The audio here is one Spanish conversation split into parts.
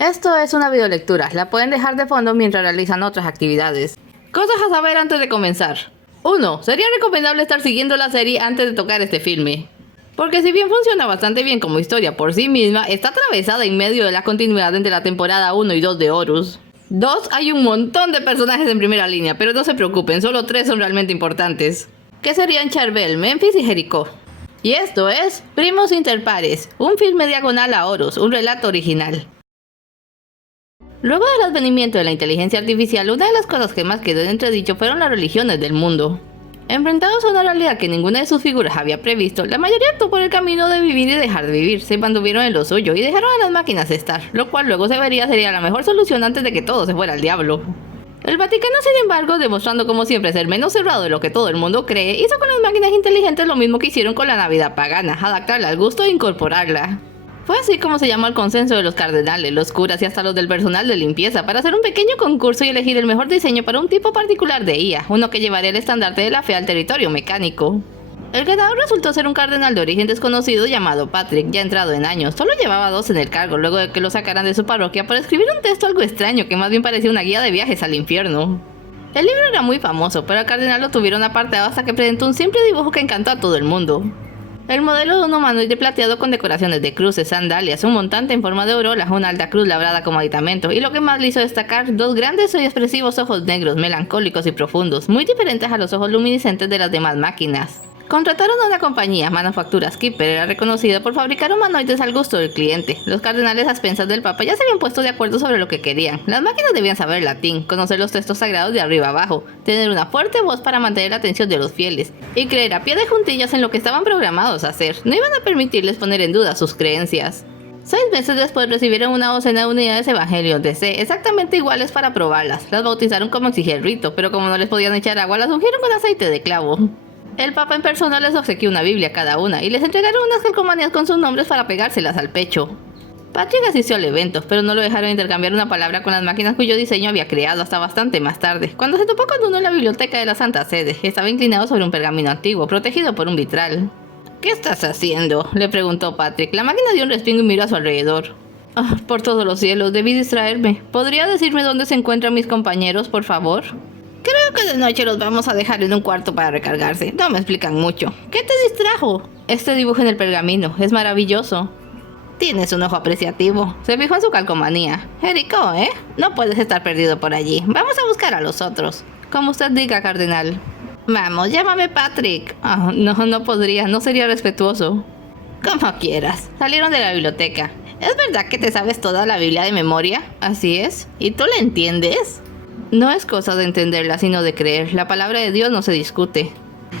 Esto es una videolectura, la pueden dejar de fondo mientras realizan otras actividades. Cosas a saber antes de comenzar. 1. Sería recomendable estar siguiendo la serie antes de tocar este filme, porque si bien funciona bastante bien como historia por sí misma, está atravesada en medio de la continuidad entre la temporada 1 y 2 de Horus. 2. Hay un montón de personajes en primera línea, pero no se preocupen, solo 3 son realmente importantes, que serían Charbel, Memphis y Jericó. Y esto es Primos Interpares, un filme diagonal a Horus, un relato original. Luego del advenimiento de la inteligencia artificial, una de las cosas que más quedó en entredicho fueron las religiones del mundo. Enfrentados a una realidad que ninguna de sus figuras había previsto, la mayoría optó por el camino de vivir y dejar de vivir, se mantuvieron en lo suyo y dejaron a las máquinas estar, lo cual luego se vería sería la mejor solución antes de que todo se fuera al diablo. El Vaticano, sin embargo, demostrando como siempre ser menos cerrado de lo que todo el mundo cree, hizo con las máquinas inteligentes lo mismo que hicieron con la Navidad pagana, adaptarla al gusto e incorporarla. Fue así como se llamó el consenso de los cardenales, los curas y hasta los del personal de limpieza para hacer un pequeño concurso y elegir el mejor diseño para un tipo particular de IA, uno que llevaría el estandarte de la fe al territorio mecánico. El ganador resultó ser un cardenal de origen desconocido llamado Patrick, ya entrado en años. Solo llevaba 2 en el cargo luego de que lo sacaran de su parroquia por escribir un texto algo extraño que más bien parecía una guía de viajes al infierno. El libro era muy famoso, pero al cardenal lo tuvieron apartado hasta que presentó un simple dibujo que encantó a todo el mundo. El modelo de un humanoide plateado con decoraciones de cruces, sandalias, un montante en forma de aureola, una alta cruz labrada como aditamento, y lo que más le hizo destacar, 2 grandes y expresivos ojos negros, melancólicos y profundos, muy diferentes a los ojos luminiscentes de las demás máquinas. Contrataron a una compañía, Manufacturas Skipper, era reconocida por fabricar humanoides al gusto del cliente. Los cardenales a expensas del Papa ya se habían puesto de acuerdo sobre lo que querían. Las máquinas debían saber latín, conocer los textos sagrados de arriba abajo, tener una fuerte voz para mantener la atención de los fieles, y creer a pie de juntillas en lo que estaban programados a hacer. No iban a permitirles poner en duda sus creencias. 6 meses después recibieron una docena de unidades Evangelion DC, exactamente iguales para probarlas. Las bautizaron como exigía el rito, pero como no les podían echar agua, las ungieron con aceite de clavo. El Papa en persona les obsequió una Biblia a cada una y les entregaron unas calcomanías con sus nombres para pegárselas al pecho. Patrick asistió al evento, pero no lo dejaron intercambiar una palabra con las máquinas cuyo diseño había creado hasta bastante más tarde, cuando se topó con uno en la biblioteca de la Santa Sede. Estaba inclinado sobre un pergamino antiguo, protegido por un vitral. ¿Qué estás haciendo?, le preguntó Patrick. La máquina dio un respingo y miró a su alrededor. Por todos los cielos, debí distraerme. ¿Podría decirme dónde se encuentran mis compañeros, por favor? Creo que de noche los vamos a dejar en un cuarto para recargarse. No me explican mucho. ¿Qué te distrajo? Este dibujo en el pergamino. Es maravilloso. Tienes un ojo apreciativo. Se fijó en su calcomanía. Jericó, ¿eh? No puedes estar perdido por allí. Vamos a buscar a los otros. Como usted diga, cardenal. Vamos, llámame Patrick. No podría. No sería respetuoso. Como quieras. Salieron de la biblioteca. ¿Es verdad que te sabes toda la Biblia de memoria? Así es. ¿Y tú la entiendes? No es cosa de entenderla, sino de creer. La palabra de Dios no se discute.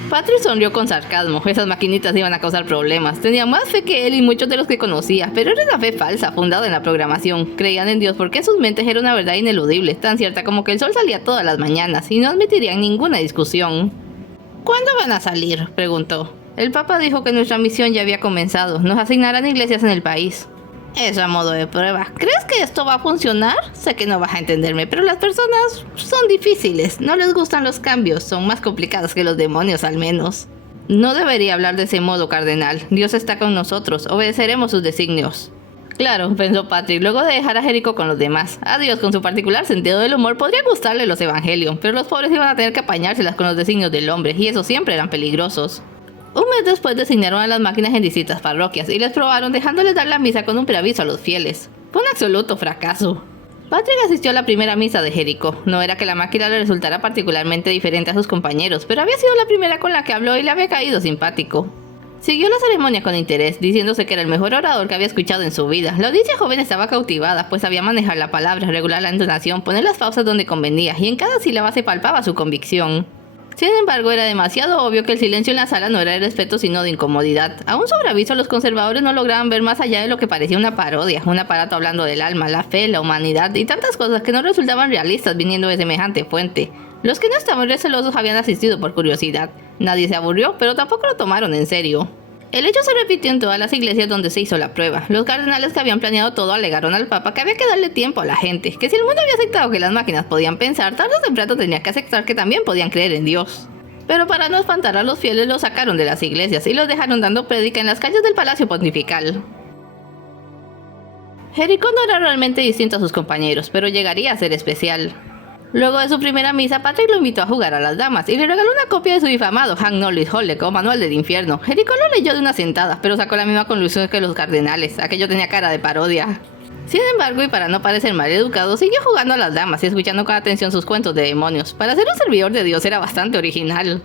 Patrick sonrió con sarcasmo. Esas maquinitas iban a causar problemas. Tenía más fe que él y muchos de los que conocía, pero era una fe falsa, fundada en la programación. Creían en Dios porque en sus mentes era una verdad ineludible, tan cierta como que el sol salía todas las mañanas, y no admitirían ninguna discusión. ¿Cuándo van a salir?, preguntó. El Papa dijo que nuestra misión ya había comenzado. Nos asignarán iglesias en el país. Eso a modo de prueba. ¿Crees que esto va a funcionar? Sé que no vas a entenderme, pero las personas son difíciles. No les gustan los cambios. Son más complicados que los demonios, al menos. No debería hablar de ese modo, cardenal. Dios está con nosotros. Obedeceremos sus designios. Claro, pensó Patrick, luego de dejar a Jericó con los demás. A Dios, con su particular sentido del humor, podría gustarle los Evangelion, pero los pobres iban a tener que apañárselas con los designios del hombre, y esos siempre eran peligrosos. Un mes después designaron a las máquinas en distintas parroquias y les probaron dejándoles dar la misa con un preaviso a los fieles. Fue un absoluto fracaso. Patrick asistió a la primera misa de Jericó. No era que la máquina le resultara particularmente diferente a sus compañeros, pero había sido la primera con la que habló y le había caído simpático. Siguió la ceremonia con interés, diciéndose que era el mejor orador que había escuchado en su vida. La audiencia joven estaba cautivada, pues sabía manejar la palabra, regular la entonación, poner las pausas donde convenía, y en cada sílaba se palpaba su convicción. Sin embargo, era demasiado obvio que el silencio en la sala no era de respeto sino de incomodidad. Aún sobre aviso, los conservadores no lograban ver más allá de lo que parecía una parodia, un aparato hablando del alma, la fe, la humanidad y tantas cosas que no resultaban realistas viniendo de semejante fuente. Los que no estaban recelosos habían asistido por curiosidad. Nadie se aburrió, pero tampoco lo tomaron en serio. El hecho se repitió en todas las iglesias donde se hizo la prueba. Los cardenales que habían planeado todo alegaron al Papa que había que darle tiempo a la gente, que si el mundo había aceptado que las máquinas podían pensar, tarde o temprano tenía que aceptar que también podían creer en Dios. Pero para no espantar a los fieles los sacaron de las iglesias y los dejaron dando prédica en las calles del Palacio Pontifical. Jericho no era realmente distinto a sus compañeros, pero llegaría a ser especial. Luego de su primera misa, Patrick lo invitó a jugar a las damas y le regaló una copia de su difamado Hank Knowledge Hole o Manual del Infierno. Jericho lo leyó de una sentada, pero sacó la misma conclusión que los cardenales. Aquello tenía cara de parodia. Sin embargo, y para no parecer mal educado, siguió jugando a las damas y escuchando con atención sus cuentos de demonios. Para ser un servidor de Dios era bastante original.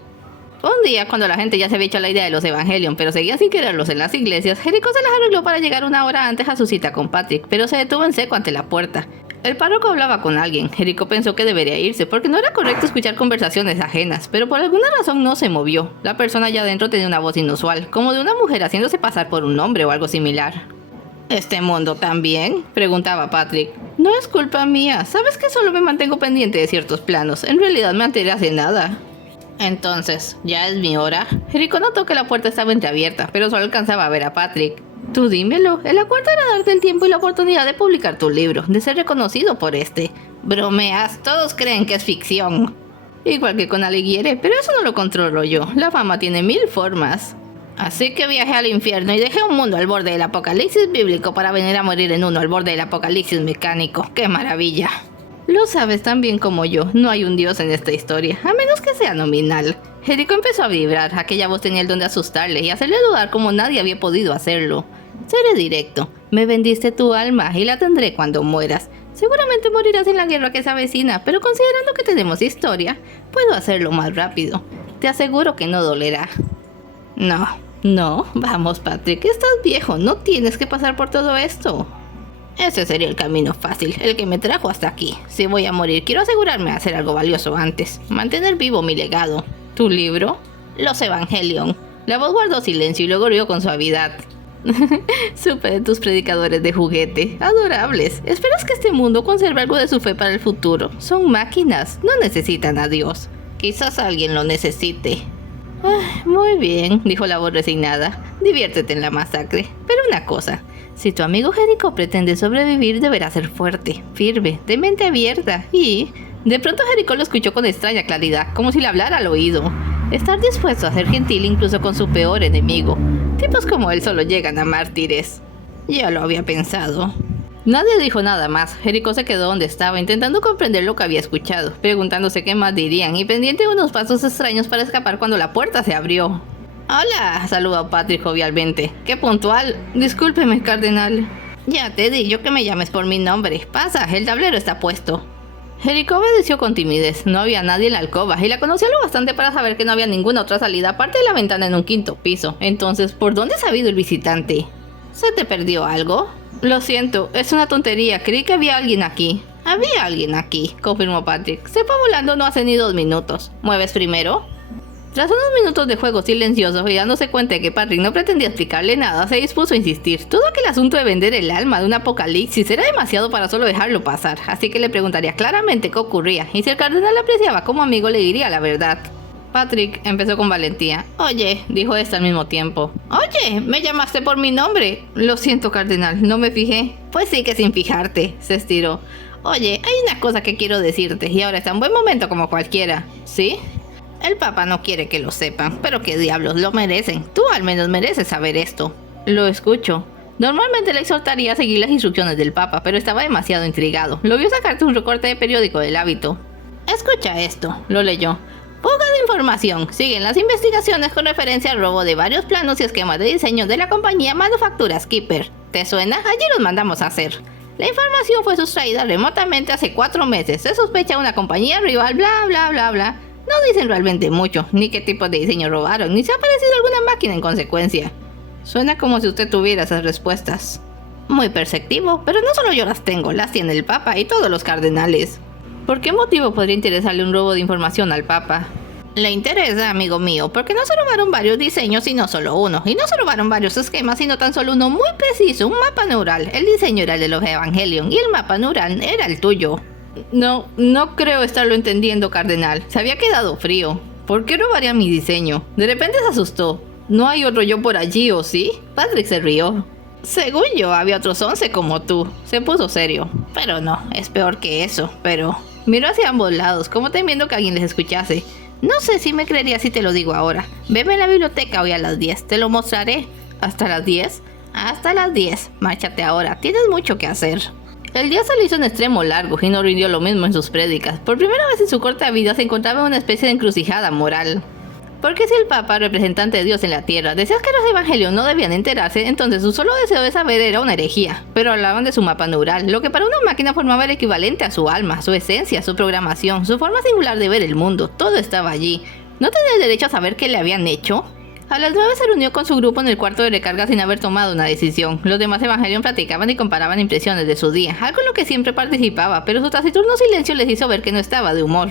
Un día, cuando la gente ya se había hecho la idea de los Evangelion, pero seguía sin quererlos en las iglesias, Jericho se las arregló para llegar una hora antes a su cita con Patrick, pero se detuvo en seco ante la puerta. El párroco hablaba con alguien. Jericho pensó que debería irse, porque no era correcto escuchar conversaciones ajenas, pero por alguna razón no se movió. La persona allá adentro tenía una voz inusual, como de una mujer haciéndose pasar por un hombre o algo similar. ¿Este mundo también?, preguntaba Patrick. No es culpa mía, sabes que solo me mantengo pendiente de ciertos planos. En realidad me enteré hace nada. Entonces, ¿ya es mi hora? Jericho notó que la puerta estaba entreabierta, pero solo alcanzaba a ver a Patrick. Tú dímelo, el acuerdo era darte el tiempo y la oportunidad de publicar tu libro, de ser reconocido por este. Bromeas, todos creen que es ficción. Igual que con Alighieri, pero eso no lo controlo yo, la fama tiene 1000 formas. Así que viajé al infierno y dejé un mundo al borde del apocalipsis bíblico para venir a morir en uno al borde del apocalipsis mecánico. ¡Qué maravilla! Lo sabes tan bien como yo, no hay un dios en esta historia, a menos que sea nominal. Jericho empezó a vibrar, aquella voz tenía el don de asustarle y hacerle dudar como nadie había podido hacerlo. Seré directo, me vendiste tu alma y la tendré cuando mueras. Seguramente morirás en la guerra que se avecina, pero considerando que tenemos historia, puedo hacerlo más rápido. Te aseguro que no dolerá. No, vamos Patrick, estás viejo, no tienes que pasar por todo esto. Ese sería el camino fácil, el que me trajo hasta aquí. Si voy a morir, quiero asegurarme de hacer algo valioso antes. Mantener vivo mi legado. ¿Tu libro? Los Evangelion. La voz guardó silencio y luego rió con suavidad. Supe de tus predicadores de juguete. Adorables. ¿Esperas que este mundo conserve algo de su fe para el futuro? Son máquinas, no necesitan a Dios. Quizás alguien lo necesite. Muy bien, dijo la voz resignada. Diviértete en la masacre. Pero una cosa, si tu amigo Jericho pretende sobrevivir, deberá ser fuerte, firme, de mente abierta y... De pronto Jericho lo escuchó con extraña claridad, como si le hablara al oído. Estar dispuesto a ser gentil incluso con su peor enemigo. Tipos como él solo llegan a mártires. Ya lo había pensado. Nadie dijo nada más. Jericho se quedó donde estaba, intentando comprender lo que había escuchado, preguntándose qué más dirían y pendiente de unos pasos extraños para escapar cuando la puerta se abrió. «Hola», saludó a Patrick jovialmente. «Qué puntual. Discúlpeme, cardenal». «Ya te di yo que me llames por mi nombre. Pasa, el tablero está puesto». Jericho obedeció con timidez. No había nadie en la alcoba y la conocía lo bastante para saber que no había ninguna otra salida aparte de la ventana en un 5º piso. Entonces, ¿por dónde se ha ido el visitante? ¿Se te perdió algo? Lo siento, es una tontería. Creí que había alguien aquí. Había alguien aquí, confirmó Patrick. Se fue volando no hace ni 2 minutos. ¿Mueves primero? Tras unos minutos de juego silencioso y dándose cuenta de que Patrick no pretendía explicarle nada, se dispuso a insistir. Todo aquel asunto de vender el alma de un apocalipsis era demasiado para solo dejarlo pasar, así que le preguntaría claramente qué ocurría, y si el cardenal le apreciaba como amigo le diría la verdad. Patrick empezó con valentía. «Oye», dijo esta al mismo tiempo. «Oye, me llamaste por mi nombre». «Lo siento, cardenal, no me fijé». «Pues sí que sin fijarte», se estiró. «Oye, hay una cosa que quiero decirte, y ahora está en buen momento como cualquiera». «¿Sí?» «El Papa no quiere que lo sepan, pero qué diablos, lo merecen. Tú al menos mereces saber esto». «Lo escucho». Normalmente le exhortaría a seguir las instrucciones del Papa, pero estaba demasiado intrigado. Lo vio sacarte un recorte de periódico del hábito. «Escucha esto», lo leyó. «Poca de información. Siguen las investigaciones con referencia al robo de varios planos y esquemas de diseño de la compañía Manufactura Skipper. ¿Te suena? Allí los mandamos a hacer. La información fue sustraída remotamente hace 4 meses. Se sospecha una compañía rival, bla bla bla bla. No dicen realmente mucho, ni qué tipo de diseño robaron, ni si ha aparecido alguna máquina en consecuencia». Suena como si usted tuviera esas respuestas. Muy perceptivo, pero no solo yo las tengo, las tiene el Papa y todos los cardenales. ¿Por qué motivo podría interesarle un robo de información al Papa? Le interesa, amigo mío, porque no se robaron varios diseños y no solo uno, y no se robaron varios esquemas, sino tan solo uno muy preciso, un mapa neural. El diseño era el de los Evangelion y el mapa neural era el tuyo. No creo estarlo entendiendo, cardenal. Se había quedado frío. ¿Por qué robaría mi diseño? De repente se asustó. ¿No hay otro yo por allí, o sí? Patrick se rió. Según yo, había otros 11 como tú. Se puso serio. Pero no, es peor que eso, pero... Miró hacia ambos lados, como temiendo que alguien les escuchase. No sé si me creerías si te lo digo ahora. Veme a la biblioteca hoy a las 10, te lo mostraré. ¿Hasta las 10? Hasta las 10. Márchate ahora, tienes mucho que hacer. El día se le hizo en extremo largo y no rindió lo mismo en sus prédicas. Por primera vez en su corta vida se encontraba en una especie de encrucijada moral. Porque si el Papa, representante de Dios en la tierra, decía que los evangelios no debían enterarse, entonces su solo deseo de saber era una herejía. Pero hablaban de su mapa neural, lo que para una máquina formaba el equivalente a su alma, su esencia, su programación, su forma singular de ver el mundo. Todo estaba allí. ¿No tenía derecho a saber qué le habían hecho? A las 9 se reunió con su grupo en el cuarto de recarga sin haber tomado una decisión. Los demás evangelios platicaban y comparaban impresiones de su día, algo en lo que siempre participaba, pero su taciturno silencio les hizo ver que no estaba de humor.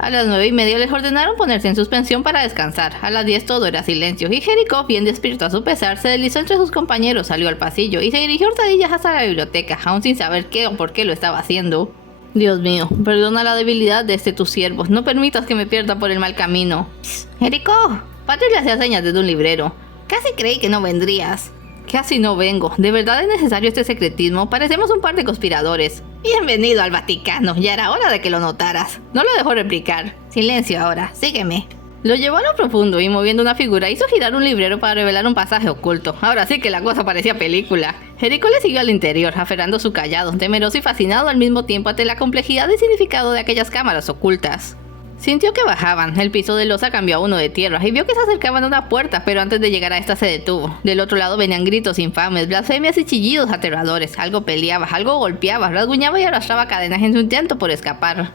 A las 9:30 les ordenaron ponerse en suspensión para descansar. A las 10 todo era silencio, y Jericó, bien despierto a su pesar, se deslizó entre sus compañeros, salió al pasillo y se dirigió a hurtadillas hasta la biblioteca, aún sin saber qué o por qué lo estaba haciendo. Dios mío, perdona la debilidad de tus siervos, no permitas que me pierda por el mal camino. Jericó. Patrick le hacía señas desde un librero. Casi creí que no vendrías. Casi no vengo. ¿De verdad es necesario este secretismo? Parecemos un par de conspiradores. Bienvenido al Vaticano. Ya era hora de que lo notaras. No lo dejó replicar. Silencio ahora. Sígueme. Lo llevó a lo profundo y moviendo una figura hizo girar un librero para revelar un pasaje oculto. Ahora sí que la cosa parecía película. Jericó le siguió al interior, aferrando su callado, temeroso y fascinado al mismo tiempo ante la complejidad y significado de aquellas cámaras ocultas. Sintió que bajaban, el piso de losa cambió a uno de tierra y vio que se acercaban a una puerta, pero antes de llegar a esta se detuvo. Del otro lado venían gritos infames, blasfemias y chillidos aterradores. Algo peleaba, algo golpeaba, rasguñaba y arrastraba cadenas en su intento por escapar.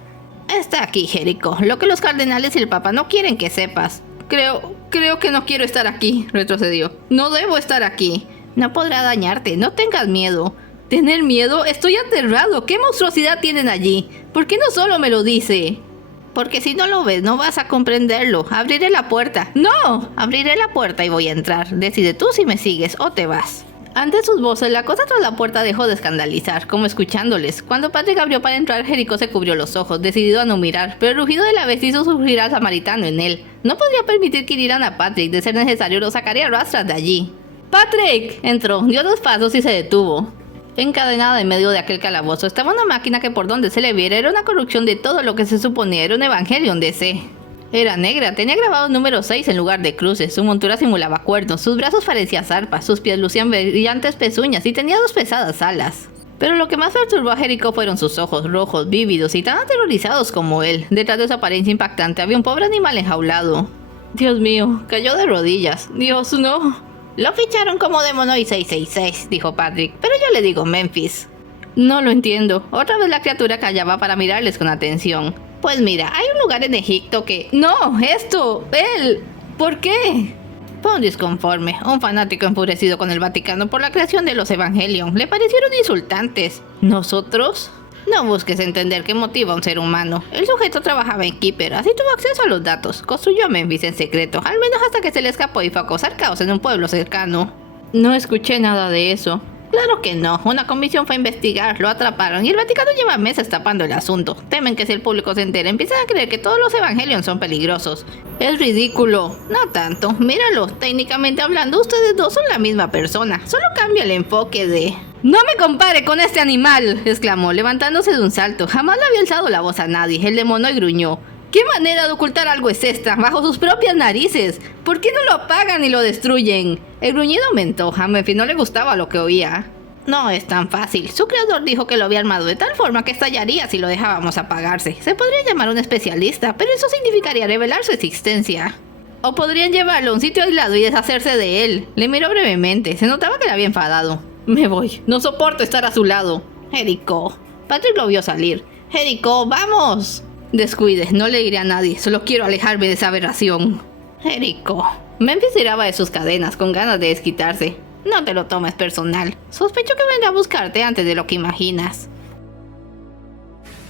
Está aquí, Jericó, lo que los cardenales y el Papa no quieren que sepas. Creo que no quiero estar aquí, retrocedió. No debo estar aquí. No podrá dañarte, no tengas miedo. ¿Tener miedo? Estoy aterrado. ¿Qué monstruosidad tienen allí? ¿Por qué no solo me lo dice? Porque si no lo ves, no vas a comprenderlo. Abriré la puerta. ¡No! Abriré la puerta y voy a entrar. Decide tú si me sigues o te vas. Ante sus voces, la cosa tras la puerta dejó de escandalizar, como escuchándoles. Cuando Patrick abrió para entrar, Jericó se cubrió los ojos, decidido a no mirar, pero el rugido de la bestia hizo surgir al samaritano en él. No podría permitir que hirieran a Patrick, de ser necesario lo sacaría a rastras de allí. ¡Patrick! Entró, dio 2 pasos y se detuvo. Encadenada en medio de aquel calabozo estaba una máquina que por donde se le viera era una corrupción de todo lo que se suponía era un Evangelion DC. Era negra, tenía grabado el número 6 en lugar de cruces, su montura simulaba cuernos, sus brazos parecían zarpas, sus pies lucían brillantes pezuñas y tenía 2 pesadas alas. Pero lo que más perturbó a Jericó fueron sus ojos rojos, vívidos y tan aterrorizados como él. Detrás de su apariencia impactante había un pobre animal enjaulado. Dios mío, cayó de rodillas. Dios, no. Lo ficharon como Demonoid 666, dijo Patrick, pero yo le digo Memphis. No lo entiendo. Otra vez la criatura callaba para mirarles con atención. Pues mira, hay un lugar en Egipto que... ¡No! ¡Esto! ¡Él! ¿Por qué? Fue un disconforme, un fanático enfurecido con el Vaticano por la creación de los Evangelion. Le parecieron insultantes. ¿Nosotros? No busques entender qué motiva a un ser humano. El sujeto trabajaba en Keeper, así tuvo acceso a los datos. Construyó Memphis en secreto, al menos hasta que se le escapó y fue a causar caos en un pueblo cercano. No escuché nada de eso. Claro que no, una comisión fue a investigar, lo atraparon y el Vaticano lleva meses tapando el asunto. Temen que si el público se entera empiezan a creer que todos los evangelios son peligrosos. Es ridículo. No tanto, míralo, técnicamente hablando ustedes dos son la misma persona, solo cambia el enfoque de... ¡No me compare con este animal!, exclamó, levantándose de un salto. Jamás le había alzado la voz a nadie, el demonio gruñó. ¿Qué manera de ocultar algo es esta, bajo sus propias narices? ¿Por qué no lo apagan y lo destruyen? El gruñido aumentó, a Memphis no le gustaba lo que oía. No es tan fácil, su creador dijo que lo había armado de tal forma que estallaría si lo dejábamos apagarse. Se podría llamar a un especialista, pero eso significaría revelar su existencia. O podrían llevarlo a un sitio aislado y deshacerse de él. Le miró brevemente, se notaba que le había enfadado. Me voy, no soporto estar a su lado. Jericó. Patrick lo vio salir. Jericó, vamos. Descuide, no le diré a nadie, solo quiero alejarme de esa aberración. Jericó. Memphis tiraba de sus cadenas con ganas de desquitarse. No te lo tomes personal. Sospecho que vendrá a buscarte antes de lo que imaginas.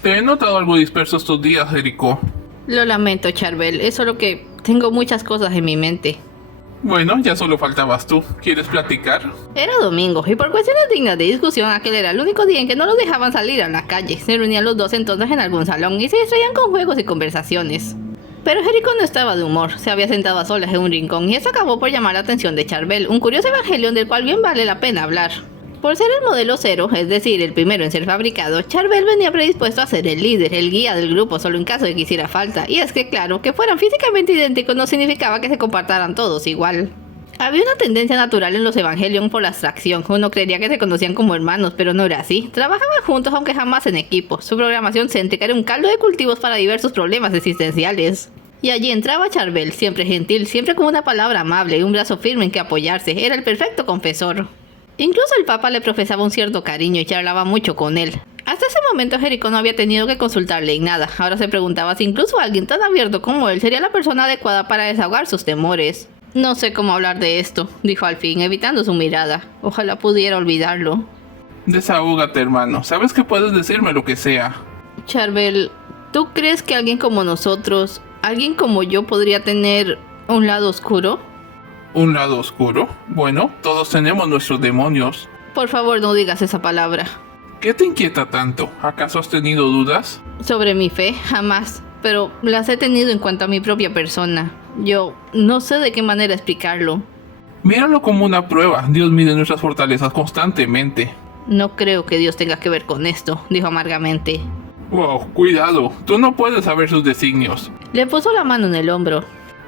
Te he notado algo disperso estos días, Jericó. Lo lamento, Charbel, es solo que tengo muchas cosas en mi mente. Bueno, ya solo faltabas tú. ¿Quieres platicar? Era domingo, y por cuestiones dignas de discusión, aquel era el único día en que no los dejaban salir a la calle. Se reunían los dos entonces en algún salón y se distraían con juegos y conversaciones. Pero Jericó no estaba de humor, se había sentado a solas en un rincón y eso acabó por llamar la atención de Charbel, un curioso evangelion del cual bien vale la pena hablar. Por ser el modelo cero, es decir, el primero en ser fabricado, Charbel venía predispuesto a ser el líder, el guía del grupo solo en caso de que hiciera falta, y es que claro, que fueran físicamente idénticos no significaba que se comportaran todos igual. Había una tendencia natural en los Evangelion por la abstracción. Uno creería que se conocían como hermanos, pero no era así. Trabajaban juntos aunque jamás en equipo. Su programación céntrica era un caldo de cultivos para diversos problemas existenciales. Y allí entraba Charbel, siempre gentil, siempre con una palabra amable y un brazo firme en que apoyarse. Era el perfecto confesor. Incluso el Papa le profesaba un cierto cariño y charlaba mucho con él. Hasta ese momento Jericho no había tenido que consultarle en nada. Ahora se preguntaba si incluso alguien tan abierto como él sería la persona adecuada para desahogar sus temores. No sé cómo hablar de esto, dijo al fin, evitando su mirada. Ojalá pudiera olvidarlo. Desahógate, hermano. Sabes que puedes decirme lo que sea. Charbel, ¿tú crees que alguien como nosotros, alguien como yo podría tener un lado oscuro? ¿Un lado oscuro? Bueno, todos tenemos nuestros demonios. Por favor, no digas esa palabra. ¿Qué te inquieta tanto? ¿Acaso has tenido dudas? Sobre mi fe, jamás. Pero las he tenido en cuanto a mi propia persona. Yo no sé de qué manera explicarlo. Míralo como una prueba. Dios mide nuestras fortalezas constantemente. No creo que Dios tenga que ver con esto, dijo amargamente. Wow, cuidado. Tú no puedes saber sus designios. Le puso la mano en el hombro.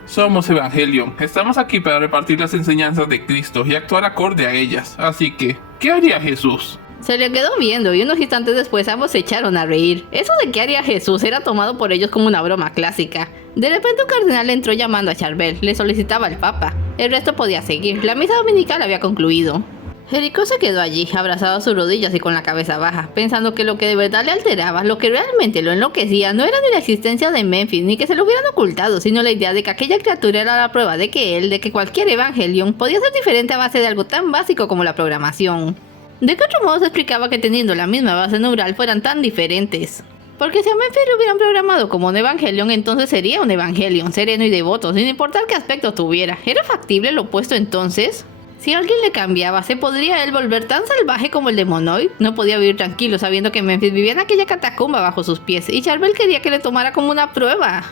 Somos Evangelion. Estamos aquí para repartir las enseñanzas de Cristo y actuar acorde a ellas. Así que, ¿qué haría Jesús? Se le quedó viendo y unos instantes después ambos se echaron a reír. Eso de qué haría Jesús era tomado por ellos como una broma clásica. De repente un cardenal entró llamando a Charbel, le solicitaba al Papa. El resto podía seguir, la misa dominical había concluido. Jericho se quedó allí, abrazado a sus rodillas y con la cabeza baja, pensando que lo que de verdad le alteraba, lo que realmente lo enloquecía, no era ni la existencia de Memphis, ni que se lo hubieran ocultado, sino la idea de que aquella criatura era la prueba de que él, de que cualquier Evangelion, podía ser diferente a base de algo tan básico como la programación. ¿De qué otro modo se explicaba que teniendo la misma base neural fueran tan diferentes? Porque si a Memphis lo hubieran programado como un Evangelion, entonces sería un Evangelion, sereno y devoto, sin importar qué aspecto tuviera. ¿Era factible lo opuesto entonces? Si alguien le cambiaba, ¿se podría él volver tan salvaje como el demonoid? No podía vivir tranquilo sabiendo que Memphis vivía en aquella catacumba bajo sus pies, y Charbel quería que le tomara como una prueba.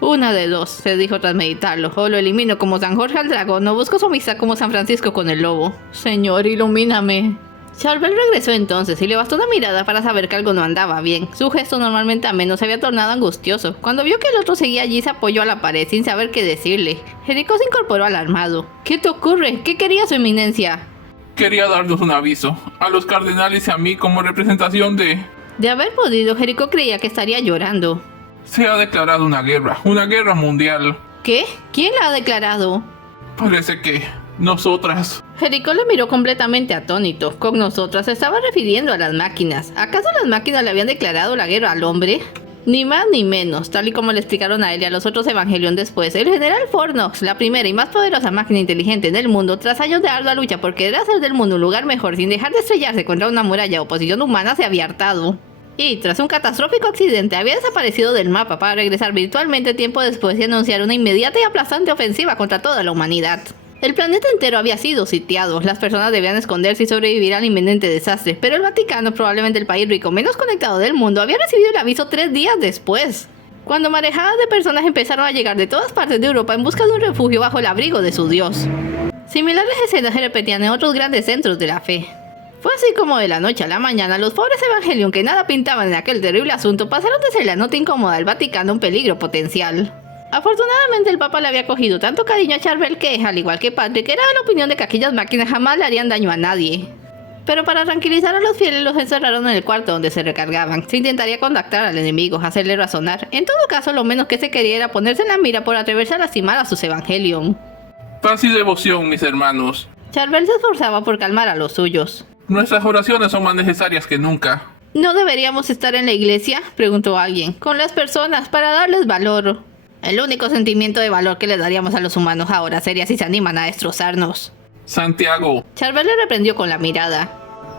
Una de dos, se dijo tras meditarlo. O lo elimino como San Jorge al dragón, o busco su amistad como San Francisco con el lobo. Señor, ilumíname. Charbel regresó entonces y le bastó una mirada para saber que algo no andaba bien. Su gesto normalmente ameno se había tornado angustioso. Cuando vio que el otro seguía allí se apoyó a la pared sin saber qué decirle. Jericho se incorporó alarmado. ¿Qué te ocurre? ¿Qué quería su eminencia? Quería darnos un aviso. A los cardenales y a mí como representación de... De haber podido, Jericho creía que estaría llorando. Se ha declarado una guerra mundial. ¿Qué? ¿Quién la ha declarado? Parece que... nosotras... Jericho le miró completamente atónito. Con nosotras se estaba refiriendo a las máquinas. ¿Acaso las máquinas le habían declarado la guerra al hombre? Ni más ni menos, tal y como le explicaron a él y a los otros Evangelion después. El general Fornox, la primera y más poderosa máquina inteligente del mundo, tras años de ardua lucha por querer hacer del mundo un lugar mejor sin dejar de estrellarse contra una muralla de oposición humana, se había hartado. Y tras un catastrófico accidente había desaparecido del mapa para regresar virtualmente tiempo después y anunciar una inmediata y aplastante ofensiva contra toda la humanidad. El planeta entero había sido sitiado, las personas debían esconderse y sobrevivir al inminente desastre, pero el Vaticano, probablemente el país rico menos conectado del mundo, había recibido el aviso 3 días después, cuando marejadas de personas empezaron a llegar de todas partes de Europa en busca de un refugio bajo el abrigo de su Dios. Similares escenas se repetían en otros grandes centros de la fe. Fue así como de la noche a la mañana los pobres Evangelion que nada pintaban en aquel terrible asunto pasaron de ser la nota incómoda del Vaticano a un peligro potencial. Afortunadamente el Papa le había cogido tanto cariño a Charbel que, al igual que Patrick, era de la opinión de que aquellas máquinas jamás le harían daño a nadie. Pero para tranquilizar a los fieles los encerraron en el cuarto donde se recargaban. Se intentaría contactar al enemigo, hacerle razonar. En todo caso, lo menos que se quería era ponerse en la mira por atreverse a lastimar a sus Evangelion. Paz y devoción, mis hermanos. Charbel se esforzaba por calmar a los suyos. Nuestras oraciones son más necesarias que nunca. ¿No deberíamos estar en la iglesia?, preguntó alguien. Con las personas, para darles valor. El único sentimiento de valor que le daríamos a los humanos ahora sería si se animan a destrozarnos. Santiago. Charbel le reprendió con la mirada.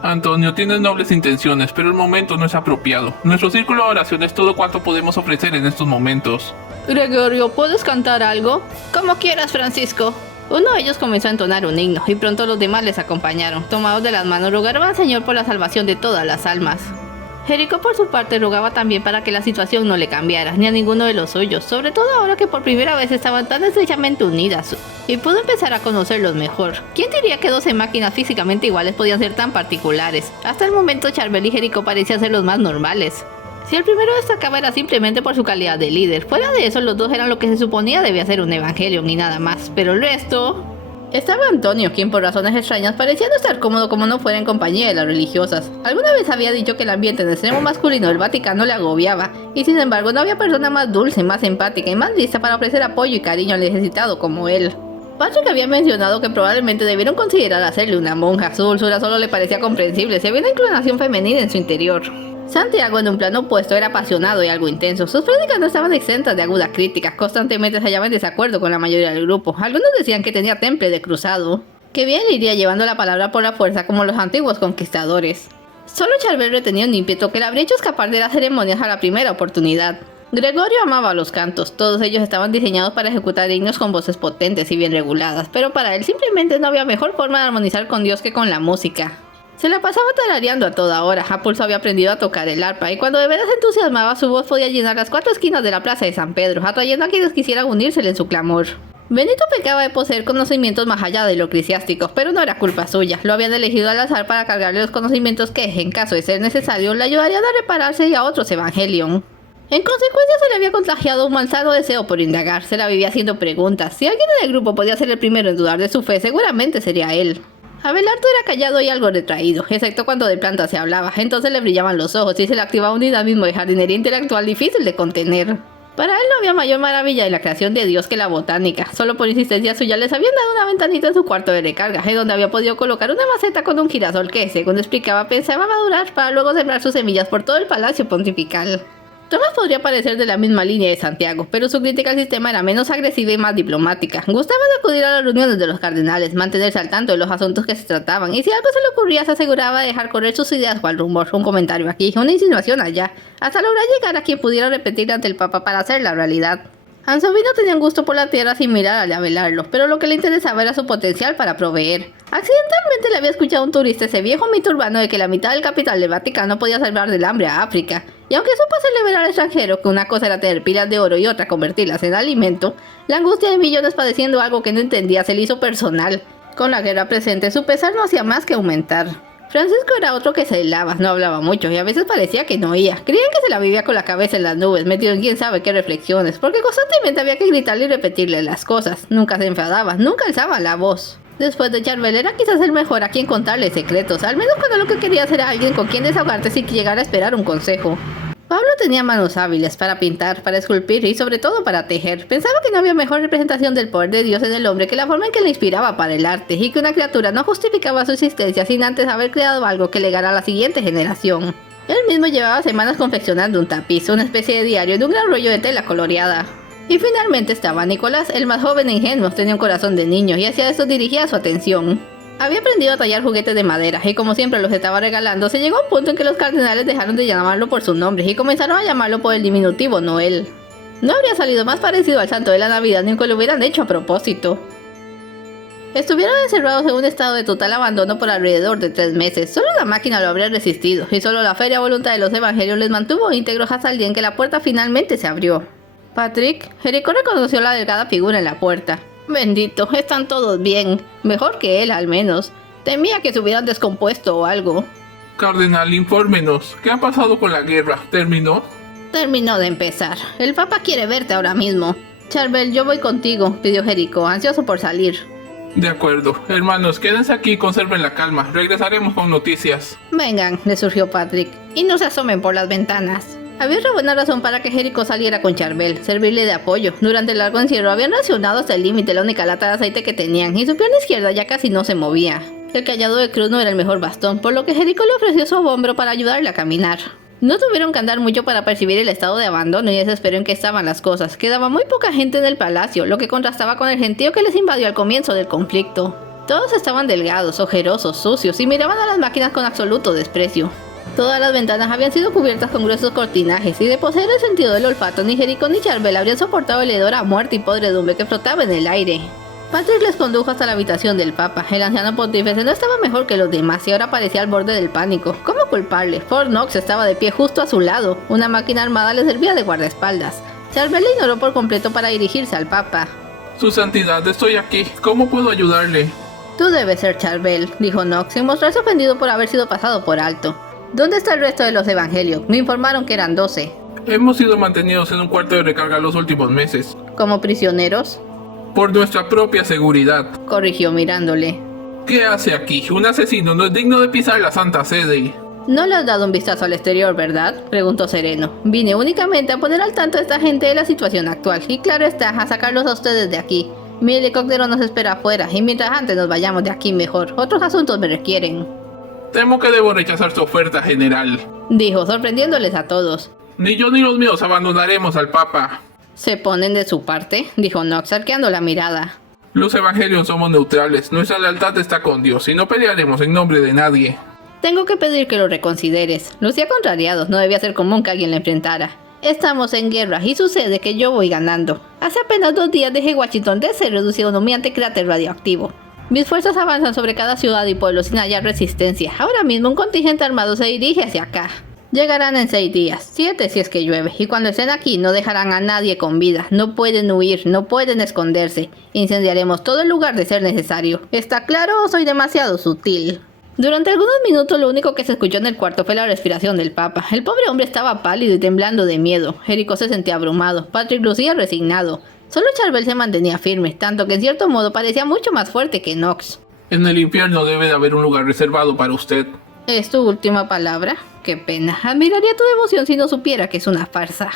Antonio, tienes nobles intenciones, pero el momento no es apropiado. Nuestro círculo de oración es todo cuanto podemos ofrecer en estos momentos. Gregorio, ¿puedes cantar algo? Como quieras, Francisco. Uno de ellos comenzó a entonar un himno, y pronto los demás les acompañaron. Tomados de las manos, rogaron al Señor por la salvación de todas las almas. Jericho por su parte rogaba también para que la situación no le cambiara, ni a ninguno de los suyos, sobre todo ahora que por primera vez estaban tan estrechamente unidas, y pudo empezar a conocerlos mejor. ¿Quién diría que 12 máquinas físicamente iguales podían ser tan particulares? Hasta el momento Charbel y Jericho parecían ser los más normales. Si el primero destacaba era simplemente por su calidad de líder, fuera de eso los dos eran lo que se suponía debía ser un Evangelion y nada más, pero el resto... Estaba Antonio, quien por razones extrañas parecía no estar cómodo como no fuera en compañía de las religiosas. Alguna vez había dicho que el ambiente en el extremo masculino del Vaticano le agobiaba, y sin embargo no había persona más dulce, más empática y más lista para ofrecer apoyo y cariño al necesitado como él. Patrick había mencionado que probablemente debieron considerar hacerle una monja. Su dulzura solo le parecía comprensible si había una inclinación femenina en su interior. Santiago, en un plano opuesto, era apasionado y algo intenso. Sus prédicas no estaban exentas de agudas críticas, constantemente se hallaba en desacuerdo con la mayoría del grupo. Algunos decían que tenía temple de cruzado, que bien iría llevando la palabra por la fuerza como los antiguos conquistadores. Solo Charbel retenía un ímpetu que le habría hecho escapar de las ceremonias a la primera oportunidad. Gregorio amaba los cantos, todos ellos estaban diseñados para ejecutar himnos con voces potentes y bien reguladas, pero para él simplemente no había mejor forma de armonizar con Dios que con la música. Se la pasaba tarareando a toda hora. A pulso había aprendido a tocar el arpa, y cuando de veras entusiasmaba, su voz podía llenar las 4 esquinas de la plaza de San Pedro, atrayendo a quienes quisieran unírsele en su clamor. Benito pecaba de poseer conocimientos más allá de lo eclesiásticos, pero no era culpa suya. Lo habían elegido al azar para cargarle los conocimientos que, en caso de ser necesario, le ayudarían a repararse y a otros Evangelion. En consecuencia, se le había contagiado un malsano deseo por indagar. Se la vivía haciendo preguntas. Si alguien en el grupo podía ser el primero en dudar de su fe, seguramente sería él. Abelardo era callado y algo retraído, excepto cuando de planta se hablaba. Entonces le brillaban los ojos y se le activaba un dinamismo de jardinería intelectual difícil de contener. Para él no había mayor maravilla de la creación de Dios que la botánica. Solo por insistencia suya les habían dado una ventanita en su cuarto de recarga, en donde había podido colocar una maceta con un girasol que, según explicaba, pensaba madurar para luego sembrar sus semillas por todo el palacio pontifical. Tomás podría parecer de la misma línea de Santiago, pero su crítica al sistema era menos agresiva y más diplomática. Gustaba de acudir a las reuniones de los cardenales, mantenerse al tanto de los asuntos que se trataban, y si algo se le ocurría se aseguraba de dejar correr sus ideas o al rumor, un comentario aquí, una insinuación allá, hasta lograr llegar a quien pudiera repetir ante el Papa para hacerla realidad. Anzovino tenía un gusto por la tierra similar al de Abelardo, pero lo que le interesaba era su potencial para proveer. Accidentalmente le había escuchado a un turista ese viejo mito urbano de que la mitad del capital del Vaticano podía salvar del hambre a África, y aunque supo hacerle ver al extranjero que una cosa era tener pilas de oro y otra convertirlas en alimento, la angustia de millones padeciendo algo que no entendía se le hizo personal. Con la guerra presente, su pesar no hacía más que aumentar. Francisco era otro que se helaba, no hablaba mucho y a veces parecía que no oía. Creían que se la vivía con la cabeza en las nubes, metido en quién sabe qué reflexiones, porque constantemente había que gritarle y repetirle las cosas. Nunca se enfadaba, nunca alzaba la voz. Después de Charbel era quizás el mejor a quien contarle secretos, al menos cuando lo que quería era alguien con quien desahogarte sin llegar a esperar un consejo. Pablo tenía manos hábiles para pintar, para esculpir y sobre todo para tejer. Pensaba que no había mejor representación del poder de Dios en el hombre que la forma en que le inspiraba para el arte, y que una criatura no justificaba su existencia sin antes haber creado algo que legara a la siguiente generación. Él mismo llevaba semanas confeccionando un tapiz, una especie de diario en un gran rollo de tela coloreada. Y finalmente estaba Nicolás, el más joven e ingenuo, tenía un corazón de niño y hacia eso dirigía su atención. Había aprendido a tallar juguetes de madera y como siempre los estaba regalando, se llegó a un punto en que los cardenales dejaron de llamarlo por su nombre y comenzaron a llamarlo por el diminutivo Noel. No habría salido más parecido al santo de la Navidad ni que lo hubieran hecho a propósito. Estuvieron encerrados en un estado de total abandono por alrededor de 3 meses. Solo la máquina lo habría resistido y solo la feria voluntad de los evangelios les mantuvo íntegros hasta el día en que la puerta finalmente se abrió. Patrick, Jericó reconoció la delgada figura en la puerta. Bendito, están todos bien. Mejor que él, al menos. Temía que se hubieran descompuesto o algo. Cardenal, infórmenos. ¿Qué ha pasado con la guerra? ¿Terminó? Terminó de empezar. El Papa quiere verte ahora mismo. Charbel, yo voy contigo, pidió Jericó, ansioso por salir. De acuerdo. Hermanos, quédense aquí y conserven la calma. Regresaremos con noticias. Vengan, le surgió Patrick, y no se asomen por las ventanas. Había una buena razón para que Jericó saliera con Charbel, servirle de apoyo. Durante el largo encierro habían racionado hasta el límite la única lata de aceite que tenían, y su pierna izquierda ya casi no se movía. El cayado de cruz no era el mejor bastón, por lo que Jericó le ofreció su hombro para ayudarle a caminar. No tuvieron que andar mucho para percibir el estado de abandono y desespero en que estaban las cosas. Quedaba muy poca gente en el palacio, lo que contrastaba con el gentío que les invadió al comienzo del conflicto. Todos estaban delgados, ojerosos, sucios y miraban a las máquinas con absoluto desprecio. Todas las ventanas habían sido cubiertas con gruesos cortinajes, y de poseer el sentido del olfato, ni Jericó ni Charbel habrían soportado el hedor a muerte y podredumbre que flotaba en el aire. Patrick les condujo hasta la habitación del Papa. El anciano pontífice no estaba mejor que los demás y ahora parecía al borde del pánico. ¿Cómo culparle? Fort Knox estaba de pie justo a su lado. Una máquina armada le servía de guardaespaldas. Charbel le ignoró por completo para dirigirse al Papa. Su santidad, estoy aquí. ¿Cómo puedo ayudarle? Tú debes ser Charbel, dijo Knox, sin mostrarse ofendido por haber sido pasado por alto. ¿Dónde está el resto de los evangelios? Me informaron que eran 12. Hemos sido mantenidos en un cuarto de recarga los últimos meses. ¿Como prisioneros? por nuestra propia seguridad. corrigió mirándole. ¿Qué hace aquí? Un asesino no es digno de pisar la Santa Sede. No le has dado un vistazo al exterior, ¿verdad? Preguntó sereno. Vine únicamente a poner al tanto a esta gente de la situación actual. Y claro está, a sacarlos a ustedes de aquí. Mi helicóptero nos espera afuera. Y mientras antes nos vayamos de aquí mejor. Otros asuntos me requieren. Temo que debo rechazar su oferta, general. Dijo, sorprendiéndoles a todos. Ni yo ni los míos abandonaremos al Papa. ¿Se ponen de su parte? Dijo Knox, arqueando la mirada. Los evangelios somos neutrales. Nuestra lealtad está con Dios y no pelearemos en nombre de nadie. Tengo que pedir que lo reconsideres. Lucía contrariado, no debía ser común que alguien le enfrentara. Estamos en guerra y sucede que yo voy ganando. Hace apenas 2 días dejé Washington DC reducido a un humeante cráter radioactivo. Mis fuerzas avanzan sobre cada ciudad y pueblo sin hallar resistencia. Ahora mismo un contingente armado se dirige hacia acá. Llegarán en 6 días, 7 si es que llueve, y cuando estén aquí no dejarán a nadie con vida. No pueden huir, no pueden esconderse. Incendiaremos todo el lugar de ser necesario. ¿Está claro o soy demasiado sutil? Durante algunos minutos lo único que se escuchó en el cuarto fue la respiración del Papa. El pobre hombre estaba pálido y temblando de miedo. Jericho se sentía abrumado. Patrick lucía resignado. Solo Charbel se mantenía firme, tanto que en cierto modo parecía mucho más fuerte que Knox. En el infierno debe de haber un lugar reservado para usted. ¿Es tu última palabra? Qué pena. Admiraría tu devoción si no supiera que es una farsa.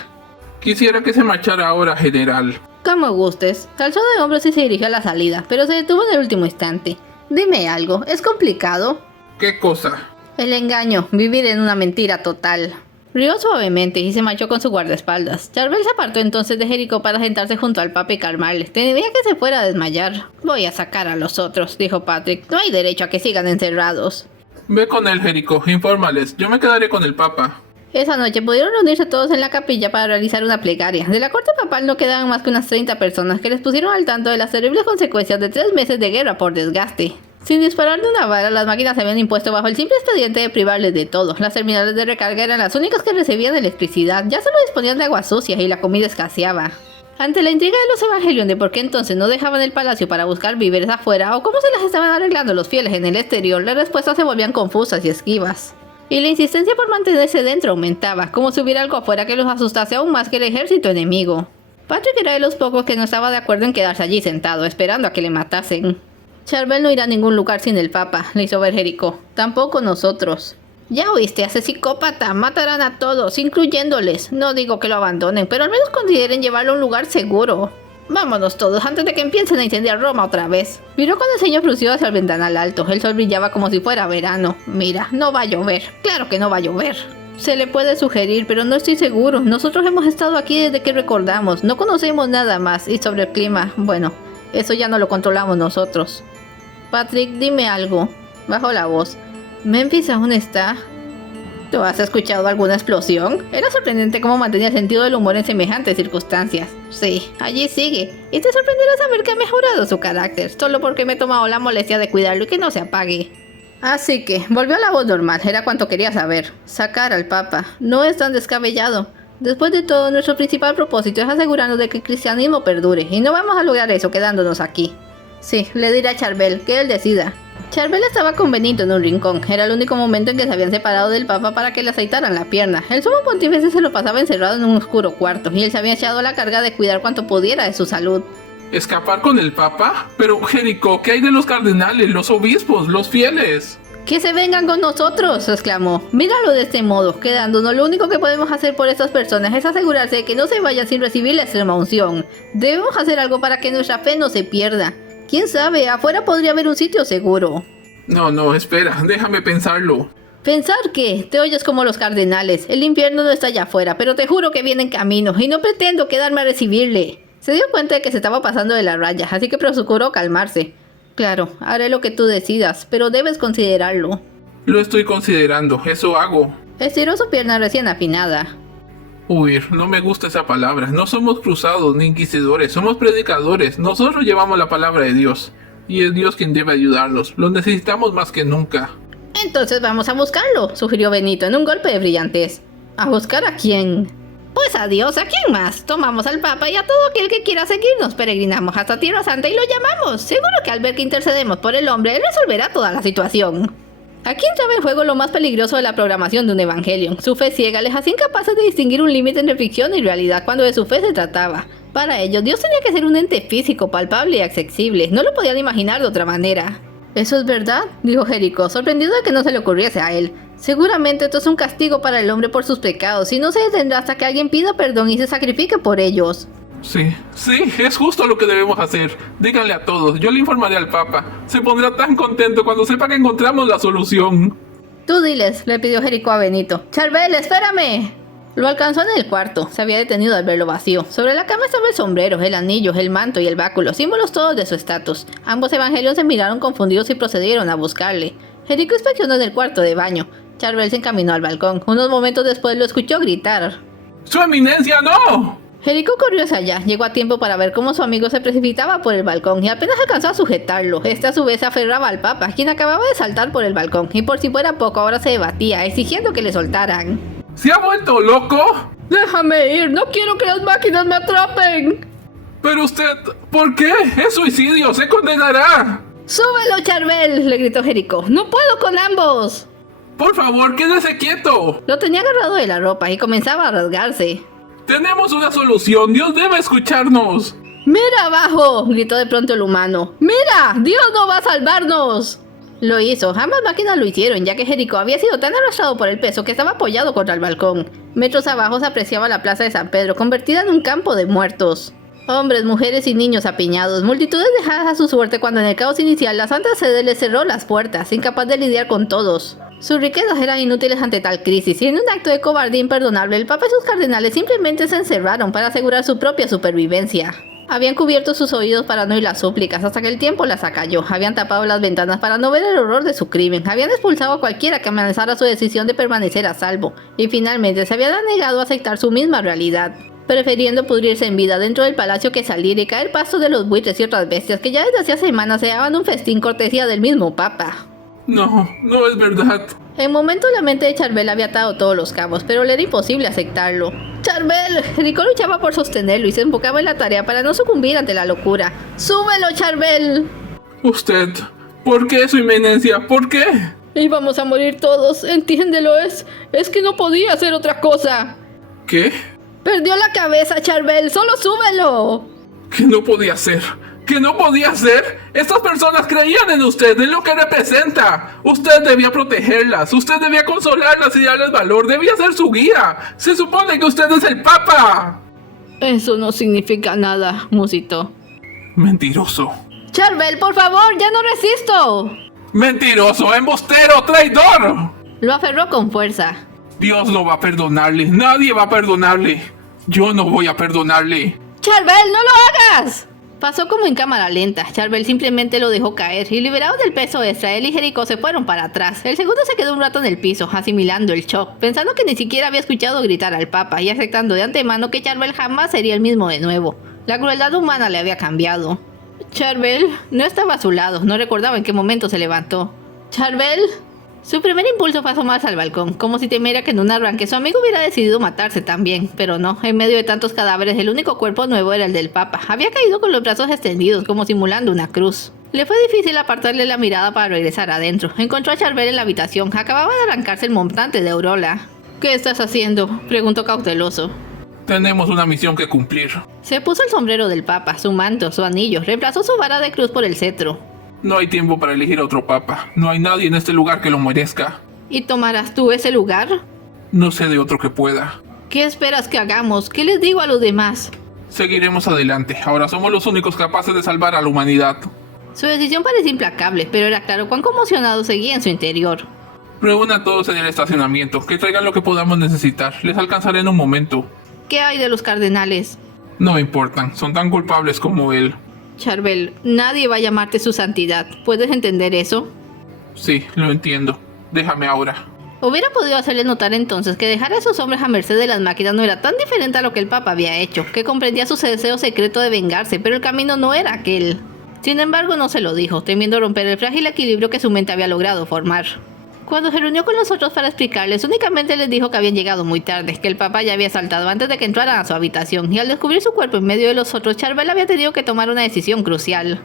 Quisiera que se marchara ahora, general. Como gustes. Calzó de hombros y se dirigió a la salida, pero se detuvo en el último instante. Dime algo, ¿es complicado? ¿Qué cosa? El engaño, vivir en una mentira total. Rió suavemente y se marchó con su guardaespaldas. Charbel se apartó entonces de Jericho para sentarse junto al Papa y calmarle. Temía que se fuera a desmayar. Voy a sacar a los otros, dijo Patrick. No hay derecho a que sigan encerrados. Ve con él, Jericho, infórmales. Yo me quedaré con el Papa. Esa noche pudieron reunirse todos en la capilla para realizar una plegaria. De la corte papal no quedaban más que unas 30 personas que les pusieron al tanto de las terribles consecuencias de 3 meses de guerra por desgaste. Sin disparar de una vara, las máquinas se habían impuesto bajo el simple expediente de privarles de todo. Las terminales de recarga eran las únicas que recibían electricidad, ya solo disponían de agua sucia y la comida escaseaba. Ante la intriga de los Evangelion de por qué entonces no dejaban el palacio para buscar víveres afuera o cómo se las estaban arreglando los fieles en el exterior, las respuestas se volvían confusas y esquivas. Y la insistencia por mantenerse dentro aumentaba, como si hubiera algo afuera que los asustase aún más que el ejército enemigo. Patrick era de los pocos que no estaba de acuerdo en quedarse allí sentado, esperando a que le matasen. Charbel no irá a ningún lugar sin el Papa, le hizo ver Jericho. Tampoco nosotros. Ya oíste, hace psicópata, matarán a todos, incluyéndoles. No digo que lo abandonen, pero al menos consideren llevarlo a un lugar seguro. Vámonos todos antes de que empiecen a incendiar Roma otra vez. Miró con el ceño fruncido hacia el ventanal alto. El sol brillaba como si fuera verano. Mira, no va a llover. Claro que no va a llover. Se le puede sugerir, pero no estoy seguro. Nosotros hemos estado aquí desde que recordamos. No conocemos nada más. Y sobre el clima, bueno, eso ya no lo controlamos nosotros. Patrick, dime algo. Bajó la voz. ¿Memphis aún está? ¿Tú has escuchado alguna explosión? Era sorprendente cómo mantenía el sentido del humor en semejantes circunstancias. Sí, allí sigue. Y te sorprenderá saber que ha mejorado su carácter, solo porque me he tomado la molestia de cuidarlo y que no se apague. Así que, volvió a la voz normal, era cuanto quería saber. Sacar al Papa. No es tan descabellado. Después de todo, nuestro principal propósito es asegurarnos de que el cristianismo perdure, y no vamos a lograr eso quedándonos aquí. Sí, le diré a Charbel, que él decida. Charbel estaba con Benito en un rincón. Era el único momento en que se habían separado del Papa para que le aceitaran la pierna. El sumo pontífice se lo pasaba encerrado en un oscuro cuarto, y él se había echado la carga de cuidar cuanto pudiera de su salud. ¿Escapar con el Papa? Pero, Jericho, ¿qué hay de los cardenales, los obispos, los fieles? ¡Que se vengan con nosotros!, exclamó. Míralo de este modo, quedándonos lo único que podemos hacer por estas personas es asegurarse de que no se vayan sin recibir la extrema unción. Debemos hacer algo para que nuestra fe no se pierda. ¿Quién sabe? Afuera podría haber un sitio seguro. No, espera, déjame pensarlo. ¿Pensar qué? Te oyes como los cardenales. El infierno no está allá afuera, pero te juro que viene en camino y no pretendo quedarme a recibirle. Se dio cuenta de que se estaba pasando de la raya, así que procuró calmarse. Claro, haré lo que tú decidas, pero debes considerarlo. Lo estoy considerando, eso hago. Estiró su pierna recién afinada. Huir, no me gusta esa palabra. No somos cruzados ni inquisidores, somos predicadores. Nosotros llevamos la palabra de Dios. Y es Dios quien debe ayudarnos. Lo necesitamos más que nunca. Entonces vamos a buscarlo, sugirió Benito en un golpe de brillantez. ¿A buscar a quién? Pues a Dios, ¿a quién más? Tomamos al Papa y a todo aquel que quiera seguirnos, peregrinamos hasta Tierra Santa y lo llamamos. Seguro que al ver que intercedemos por el hombre, él resolverá toda la situación. Aquí entraba en juego lo más peligroso de la programación de un Evangelion. Su fe ciega les hacía incapaces de distinguir un límite entre ficción y realidad cuando de su fe se trataba. Para ellos, Dios tenía que ser un ente físico, palpable y accesible. No lo podían imaginar de otra manera. ¿Eso es verdad?, dijo Jericho, sorprendido de que no se le ocurriese a él. Seguramente esto es un castigo para el hombre por sus pecados y no se detendrá hasta que alguien pida perdón y se sacrifique por ellos. Sí, es justo lo que debemos hacer. Díganle a todos, yo le informaré al Papa. Se pondrá tan contento cuando sepa que encontramos la solución. Tú diles, le pidió Jericho a Benito. Charbel, espérame. Lo alcanzó en el cuarto, se había detenido al verlo vacío. Sobre la cama estaba el sombrero, el anillo, el manto y el báculo, símbolos todos de su estatus. Ambos evangelios se miraron confundidos y procedieron a buscarle. Jericho inspeccionó en el cuarto de baño. Charbel se encaminó al balcón. Unos momentos después lo escuchó gritar. ¡Su eminencia, no! Jericho corrió hacia allá, llegó a tiempo para ver cómo su amigo se precipitaba por el balcón y apenas alcanzó a sujetarlo. Este a su vez se aferraba al Papa, quien acababa de saltar por el balcón, y por si fuera poco ahora se debatía, exigiendo que le soltaran. ¿Se ha vuelto loco? ¡Déjame ir! ¡No quiero que las máquinas me atrapen! Pero usted... ¿Por qué? ¡Es suicidio! ¡Se condenará! ¡Súbelo, Charbel!, le gritó Jericho. ¡No puedo con ambos! ¡Por favor, quédese quieto! Lo tenía agarrado de la ropa y comenzaba a rasgarse. ¡Tenemos una solución! ¡Dios debe escucharnos! ¡Mira abajo!, gritó de pronto el humano. ¡Mira! ¡Dios no va a salvarnos! Lo hizo. Ambas máquinas lo hicieron, ya que Jericho había sido tan arrastrado por el peso que estaba apoyado contra el balcón. Metros abajo se apreciaba la plaza de San Pedro, convertida en un campo de muertos. Hombres, mujeres y niños apiñados, multitudes dejadas a su suerte cuando en el caos inicial la Santa Sede les cerró las puertas, incapaz de lidiar con todos. Sus riquezas eran inútiles ante tal crisis, y en un acto de cobardía imperdonable, el Papa y sus cardenales simplemente se encerraron para asegurar su propia supervivencia. Habían cubierto sus oídos para no oír las súplicas hasta que el tiempo las acalló, habían tapado las ventanas para no ver el horror de su crimen, habían expulsado a cualquiera que amenazara su decisión de permanecer a salvo, y finalmente se habían negado a aceptar su misma realidad, prefiriendo pudrirse en vida dentro del palacio que salir y caer paso de los buitres y otras bestias que ya desde hacía semanas se daban un festín cortesía del mismo Papa. No es verdad. En momento la mente de Charbel había atado todos los cabos, pero le era imposible aceptarlo. ¡Charbel! Jericho luchaba por sostenerlo y se enfocaba en la tarea para no sucumbir ante la locura. ¡Súbelo, Charbel! Usted... ¿Por qué, su eminencia? ¿Por qué? Íbamos a morir todos, entiéndelo, es que no podía hacer otra cosa. ¿Qué? Perdió la cabeza, Charbel, solo súbelo. ¿Qué no podía hacer? ¿Qué no podía hacer? Estas personas creían en usted, en lo que representa. Usted debía protegerlas, usted debía consolarlas y darles valor, debía ser su guía. Se supone que usted es el Papa. Eso no significa nada, musitó. Mentiroso. Charbel, por favor, ya no resisto. Mentiroso, embustero, traidor. Lo aferró con fuerza. Dios no va a perdonarle, nadie va a perdonarle. Yo no voy a perdonarle. Charbel, no lo hagas. Pasó como en cámara lenta. Charbel simplemente lo dejó caer y liberados del peso extra, él y Jericho se fueron para atrás. El segundo se quedó un rato en el piso, asimilando el shock, pensando que ni siquiera había escuchado gritar al Papa y aceptando de antemano que Charbel jamás sería el mismo de nuevo. La crueldad humana le había cambiado. Charbel no estaba a su lado, no recordaba en qué momento se levantó. Charbel... Su primer impulso fue asomarse al balcón, como si temiera que en un arranque su amigo hubiera decidido matarse también, pero no, en medio de tantos cadáveres el único cuerpo nuevo era el del Papa. Había caído con los brazos extendidos, como simulando una cruz. Le fue difícil apartarle la mirada para regresar adentro. Encontró a Charbel en la habitación, acababa de arrancarse el montante de Aurora. ¿Qué estás haciendo?, preguntó cauteloso. Tenemos una misión que cumplir. Se puso el sombrero del Papa, su manto, su anillo, reemplazó su vara de cruz por el cetro. No hay tiempo para elegir a otro papa. No hay nadie en este lugar que lo merezca. ¿Y tomarás tú ese lugar? No sé de otro que pueda. ¿Qué esperas que hagamos? ¿Qué les digo a los demás? Seguiremos adelante. Ahora somos los únicos capaces de salvar a la humanidad. Su decisión parecía implacable, pero era claro cuán conmocionado seguía en su interior. Reúna a todos en el estacionamiento. Que traigan lo que podamos necesitar. Les alcanzaré en un momento. ¿Qué hay de los cardenales? No me importan. Son tan culpables como él. Charbel, nadie va a llamarte su santidad. ¿Puedes entender eso? Sí, lo entiendo. Déjame ahora. Hubiera podido hacerle notar entonces que dejar a esos hombres a merced de las máquinas no era tan diferente a lo que el Papa había hecho, que comprendía su deseo secreto de vengarse, pero el camino no era aquel. Sin embargo, no se lo dijo, temiendo romper el frágil equilibrio que su mente había logrado formar. Cuando se reunió con los otros para explicarles, únicamente les dijo que habían llegado muy tarde, que el Papa ya había saltado antes de que entraran a su habitación, y al descubrir su cuerpo en medio de los otros, Charbel había tenido que tomar una decisión crucial.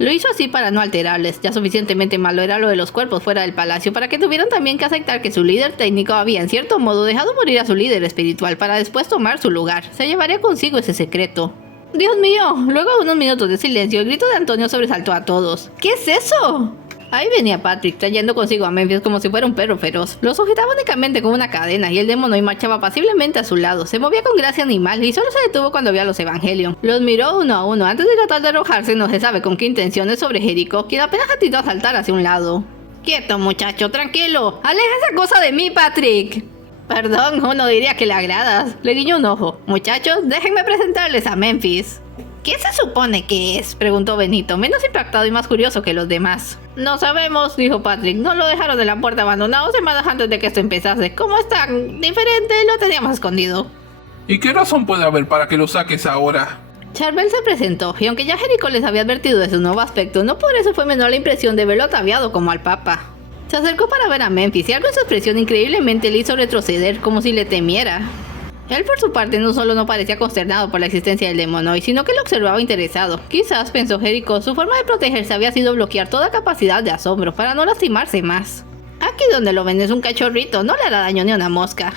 Lo hizo así para no alterarles, ya suficientemente malo era lo de los cuerpos fuera del palacio para que tuvieran también que aceptar que su líder técnico había en cierto modo dejado morir a su líder espiritual para después tomar su lugar. Se llevaría consigo ese secreto. ¡Dios mío! Luego de unos minutos de silencio, el grito de Antonio sobresaltó a todos. ¿Qué es eso? Ahí venía Patrick, trayendo consigo a Memphis como si fuera un perro feroz. Lo sujetaba únicamente con una cadena y el demonio y marchaba pasiblemente a su lado. Se movía con gracia animal y solo se detuvo cuando vio a los Evangelion. Los miró uno a uno antes de tratar de arrojarse, no se sabe con qué intenciones, sobre Jericó, quien apenas atinó a saltar hacia un lado. ¡Quieto, muchacho! ¡Tranquilo! ¡Aleja esa cosa de mí, Patrick! Perdón, uno diría que le agradas. Le guiñó un ojo. Muchachos, déjenme presentarles a Memphis. ¿Qué se supone que es?, preguntó Benito, menos impactado y más curioso que los demás. No sabemos, dijo Patrick. No lo dejaron en la puerta abandonado semanas antes de que esto empezase. Como es tan diferente, lo teníamos escondido. ¿Y qué razón puede haber para que lo saques ahora? Charbel se presentó, y aunque ya Jericó les había advertido de su nuevo aspecto, no por eso fue menor la impresión de verlo ataviado como al Papa. Se acercó para ver a Memphis y algo en su expresión increíblemente le hizo retroceder, como si le temiera. Él por su parte no solo no parecía consternado por la existencia del demonio, sino que lo observaba interesado. Quizás, pensó Jericó, su forma de protegerse había sido bloquear toda capacidad de asombro para no lastimarse más. Aquí donde lo ven es un cachorrito, no le hará daño ni una mosca.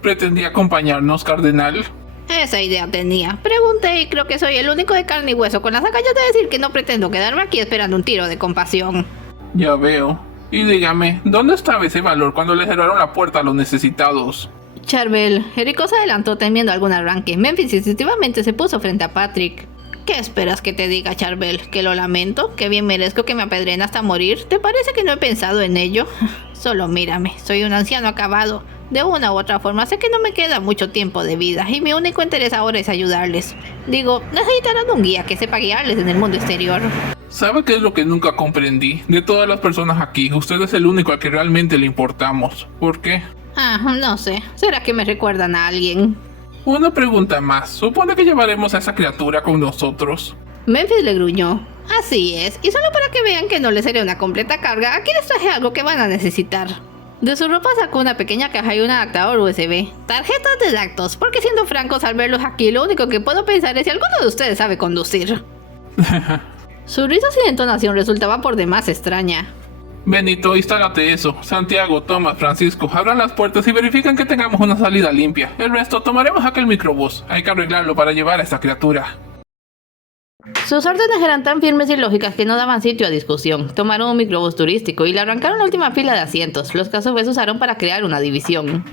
¿Pretendía acompañarnos, cardenal? Esa idea tenía. Pregunté y creo que soy el único de carne y hueso con las agallas de decir que no pretendo quedarme aquí esperando un tiro de compasión. Ya veo. Y dígame, ¿dónde estaba ese valor cuando le cerraron la puerta a los necesitados? Charbel. Jericó se adelantó temiendo algún arranque. Memphis instintivamente se puso frente a Patrick. ¿Qué esperas que te diga, Charbel? ¿Que lo lamento? ¿Que bien merezco que me apedreen hasta morir? ¿Te parece que no he pensado en ello? Solo mírame, soy un anciano acabado. De una u otra forma sé que no me queda mucho tiempo de vida y mi único interés ahora es ayudarles. Digo, necesitarán un guía que sepa guiarles en el mundo exterior. ¿Sabe qué es lo que nunca comprendí? De todas las personas aquí, usted es el único al que realmente le importamos. ¿Por qué? No sé. ¿Será que me recuerdan a alguien? Una pregunta más. ¿Supone que llevaremos a esa criatura con nosotros? Memphis le gruñó. Así es. Y solo para que vean que no les seré una completa carga, aquí les traje algo que van a necesitar. De su ropa sacó una pequeña caja y un adaptador USB. Tarjetas de datos, porque siendo francos al verlos aquí, lo único que puedo pensar es si alguno de ustedes sabe conducir. Su risa sin entonación resultaba por demás extraña. Benito, instálate eso. Santiago, Tomás, Francisco, abran las puertas y verifican que tengamos una salida limpia. El resto tomaremos aquel microbús. Hay que arreglarlo para llevar a esta criatura. Sus órdenes eran tan firmes y lógicas que no daban sitio a discusión. Tomaron un microbús turístico y le arrancaron la última fila de asientos, los que a su vez usaron para crear una división.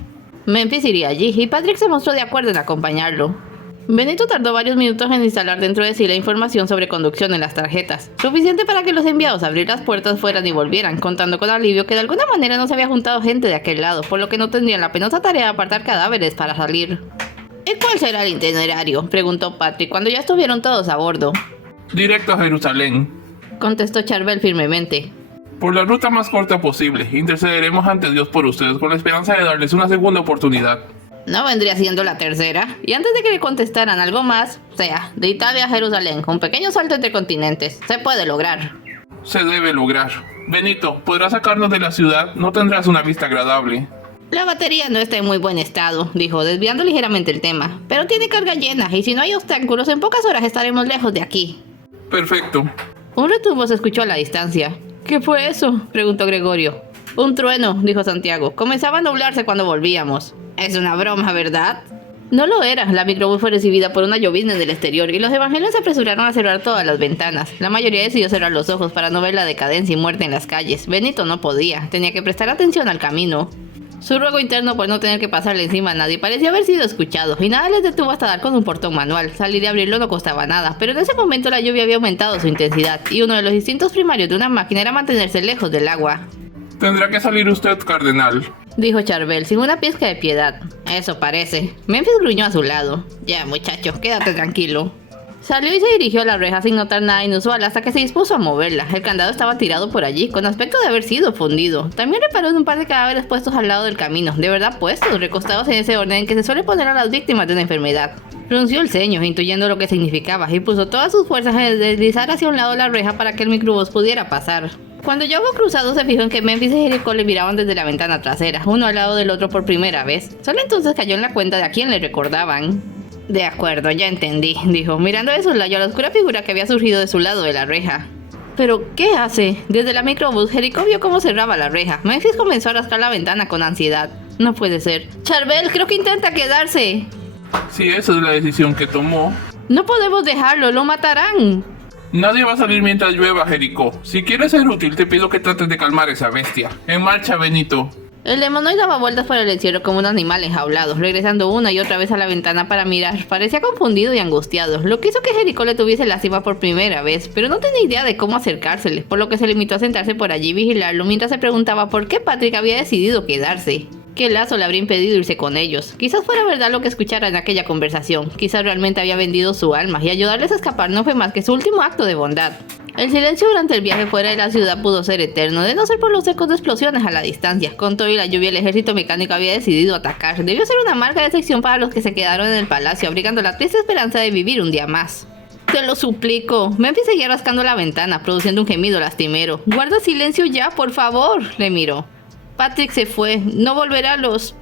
Memphis iría allí y Patrick se mostró de acuerdo en acompañarlo. Benito tardó varios minutos en instalar dentro de sí la información sobre conducción en las tarjetas, suficiente para que los enviados a abrir las puertas fueran y volvieran, contando con alivio que de alguna manera no se había juntado gente de aquel lado, por lo que no tendrían la penosa tarea de apartar cadáveres para salir. ¿Y cuál será el itinerario?, preguntó Patrick cuando ya estuvieron todos a bordo. Directo a Jerusalén, contestó Charbel firmemente. Por la ruta más corta posible. Intercederemos ante Dios por ustedes con la esperanza de darles una segunda oportunidad. No vendría siendo la tercera. Y antes de que le contestaran algo más, de Italia a Jerusalén, un pequeño salto entre continentes, se puede lograr. Se debe lograr. Benito, ¿podrás sacarnos de la ciudad? No tendrás una vista agradable. La batería no está en muy buen estado, dijo, desviando ligeramente el tema. Pero tiene carga llena, y si no hay obstáculos, en pocas horas estaremos lejos de aquí. Perfecto. Un retumbo se escuchó a la distancia. ¿Qué fue eso?, preguntó Gregorio. Un trueno, dijo Santiago. Comenzaba a nublarse cuando volvíamos. Es una broma, ¿verdad? No lo era. La microbús fue recibida por una llovizna en el exterior y los evangelios se apresuraron a cerrar todas las ventanas. La mayoría decidió cerrar los ojos para no ver la decadencia y muerte en las calles. Benito no podía. Tenía que prestar atención al camino. Su ruego interno por no tener que pasarle encima a nadie parecía haber sido escuchado, y nada les detuvo hasta dar con un portón manual. Salir y abrirlo no costaba nada, pero en ese momento la lluvia había aumentado su intensidad, y uno de los instintos primarios de una máquina era mantenerse lejos del agua. Tendrá que salir usted, cardenal, dijo Charbel, sin una pizca de piedad. Eso parece. Memphis gruñó a su lado. Ya, muchacho, quédate tranquilo. Salió y se dirigió a la reja sin notar nada inusual hasta que se dispuso a moverla. El candado estaba tirado por allí, con aspecto de haber sido fundido. También reparó en un par de cadáveres puestos al lado del camino, de verdad puestos, recostados en ese orden en que se suele poner a las víctimas de una enfermedad. Frunció el ceño, intuyendo lo que significaba, y puso todas sus fuerzas en deslizar hacia un lado la reja para que el microbús pudiera pasar. Cuando ya hubo cruzado, se fijó en que Memphis y Jericó le miraban desde la ventana trasera, uno al lado del otro por primera vez. Solo entonces cayó en la cuenta de a quién le recordaban. De acuerdo, ya entendí, dijo, mirando de soslayo a la oscura figura que había surgido de su lado de la reja. ¿Pero qué hace? Desde la microbús, Jericho vio cómo cerraba la reja. Memphis comenzó a rascar la ventana con ansiedad. No puede ser. Charbel, creo que intenta quedarse. Si esa es la decisión que tomó. No podemos dejarlo, lo matarán. Nadie va a salir mientras llueva, Jericho. Si quieres ser útil, te pido que trates de calmar a esa bestia. En marcha, Benito. El demonoide daba vueltas por el encierro como un animal enjaulado, regresando una y otra vez a la ventana para mirar. Parecía confundido y angustiado, lo que hizo que Jericho le tuviese lástima por primera vez, pero no tenía idea de cómo acercársele, por lo que se limitó a sentarse por allí y vigilarlo mientras se preguntaba por qué Patrick había decidido quedarse. ¿Qué lazo le habría impedido irse con ellos? Quizás fuera verdad lo que escuchara en aquella conversación, quizás realmente había vendido su alma y ayudarles a escapar no fue más que su último acto de bondad. El silencio durante el viaje fuera de la ciudad pudo ser eterno, de no ser por los ecos de explosiones a la distancia. Con todo y la lluvia, el ejército mecánico había decidido atacar. Debió ser una marca de sección para los que se quedaron en el palacio, abrigando la triste esperanza de vivir un día más. Te lo suplico. Memphis seguía rascando la ventana, produciendo un gemido lastimero. Guarda silencio ya, por favor, le miró. Patrick se fue. No volverá. Los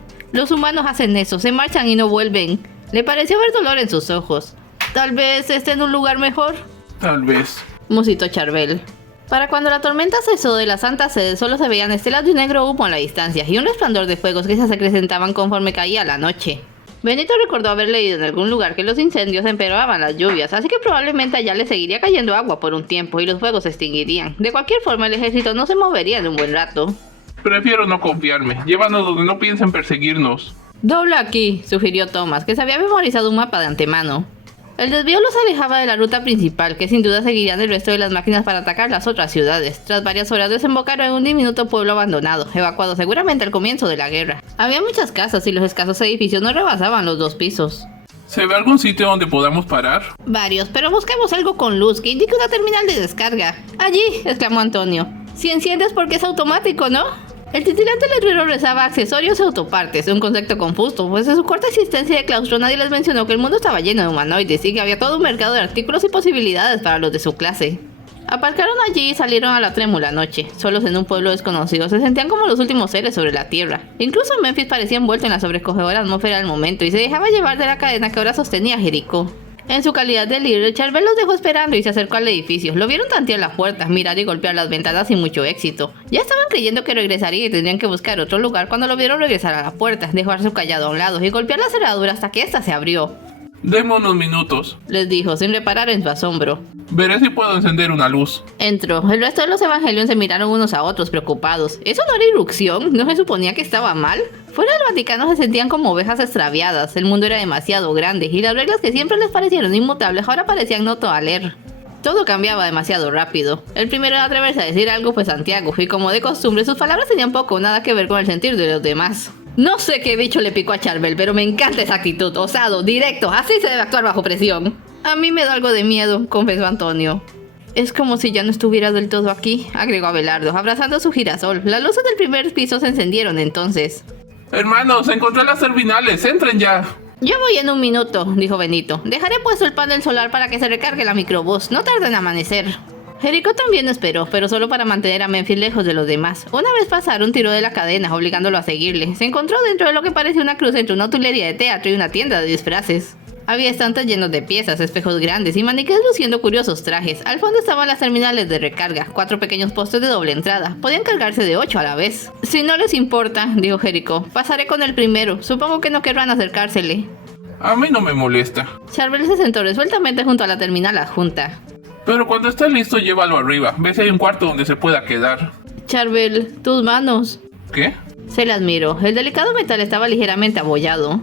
humanos hacen eso, se marchan y no vuelven. Le pareció ver dolor en sus ojos. Tal vez esté en un lugar mejor. Tal vez, musitó Charbel. Para cuando la tormenta cesó de la Santa Sede, solo se veían estelas de un negro humo a la distancia y un resplandor de fuegos que se acrecentaban conforme caía la noche. Benito recordó haber leído en algún lugar que los incendios empeoraban las lluvias, así que probablemente allá le seguiría cayendo agua por un tiempo y los fuegos se extinguirían. De cualquier forma, el ejército no se movería en un buen rato. prefiero no confiarme. Llévanos donde no piensen perseguirnos. Dobla aquí, sugirió Thomas, que se había memorizado un mapa de antemano. El desvío los alejaba de la ruta principal, que sin duda seguirían el resto de las máquinas para atacar las otras ciudades. Tras varias horas desembocaron en un diminuto pueblo abandonado, evacuado seguramente al comienzo de la guerra. Había muchas casas y los escasos edificios no rebasaban los 2 pisos. ¿Se ve algún sitio donde podamos parar? Varios, pero busquemos algo con luz que indique una terminal de descarga. Allí, exclamó Antonio. Si enciendes porque es automático, ¿no? El titilante letrero rezaba accesorios y autopartes, un concepto confuso, pues en su corta existencia de claustro nadie les mencionó que el mundo estaba lleno de humanoides y que había todo un mercado de artículos y posibilidades para los de su clase. Aparcaron allí y salieron a la trémula noche. Solos en un pueblo desconocido, se sentían como los últimos seres sobre la tierra. Incluso Memphis parecía envuelto en la sobrecogedora atmósfera del momento y se dejaba llevar de la cadena que ahora sostenía Jericho. En su calidad de líder, Charbel los dejó esperando y se acercó al edificio. Lo vieron tantear la puerta, mirar y golpear las ventanas sin mucho éxito. Ya estaban creyendo que regresaría y tendrían que buscar otro lugar cuando lo vieron regresar a la puerta, dejar su callado a un lado y golpear la cerradura hasta que ésta se abrió. Deme unos minutos, les dijo, sin reparar en su asombro. Veré si puedo encender una luz. Entró. El resto de los evangelios se miraron unos a otros preocupados. ¿Eso no era irrupción? ¿No se suponía que estaba mal? Fuera del Vaticano se sentían como ovejas extraviadas. El mundo era demasiado grande y las reglas que siempre les parecieron inmutables ahora parecían no valer. Todo cambiaba demasiado rápido. El primero en atreverse a decir algo fue Santiago, y como de costumbre sus palabras tenían poco o nada que ver con el sentir de los demás. No sé qué bicho le picó a Charbel, pero me encanta esa actitud, osado, directo, así se debe actuar bajo presión. A mí me da algo de miedo, confesó Antonio. Es como si ya no estuviera del todo aquí, agregó Abelardo, abrazando su girasol. Las luces del primer piso se encendieron entonces. Hermanos, encontré las terminales, entren ya. Yo voy en un minuto, dijo Benito. Dejaré puesto el panel solar para que se recargue la microbús, no tarda en amanecer. Jericho también esperó, pero solo para mantener a Memphis lejos de los demás. Una vez pasaron, tiró de la cadena, obligándolo a seguirle. Se encontró dentro de lo que parecía una cruz entre una utilería de teatro y una tienda de disfraces. Había estantes llenos de piezas, espejos grandes y maniquíes luciendo curiosos trajes. Al fondo estaban las terminales de recarga, 4 pequeños postes de doble entrada. Podían cargarse de 8 a la vez. Si no les importa, dijo Jericho, pasaré con el primero. Supongo que no querrán acercársele. A mí no me molesta. Charbel se sentó resueltamente junto a la terminal adjunta. Pero cuando esté listo, llévalo arriba. Ves, hay un cuarto donde se pueda quedar. Charbel, tus manos. ¿Qué? Se las miró. El delicado metal estaba ligeramente abollado.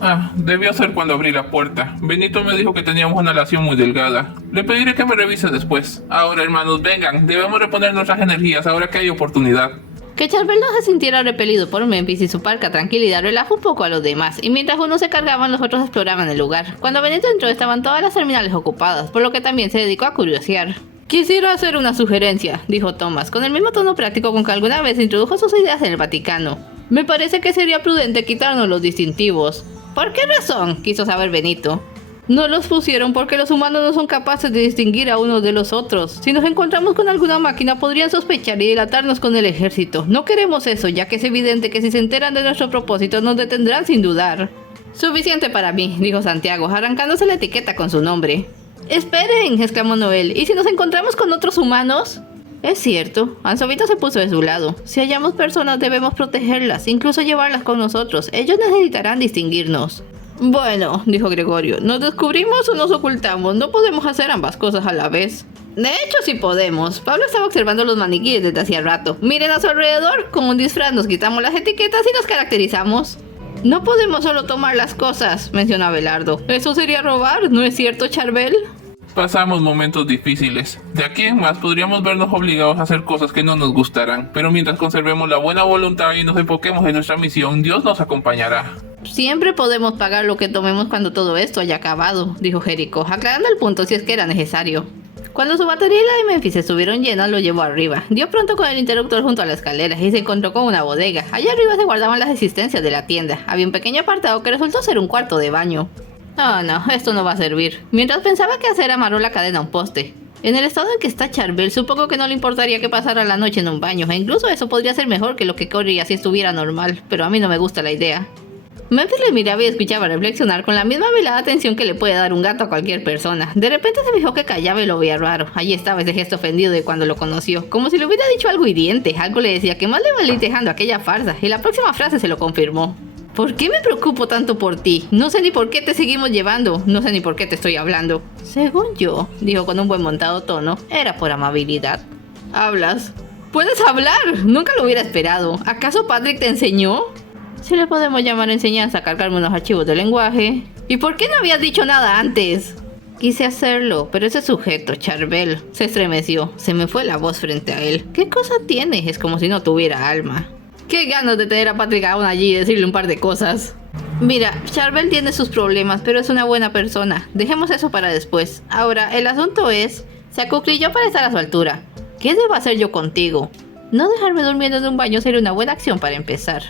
Ah, debió ser cuando abrí la puerta. Benito me dijo que teníamos una relación muy delgada. Le pediré que me revise después. Ahora, hermanos, vengan. Debemos reponer nuestras energías ahora que hay oportunidad. Que Charbel no se sintiera repelido por Memphis y su parca tranquilidad relajó un poco a los demás, y mientras unos se cargaban, los otros exploraban el lugar. Cuando Benito entró estaban todas las terminales ocupadas, por lo que también se dedicó a curiosear. Quisiera hacer una sugerencia, dijo Thomas, con el mismo tono práctico con que alguna vez introdujo sus ideas en el Vaticano. Me parece que sería prudente quitarnos los distintivos. ¿Por qué razón?, quiso saber Benito. No los pusieron porque los humanos no son capaces de distinguir a unos de los otros. Si nos encontramos con alguna máquina podrían sospechar y delatarnos con el ejército. No queremos eso, ya que es evidente que si se enteran de nuestro propósito nos detendrán sin dudar. Suficiente para mí, dijo Santiago, arrancándose la etiqueta con su nombre. ¡Esperen!, exclamó Noel. ¿Y si nos encontramos con otros humanos? Es cierto, Ansovito se puso de su lado. Si hallamos personas debemos protegerlas, incluso llevarlas con nosotros. Ellos necesitarán distinguirnos. Bueno, dijo Gregorio, ¿nos descubrimos o nos ocultamos? No podemos hacer ambas cosas a la vez. De hecho, sí podemos. Pablo estaba observando los maniquíes desde hacía rato. Miren a su alrededor, con un disfraz nos quitamos las etiquetas y nos caracterizamos. No podemos solo tomar las cosas, mencionó Abelardo. Eso sería robar, ¿no es cierto, Charbel? Pasamos momentos difíciles. De aquí en más podríamos vernos obligados a hacer cosas que no nos gustarán, pero mientras conservemos la buena voluntad y nos enfoquemos en nuestra misión, Dios nos acompañará. Siempre podemos pagar lo que tomemos cuando todo esto haya acabado, dijo Jericho, aclarando el punto si es que era necesario. Cuando su batería y la de Memphis estuvieron llenas, lo llevó arriba. Dio pronto con el interruptor junto a la escalera y se encontró con una bodega. Allá arriba se guardaban las existencias de la tienda. Había un pequeño apartado que resultó ser un cuarto de baño. Oh no, esto no va a servir. Mientras pensaba qué hacer, amarró la cadena a un poste. En el estado en que está Charbel, supongo que no le importaría que pasara la noche en un baño, e incluso eso podría ser mejor que lo que corría si estuviera normal, pero a mí no me gusta la idea. Memphis le miraba y escuchaba reflexionar con la misma velada atención que le puede dar un gato a cualquier persona. De repente se fijó que callaba y lo veía raro. Allí estaba ese gesto ofendido de cuando lo conoció, como si le hubiera dicho algo hiriente. Algo le decía que más le valía dejando aquella farsa, y la próxima frase se lo confirmó. ¿Por qué me preocupo tanto por ti? No sé ni por qué te seguimos llevando, no sé ni por qué te estoy hablando. Según yo, dijo con un buen montado tono, era por amabilidad. ¿Hablas? ¿Puedes hablar? Nunca lo hubiera esperado. ¿Acaso Patrick te enseñó? Si le podemos llamar enseñanza, cargarme unos archivos de lenguaje. ¿Y por qué no habías dicho nada antes? Quise hacerlo, pero ese sujeto, Charbel, se estremeció. Se me fue la voz frente a él. ¿Qué cosa tienes? Es como si no tuviera alma. Qué ganas de tener a Patrick aún allí y decirle un par de cosas. Mira, Charbel tiene sus problemas, pero es una buena persona. Dejemos eso para después. Ahora, el asunto es... Se acuclilló para estar a su altura. ¿Qué debo hacer yo contigo? No dejarme durmiendo en un baño sería una buena acción para empezar.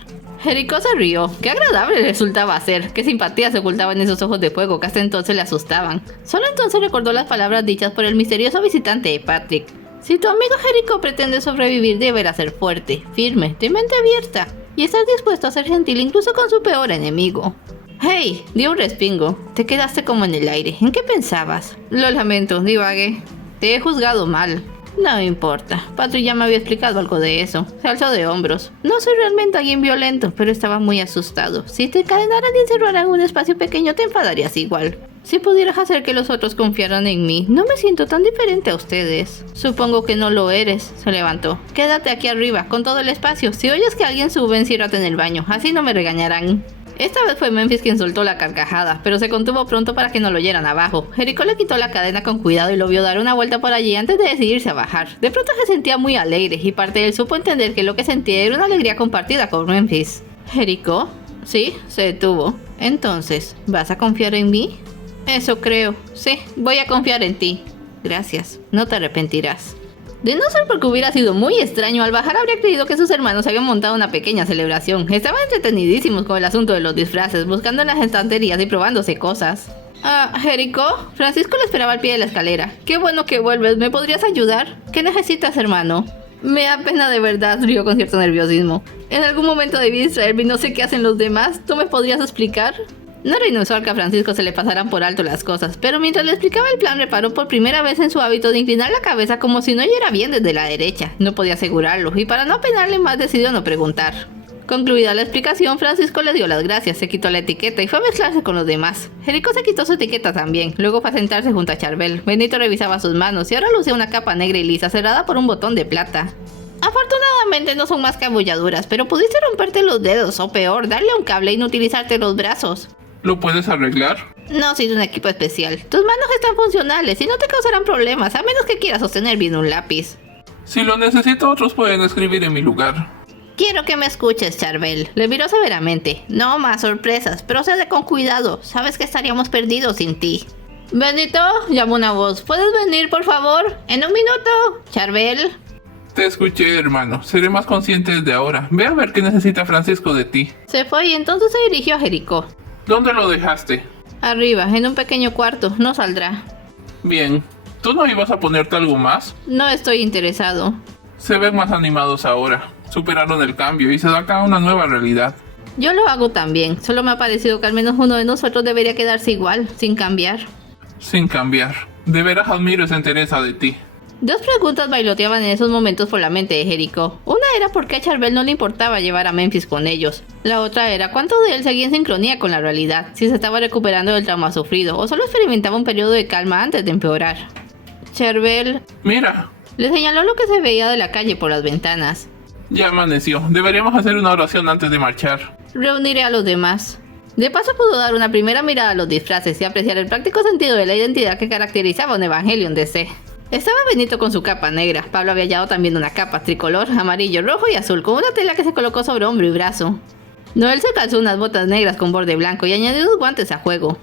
Jericho se rió. Qué agradable resultaba ser. Qué simpatía se ocultaba en esos ojos de fuego que hasta entonces le asustaban. Solo entonces recordó las palabras dichas por el misterioso visitante de Patrick. Si tu amigo Jericho pretende sobrevivir, deberá ser fuerte, firme, de mente abierta y estar dispuesto a ser gentil incluso con su peor enemigo. Hey, dio un respingo. Te quedaste como en el aire. ¿En qué pensabas? Lo lamento, divagué. Te he juzgado mal. No me importa. Patrick ya me había explicado algo de eso. Se alzó de hombros. No soy realmente alguien violento, pero estaba muy asustado. Si te encadenaran y encerraran en un espacio pequeño, te enfadarías igual. Si pudieras hacer que los otros confiaran en mí, no me siento tan diferente a ustedes. Supongo que no lo eres. Se levantó. Quédate aquí arriba, con todo el espacio. Si oyes que alguien sube, enciérrate en el baño. Así no me regañarán. Esta vez fue Memphis quien soltó la carcajada, pero se contuvo pronto para que no lo oyeran abajo. Jericho le quitó la cadena con cuidado y lo vio dar una vuelta por allí antes de decidirse a bajar. De pronto se sentía muy alegre y parte de él supo entender que lo que sentía era una alegría compartida con Memphis. ¿Jericho? Sí, se detuvo. Entonces, ¿vas a confiar en mí? Eso creo. Sí, voy a confiar en ti. Gracias, no te arrepentirás. De no ser porque hubiera sido muy extraño, al bajar habría creído que sus hermanos habían montado una pequeña celebración. Estaban entretenidísimos con el asunto de los disfraces, buscando en las estanterías y probándose cosas. Jericho, Francisco le esperaba al pie de la escalera. Qué bueno que vuelves, ¿me podrías ayudar? ¿Qué necesitas, hermano? Me da pena de verdad, rió con cierto nerviosismo. En algún momento debí distraerme y no sé qué hacen los demás. ¿Tú me podrías explicar? No era inusual que a Francisco se le pasaran por alto las cosas, pero mientras le explicaba el plan reparó por primera vez en su hábito de inclinar la cabeza como si no oyera bien desde la derecha. No podía asegurarlo, y para no apenarle más decidió no preguntar. Concluida la explicación, Francisco le dio las gracias, se quitó la etiqueta y fue a mezclarse con los demás. Jericho se quitó su etiqueta también, luego fue a sentarse junto a Charbel. Benito revisaba sus manos y ahora lucía una capa negra y lisa cerrada por un botón de plata. Afortunadamente no son más que abolladuras, pero pudiste romperte los dedos, o peor, darle un cable y no utilizarte los brazos. ¿Lo puedes arreglar? No soy de un equipo especial. Tus manos están funcionales y no te causarán problemas, a menos que quieras sostener bien un lápiz. Si lo necesito, otros pueden escribir en mi lugar. Quiero que me escuches, Charbel. Le miró severamente. No más sorpresas, procede con cuidado. Sabes que estaríamos perdidos sin ti. Benito, llamó una voz. ¿Puedes venir, por favor? En un minuto. Charbel. Te escuché, hermano. Seré más consciente desde ahora. Ve a ver qué necesita Francisco de ti. Se fue y entonces se dirigió a Jericho. ¿Dónde lo dejaste? Arriba, en un pequeño cuarto. No saldrá. Bien. ¿Tú no ibas a ponerte algo más? No estoy interesado. Se ven más animados ahora. Superaron el cambio y se da acá una nueva realidad. Yo lo hago también. Solo me ha parecido que al menos uno de nosotros debería quedarse igual, sin cambiar. Sin cambiar. De veras admiro esa entereza de ti. Dos preguntas bailoteaban en esos momentos por la mente de Jericho. Una era por qué a Charbel no le importaba llevar a Memphis con ellos. La otra era cuánto de él seguía en sincronía con la realidad, si se estaba recuperando del trauma sufrido o solo experimentaba un periodo de calma antes de empeorar. Charbel Mira, le señaló lo que se veía de la calle por las ventanas. ya amaneció. Deberíamos hacer una oración antes de marchar. Reuniré a los demás. De paso pudo dar una primera mirada a los disfraces y apreciar el práctico sentido de la identidad que caracterizaba un Evangelion DC. Estaba Benito con su capa negra. Pablo había hallado también una capa tricolor, amarillo, rojo y azul, con una tela que se colocó sobre hombro y brazo. Noel se calzó unas botas negras con borde blanco y añadió unos guantes a juego.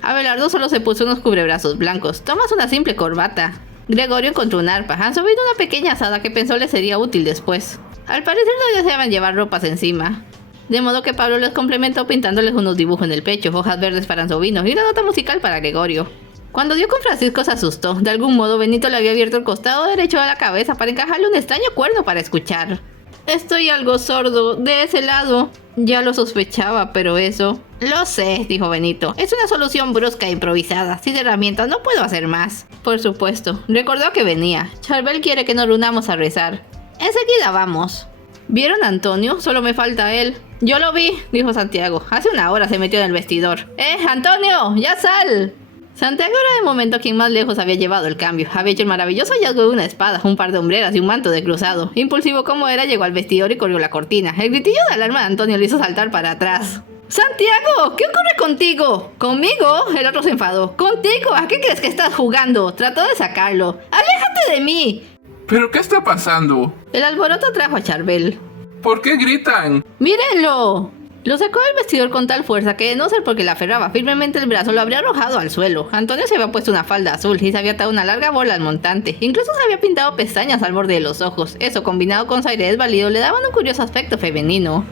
Abelardo solo se puso unos cubrebrazos blancos. Tomás una simple corbata. Gregorio encontró un arpa. Hanzo vino una pequeña asada que pensó le sería útil después. Al parecer no deseaban llevar ropas encima. De modo que Pablo les complementó pintándoles unos dibujos en el pecho, hojas verdes para Anzovino y una nota musical para Gregorio. Cuando dio con Francisco se asustó. De algún modo Benito le había abierto el costado derecho de la cabeza para encajarle un extraño cuerno para escuchar. Estoy algo sordo, de ese lado. Ya lo sospechaba, pero eso... Lo sé, dijo Benito. Es una solución brusca e improvisada. Sin herramientas no puedo hacer más. Por supuesto. Recordó que venía. Charbel quiere que nos reunamos a rezar. Enseguida vamos. ¿Vieron a Antonio? Solo me falta él. Yo lo vi, dijo Santiago. Hace una hora se metió en el vestidor. ¡Antonio! ¡Ya sal! Santiago era de momento quien más lejos había llevado el cambio. Había hecho el maravilloso hallazgo de una espada, un par de hombreras y un manto de cruzado. Impulsivo como era, llegó al vestidor y corrió la cortina. El gritillo de alarma de Antonio le hizo saltar para atrás. ¡Santiago! ¿Qué ocurre contigo? ¿Conmigo? El otro se enfadó. ¿Contigo? ¿A qué crees que estás jugando? Trató de sacarlo. ¡Aléjate de mí! ¿Pero qué está pasando? El alboroto trajo a Charbel. ¿Por qué gritan? ¡Mírenlo! Lo sacó del vestidor con tal fuerza que, de no ser porque le aferraba firmemente el brazo, lo habría arrojado al suelo. Antonio se había puesto una falda azul y se había atado una larga bola al montante. Incluso se había pintado pestañas al borde de los ojos. Eso, combinado con su aire desvalido, le daban un curioso aspecto femenino.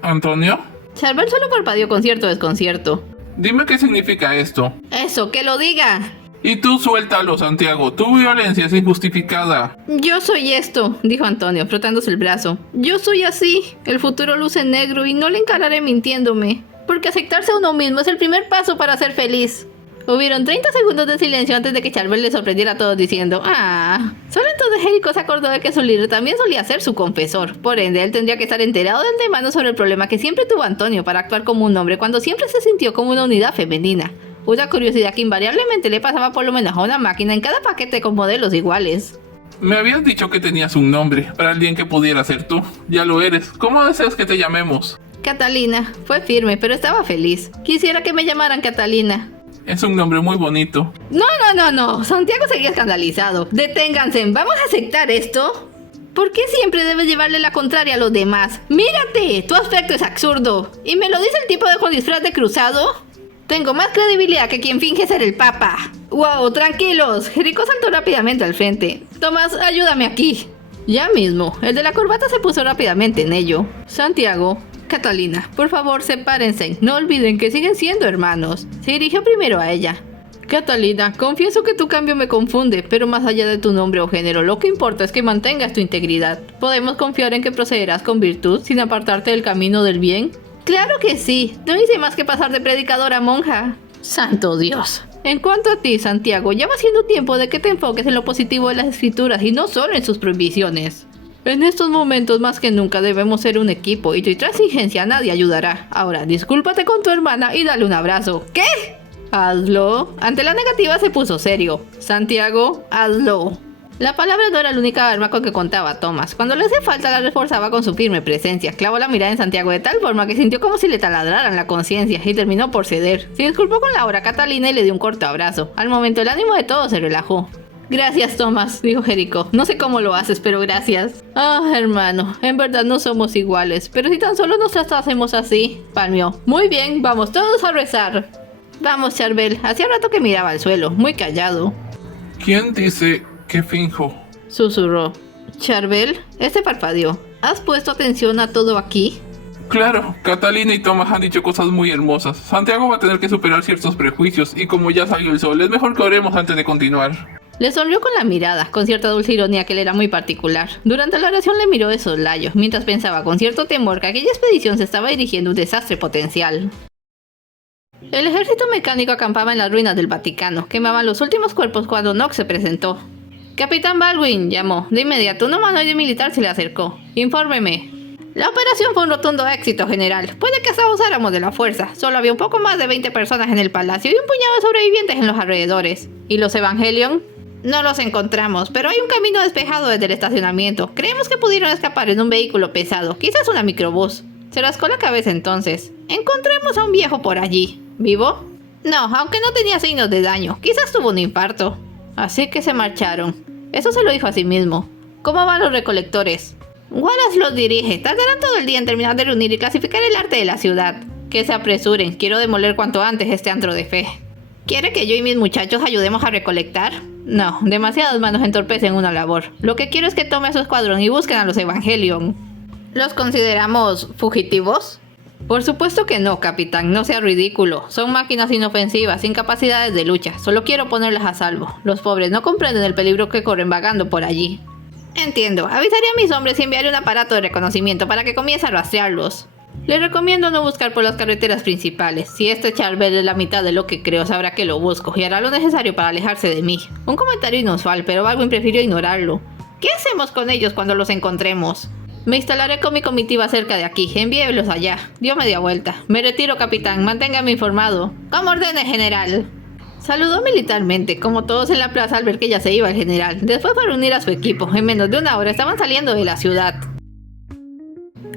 ¿Antonio? Charbel solo parpadeó con cierto desconcierto. Dime qué significa esto. ¡Eso, que lo diga! Y tú suéltalo, Santiago. Tu violencia es injustificada. Yo soy esto, dijo Antonio, frotándose el brazo. Yo soy así. El futuro luce negro y no le encararé mintiéndome. Porque aceptarse a uno mismo es el primer paso para ser feliz. Hubieron 30 segundos de silencio antes de que Charbel le sorprendiera a todos diciendo ¡Ah! Solo entonces Jericho se acordó de que su líder también solía ser su confesor. Por ende, él tendría que estar enterado de antemano sobre el problema que siempre tuvo Antonio para actuar como un hombre cuando siempre se sintió como una unidad femenina. Una curiosidad que invariablemente le pasaba por lo menos a una máquina en cada paquete con modelos iguales. Me habías dicho que tenías un nombre para alguien que pudiera ser tú. Ya lo eres. ¿Cómo deseas que te llamemos? Catalina. Fue firme, pero estaba feliz. Quisiera que me llamaran Catalina. Es un nombre muy bonito. No. Santiago seguía escandalizado. Deténganse. ¿Vamos a aceptar esto? ¿Por qué siempre debes llevarle la contraria a los demás? ¡Mírate! Tu aspecto es absurdo. ¿Y me lo dice el tipo de con disfraz de cruzado? Tengo más credibilidad que quien finge ser el papa. ¡Wow! ¡Tranquilos! Jericho saltó rápidamente al frente. Tomás, ayúdame aquí. Ya mismo. El de la corbata se puso rápidamente en ello. Santiago, Catalina, por favor, sepárense. No olviden que siguen siendo hermanos. Se dirigió primero a ella. Catalina, confieso que tu cambio me confunde, pero más allá de tu nombre o género, lo que importa es que mantengas tu integridad. ¿Podemos confiar en que procederás con virtud sin apartarte del camino del bien? Claro que sí. No hice más que pasar de predicadora a monja. Santo Dios. En cuanto a ti, Santiago, ya va siendo tiempo de que te enfoques en lo positivo de las escrituras y no solo en sus prohibiciones. En estos momentos más que nunca debemos ser un equipo y tu intransigencia a nadie ayudará. Ahora, discúlpate con tu hermana y dale un abrazo. ¿Qué? Hazlo. Ante la negativa se puso serio. Santiago, hazlo. La palabra no era la única arma con que contaba Tomás. Cuando le hacía falta la reforzaba con su firme presencia. Clavó la mirada en Santiago de tal forma que sintió como si le taladraran la conciencia y terminó por ceder. Se disculpó con la hora Catalina y le dio un corto abrazo. Al momento el ánimo de todos se relajó. Gracias, Tomás, dijo Jericho. No sé cómo lo haces, pero gracias. Ah, hermano, en verdad no somos iguales, pero si tan solo nos tratásemos así. Palmeó. Muy bien, vamos todos a rezar. Vamos, Charbel. Hacía rato que miraba al suelo, muy callado. ¿Quién dice que finjo? Susurró. Charbel, parpadeó. ¿Has puesto atención a todo aquí? Claro, Catalina y Tomás han dicho cosas muy hermosas. Santiago va a tener que superar ciertos prejuicios y como ya salió el sol, es mejor que oremos antes de continuar. Le sonrió con la mirada, con cierta dulce ironía que le era muy particular. Durante la oración le miró de soslayo, mientras pensaba con cierto temor que aquella expedición se estaba dirigiendo a un desastre potencial. El ejército mecánico acampaba en las ruinas del Vaticano. Quemaban los últimos cuerpos cuando Knox se presentó. «Capitán Baldwin», llamó. De inmediato, un humanoide militar se le acercó. «Infórmeme». «La operación fue un rotundo éxito, general. Puede que hasta usáramos de la fuerza. Solo había un poco más de 20 personas en el palacio y un puñado de sobrevivientes en los alrededores. ¿Y los Evangelion?» «No los encontramos, pero hay un camino despejado desde el estacionamiento. Creemos que pudieron escapar en un vehículo pesado, quizás una microbús». Se rascó la cabeza entonces. «Encontremos a un viejo por allí. ¿Vivo?» «No, aunque no tenía signos de daño. Quizás tuvo un infarto». Así que se marcharon. Eso se lo dijo a sí mismo. ¿Cómo van los recolectores? Wallace los dirige. Tardarán todo el día en terminar de reunir y clasificar el arte de la ciudad. Que se apresuren. Quiero demoler cuanto antes este antro de fe. ¿Quiere que yo y mis muchachos ayudemos a recolectar? No, demasiadas manos entorpecen una labor. Lo que quiero es que tome a su escuadrón y busquen a los Evangelion. ¿Los consideramos fugitivos? Por supuesto que no, capitán, no sea ridículo. Son máquinas inofensivas, sin capacidades de lucha. Solo quiero ponerlas a salvo. Los pobres no comprenden el peligro que corren vagando por allí. Entiendo. Avisaré a mis hombres y enviaré un aparato de reconocimiento para que comience a rastrearlos. Le recomiendo no buscar por las carreteras principales. Si este Charbel es la mitad de lo que creo, sabrá que lo busco y hará lo necesario para alejarse de mí. Un comentario inusual, pero Baldwin prefirió ignorarlo. ¿Qué hacemos con ellos cuando los encontremos? Me instalaré con mi comitiva cerca de aquí. Envíelos allá. Dio media vuelta. Me retiro, capitán. Manténgame informado. Como ordene, general. Saludó militarmente, como todos en la plaza al ver que ya se iba el general. Después fue a reunir a su equipo. En menos de una hora estaban saliendo de la ciudad.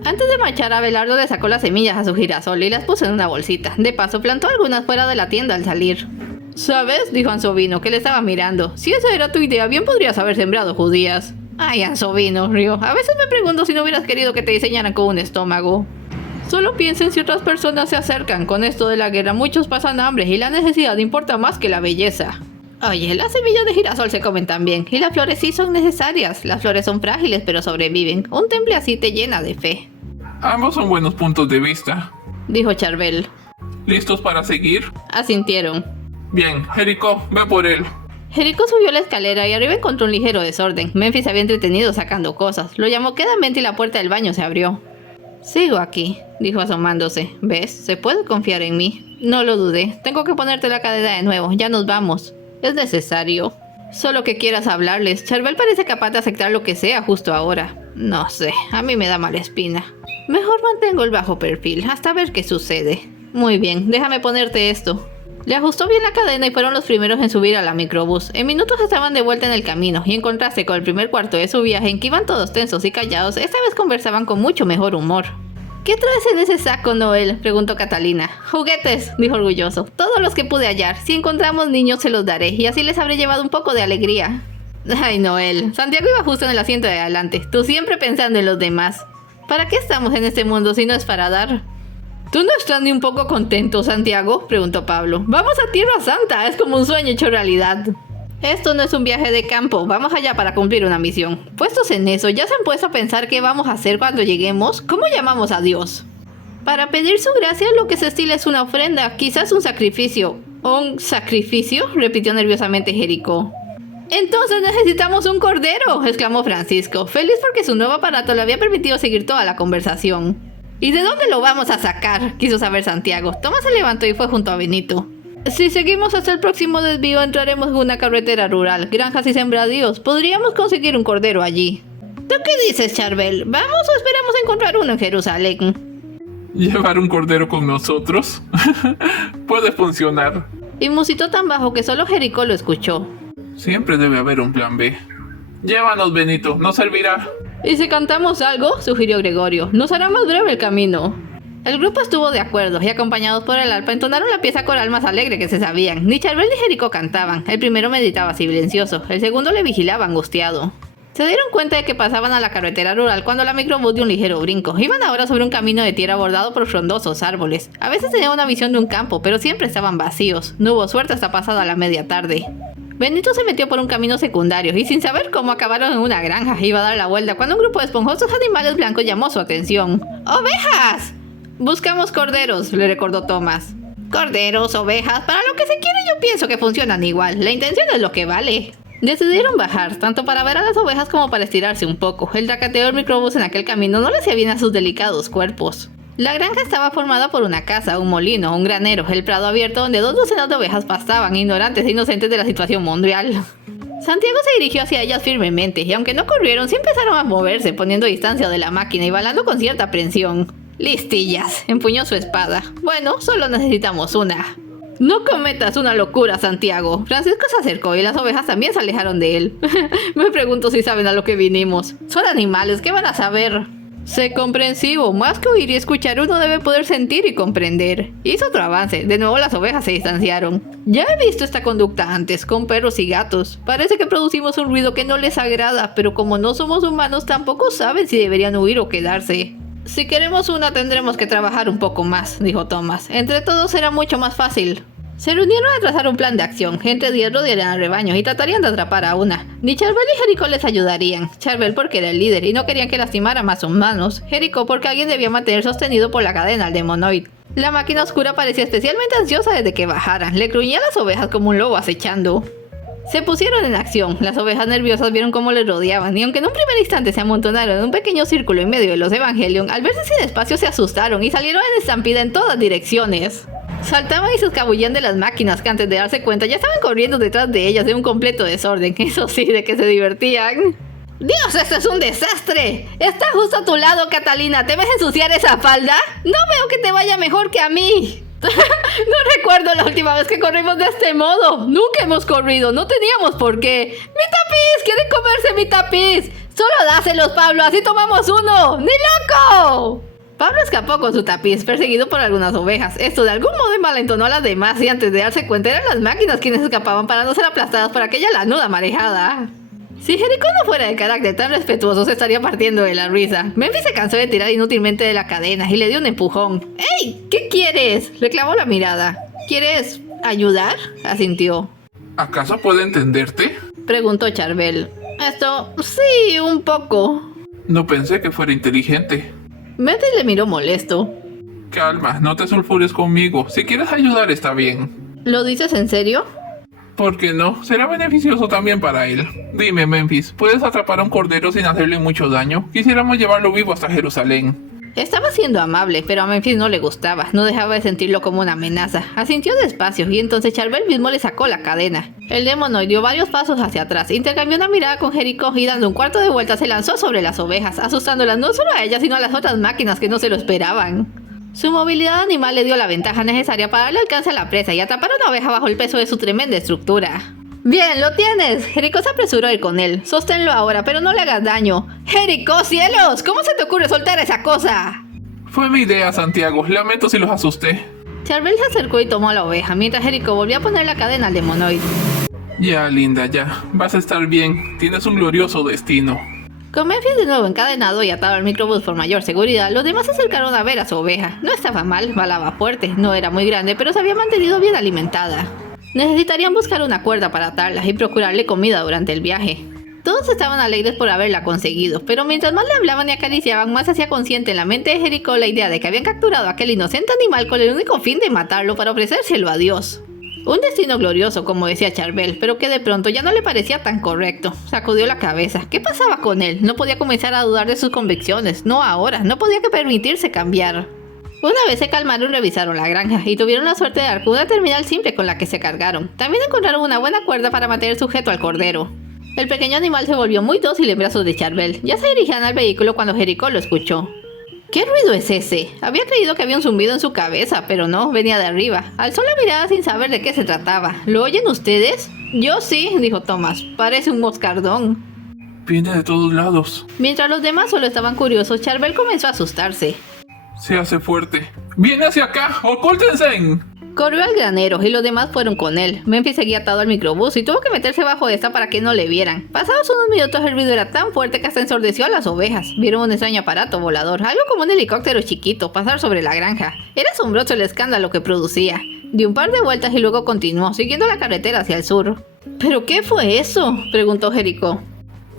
Antes de marchar, Abelardo le sacó las semillas a su girasol y las puso en una bolsita. De paso, plantó algunas fuera de la tienda al salir. ¿Sabes?, dijo Ansovino, que le estaba mirando. Si esa era tu idea, bien podrías haber sembrado judías. Ay, Ansovino, rió. A veces me pregunto si no hubieras querido que te diseñaran con un estómago. Solo piensen si otras personas se acercan. Con esto de la guerra, muchos pasan hambre y la necesidad importa más que la belleza. Oye, las semillas de girasol se comen también, y las flores sí son necesarias. Las flores son frágiles, pero sobreviven. Un temple así te llena de fe. Ambos son buenos puntos de vista, dijo Charbel. ¿Listos para seguir? Asintieron. Bien, Jericho, ve por él. Jericho subió la escalera y arriba encontró un ligero desorden. Memphis se había entretenido sacando cosas. Lo llamó quedamente y la puerta del baño se abrió. Sigo aquí, dijo asomándose. ¿Ves? Se puede confiar en mí. No lo dudé. Tengo que ponerte la cadena de nuevo. Ya nos vamos. Es necesario. Solo que quieras hablarles. Charbel parece capaz de aceptar lo que sea justo ahora. No sé, a mí me da mala espina. Mejor mantengo el bajo perfil, hasta ver qué sucede. Muy bien, déjame ponerte esto. Le ajustó bien la cadena y fueron los primeros en subir a la microbús. En minutos estaban de vuelta en el camino, y en contraste con el primer cuarto de su viaje, en que iban todos tensos y callados, esta vez conversaban con mucho mejor humor. ¿Qué traes en ese saco, Noel?, preguntó Catalina. Juguetes, dijo orgulloso. Todos los que pude hallar. Si encontramos niños se los daré, y así les habré llevado un poco de alegría. Ay, Noel. Santiago iba justo en el asiento de adelante. Tú siempre pensando en los demás. ¿Para qué estamos en este mundo si no es para dar? ¿Tú no estás ni un poco contento, Santiago?, preguntó Pablo. Vamos a Tierra Santa, es como un sueño hecho realidad. Esto no es un viaje de campo, vamos allá para cumplir una misión. Puestos en eso, ¿ya se han puesto a pensar qué vamos a hacer cuando lleguemos? ¿Cómo llamamos a Dios? Para pedir su gracia lo que se estila es una ofrenda, quizás un sacrificio. ¿Un sacrificio?, repitió nerviosamente Jericho. Entonces necesitamos un cordero, exclamó Francisco, feliz porque su nuevo aparato le había permitido seguir toda la conversación. ¿Y de dónde lo vamos a sacar?, quiso saber Santiago. Tomás se levantó y fue junto a Benito. Si seguimos hasta el próximo desvío, entraremos en una carretera rural, granjas y sembradíos. Podríamos conseguir un cordero allí. ¿Tú qué dices, Charbel? ¿Vamos o esperamos encontrar uno en Jerusalén? ¿Llevar un cordero con nosotros? Puede funcionar. Y musitó tan bajo que solo Jericho lo escuchó. Siempre debe haber un plan B. Llévanos, Benito, nos servirá. ¿Y si cantamos algo?, sugirió Gregorio. Nos hará más breve el camino. El grupo estuvo de acuerdo y acompañados por el arpa entonaron la pieza coral más alegre que se sabían. Ni Charbel ni Jericho cantaban. El primero meditaba silencioso, el segundo le vigilaba angustiado. Se dieron cuenta de que pasaban a la carretera rural cuando la microbús dio un ligero brinco. Iban ahora sobre un camino de tierra bordado por frondosos árboles. A veces tenía una visión de un campo, pero siempre estaban vacíos. No hubo suerte hasta pasada la media tarde. Benito se metió por un camino secundario y sin saber cómo acabaron en una granja. Iba a dar la vuelta cuando un grupo de esponjosos animales blancos llamó su atención. ¡Ovejas! Buscamos corderos, le recordó Tomás. Corderos, ovejas, para lo que se quiere yo pienso que funcionan igual. La intención es lo que vale. Decidieron bajar, tanto para ver a las ovejas como para estirarse un poco. El tracateo del microbús en aquel camino no le hacía bien a sus delicados cuerpos. La granja estaba formada por una casa, un molino, un granero, el prado abierto donde 2 docenas de ovejas pastaban, ignorantes e inocentes de la situación mundial. Santiago se dirigió hacia ellas firmemente, y aunque no corrieron, sí empezaron a moverse, poniendo distancia de la máquina y balando con cierta aprensión. Listillas, empuñó su espada. Bueno, solo necesitamos una. No cometas una locura, Santiago. Francisco se acercó y las ovejas también se alejaron de él. Me pregunto si saben a lo que vinimos. Son animales, ¿qué van a saber? Sé comprensivo, más que oír y escuchar uno debe poder sentir y comprender. Hizo otro avance, de nuevo las ovejas se distanciaron. Ya he visto esta conducta antes, con perros y gatos. Parece que producimos un ruido que no les agrada, pero como no somos humanos tampoco saben si deberían huir o quedarse. Si queremos una tendremos que trabajar un poco más, dijo Thomas. Entre todos será mucho más fácil. Se reunieron a trazar un plan de acción. Entre 10 rodearían al rebaño y tratarían de atrapar a una. Ni Charbel y Jericó les ayudarían. Charbel porque era el líder y no querían que lastimara más humanos. Jericó porque alguien debía mantener sostenido por la cadena al demonoid. La máquina oscura parecía especialmente ansiosa desde que bajaran. Le gruñía a las ovejas como un lobo acechando. Se pusieron en acción. Las ovejas nerviosas vieron cómo les rodeaban y aunque en un primer instante se amontonaron en un pequeño círculo en medio de los Evangelion, al verse sin espacio se asustaron y salieron en estampida en todas direcciones. Saltaban y se escabullían de las máquinas que antes de darse cuenta ya estaban corriendo detrás de ellas en un completo desorden. Eso sí, de que se divertían. ¡Dios, esto es un desastre! Está justo a tu lado, Catalina. ¿Te ves ensuciar esa falda? No veo que te vaya mejor que a mí. No recuerdo la última vez que corrimos de este modo. Nunca hemos corrido, no teníamos por qué. ¡Mi tapiz! ¡Quieren comerse mi tapiz! Solo dáselos, Pablo, así tomamos uno. ¡Ni loco! Pablo escapó con su tapiz, perseguido por algunas ovejas. Esto de algún modo envalentonó a las demás y antes de darse cuenta eran las máquinas quienes escapaban para no ser aplastadas por aquella lanuda marejada. Si Jericó no fuera de carácter tan respetuoso se estaría partiendo de la risa. Memphis se cansó de tirar inútilmente de la cadena y le dio un empujón. ¡Ey! ¿Qué quieres? Reclamó la mirada. ¿Quieres ayudar? Asintió. ¿Acaso puedo entenderte? Preguntó Charbel. Esto, sí, un poco. No pensé que fuera inteligente. Memphis le miró molesto. Calma, no te sulfures conmigo. Si quieres ayudar está bien. ¿Lo dices en serio? ¿Por qué no? Será beneficioso también para él. Dime, Memphis, ¿puedes atrapar a un cordero sin hacerle mucho daño? Quisiéramos llevarlo vivo hasta Jerusalén. Estaba siendo amable, pero a Memphis no le gustaba. No dejaba de sentirlo como una amenaza. Asintió despacio y entonces Charbel mismo le sacó la cadena. El demonoide dio varios pasos hacia atrás, intercambió una mirada con Jericó y dando un cuarto de vuelta se lanzó sobre las ovejas, asustándolas no solo a ellas sino a las otras máquinas que no se lo esperaban. Su movilidad animal le dio la ventaja necesaria para darle alcance a la presa y atrapar a una oveja bajo el peso de su tremenda estructura. ¡Bien, lo tienes! Jericó se apresuró a ir con él. Sosténlo ahora, pero no le hagas daño. ¡Jericó, cielos! ¿Cómo se te ocurre soltar esa cosa? Fue mi idea, Santiago. Lamento si los asusté. Charbel se acercó y tomó a la oveja, mientras Jericó volvió a poner la cadena al demonoide. Ya, linda, ya. Vas a estar bien. Tienes un glorioso destino. Con Memphis de nuevo encadenado y atado al microbús por mayor seguridad, los demás se acercaron a ver a su oveja. No estaba mal, balaba fuerte, no era muy grande, pero se había mantenido bien alimentada. Necesitarían buscar una cuerda para atarla y procurarle comida durante el viaje. Todos estaban alegres por haberla conseguido, pero mientras más le hablaban y acariciaban, más hacía consciente en la mente de Jericó la idea de que habían capturado a aquel inocente animal con el único fin de matarlo para ofrecérselo a Dios. Un destino glorioso, como decía Charbel, pero que de pronto ya no le parecía tan correcto. Sacudió la cabeza. ¿Qué pasaba con él? No podía comenzar a dudar de sus convicciones. No ahora. No podía que permitirse cambiar. Una vez se calmaron, revisaron la granja y tuvieron la suerte de dar con una terminal simple con la que se cargaron. También encontraron una buena cuerda para mantener sujeto al cordero. El pequeño animal se volvió muy dócil en brazos de Charbel. Ya se dirigían al vehículo cuando Jericó lo escuchó. ¿Qué ruido es ese? Había creído que había un zumbido en su cabeza, pero no, venía de arriba. Alzó la mirada sin saber de qué se trataba. ¿Lo oyen ustedes? Yo sí, dijo Thomas. Parece un moscardón. Viene de todos lados. Mientras los demás solo estaban curiosos, Charbel comenzó a asustarse. Se hace fuerte. ¡Viene hacia acá! ¡Ocúltense! Corrió al granero y los demás fueron con él. Memphis seguía atado al microbús y tuvo que meterse bajo esta para que no le vieran. Pasados unos minutos el ruido era tan fuerte que hasta ensordeció a las ovejas. Vieron un extraño aparato volador, algo como un helicóptero chiquito, pasar sobre la granja. Era asombroso el escándalo que producía. Dio un par de vueltas y luego continuó, siguiendo la carretera hacia el sur. ¿Pero qué fue eso?, preguntó Jericó.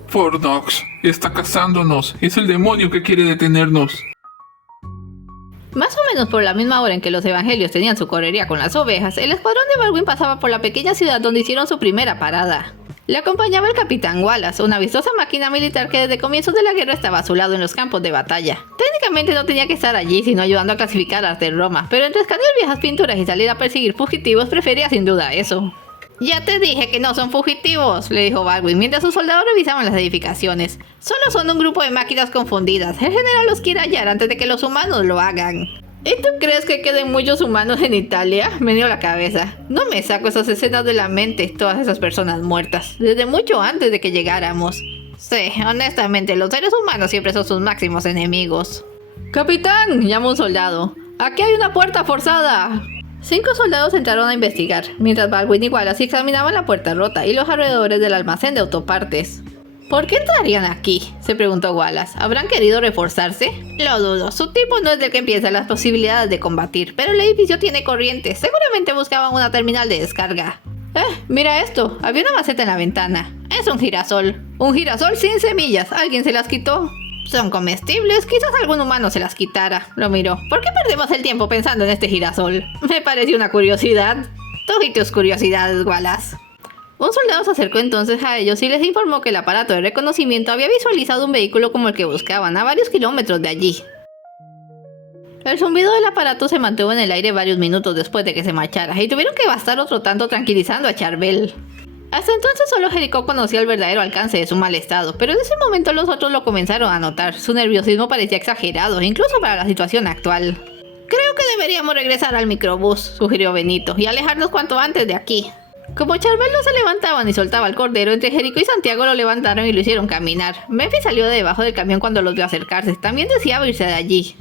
Fornox está cazándonos. Es el demonio que quiere detenernos. Más o menos por la misma hora en que los evangelios tenían su correría con las ovejas, el escuadrón de Baldwin pasaba por la pequeña ciudad donde hicieron su primera parada. Le acompañaba el capitán Wallace, una vistosa máquina militar que desde comienzos de la guerra estaba a su lado en los campos de batalla. Técnicamente no tenía que estar allí, sino ayudando a clasificar arte de Roma, pero entre escanear viejas pinturas y salir a perseguir fugitivos prefería sin duda eso. Ya te dije que no son fugitivos, le dijo Baldwin mientras sus soldados revisaban las edificaciones. Solo son un grupo de máquinas confundidas. El general los quiere hallar antes de que los humanos lo hagan. ¿Y tú crees que queden muchos humanos en Italia? Me dio la cabeza. No me saco esas escenas de la mente, todas esas personas muertas, desde mucho antes de que llegáramos. Sí, honestamente, los seres humanos siempre son sus máximos enemigos. ¡Capitán!, llamó un soldado. ¡Aquí hay una puerta forzada! 5 soldados entraron a investigar, mientras Baldwin y Wallace examinaban la puerta rota y los alrededores del almacén de autopartes. ¿Por qué entrarían aquí?, se preguntó Wallace. ¿Habrán querido reforzarse? Lo dudo, su tipo no es del que piensa las posibilidades de combatir, pero el edificio tiene corriente, seguramente buscaban una terminal de descarga. Mira esto, había una maceta en la ventana. Es un girasol. Un girasol sin semillas, ¿alguien se las quitó? Son comestibles, quizás algún humano se las quitara. Lo miró. ¿Por qué perdemos el tiempo pensando en este girasol? Me pareció una curiosidad. Tú y tus curiosidades, Wallace. Un soldado se acercó entonces a ellos y les informó que el aparato de reconocimiento había visualizado un vehículo como el que buscaban a varios kilómetros de allí. El zumbido del aparato se mantuvo en el aire varios minutos después de que se marchara y tuvieron que bastar otro tanto tranquilizando a Charbel. Hasta entonces solo Jericho conocía el verdadero alcance de su mal estado, pero en ese momento los otros lo comenzaron a notar. Su nerviosismo parecía exagerado, incluso para la situación actual. Creo que deberíamos regresar al microbús, sugirió Benito, y alejarnos cuanto antes de aquí. Como Charbel no se levantaba ni soltaba el cordero, entre Jericho y Santiago lo levantaron y lo hicieron caminar. Memphis salió de debajo del camión cuando los vio acercarse. También deseaba irse de allí.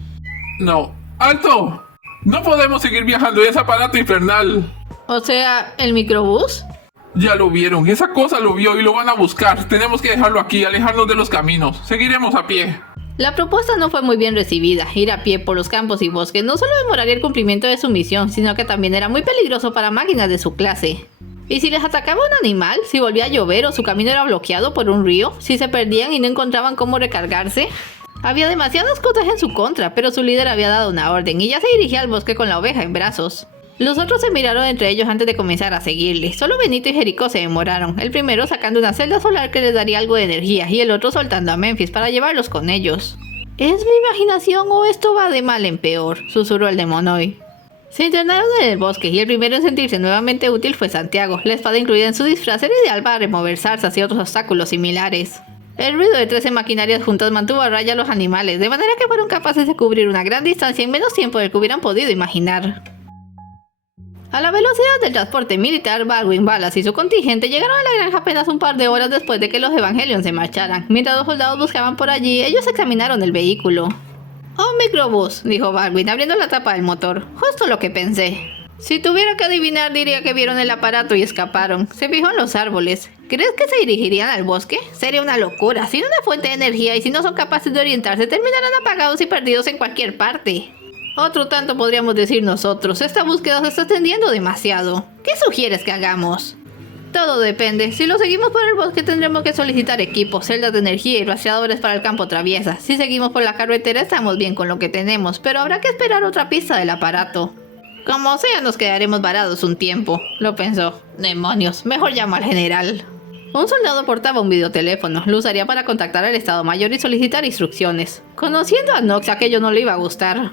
No. ¡Alto! No podemos seguir viajando en ese aparato infernal. O sea, ¿el microbús? Ya lo vieron. Esa cosa lo vio y lo van a buscar. Tenemos que dejarlo aquí, alejarnos de los caminos. Seguiremos a pie. La propuesta no fue muy bien recibida. Ir a pie por los campos y bosques no solo demoraría el cumplimiento de su misión, sino que también era muy peligroso para máquinas de su clase. ¿Y si les atacaba un animal? ¿Si volvía a llover o su camino era bloqueado por un río? ¿Si se perdían y no encontraban cómo recargarse? Había demasiadas cosas en su contra, pero su líder había dado una orden y ya se dirigía al bosque con la oveja en brazos. Los otros se miraron entre ellos antes de comenzar a seguirle. Solo Benito y Jericho se demoraron, el primero sacando una celda solar que les daría algo de energía y el otro soltando a Memphis para llevarlos con ellos. ¿Es mi imaginación o esto va de mal en peor?, susurró el demonoide. Se internaron en el bosque y el primero en sentirse nuevamente útil fue Santiago. La espada incluida en su disfraz era ideal para remover zarzas y otros obstáculos similares. El ruido de 13 maquinarias juntas mantuvo a raya a los animales, de manera que fueron capaces de cubrir una gran distancia en menos tiempo del que hubieran podido imaginar. A la velocidad del transporte militar, Baldwin, Wallace y su contingente llegaron a la granja apenas un par de horas después de que los Evangelion se marcharan. Mientras los soldados buscaban por allí, ellos examinaron el vehículo. «Un microbús», dijo Baldwin, abriendo la tapa del motor. «Justo lo que pensé». Si tuviera que adivinar, diría que vieron el aparato y escaparon. Se fijó en los árboles. ¿Crees que se dirigirían al bosque? Sería una locura. Sin una fuente de energía y si no son capaces de orientarse, terminarán apagados y perdidos en cualquier parte. Otro tanto podríamos decir nosotros. Esta búsqueda se está extendiendo demasiado. ¿Qué sugieres que hagamos? Todo depende. Si lo seguimos por el bosque tendremos que solicitar equipos, celdas de energía y rastreadores para el campo traviesa. Si seguimos por la carretera estamos bien con lo que tenemos, pero habrá que esperar otra pista del aparato. Como sea, nos quedaremos varados un tiempo, lo pensó. Demonios, mejor llamo al general. Un soldado portaba un videoteléfono. Lo usaría para contactar al Estado Mayor y solicitar instrucciones. Conociendo a Knox, aquello no le iba a gustar.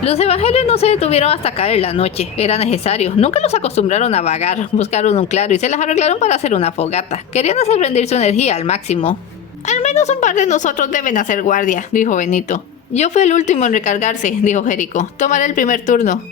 Los evangelios no se detuvieron hasta caer la noche. Era necesario. Nunca los acostumbraron a vagar. Buscaron un claro y se las arreglaron para hacer una fogata. Querían hacer rendir su energía al máximo. Al menos un par de nosotros deben hacer guardia, dijo Benito. Yo fui el último en recargarse, dijo Jericho. Tomaré el primer turno.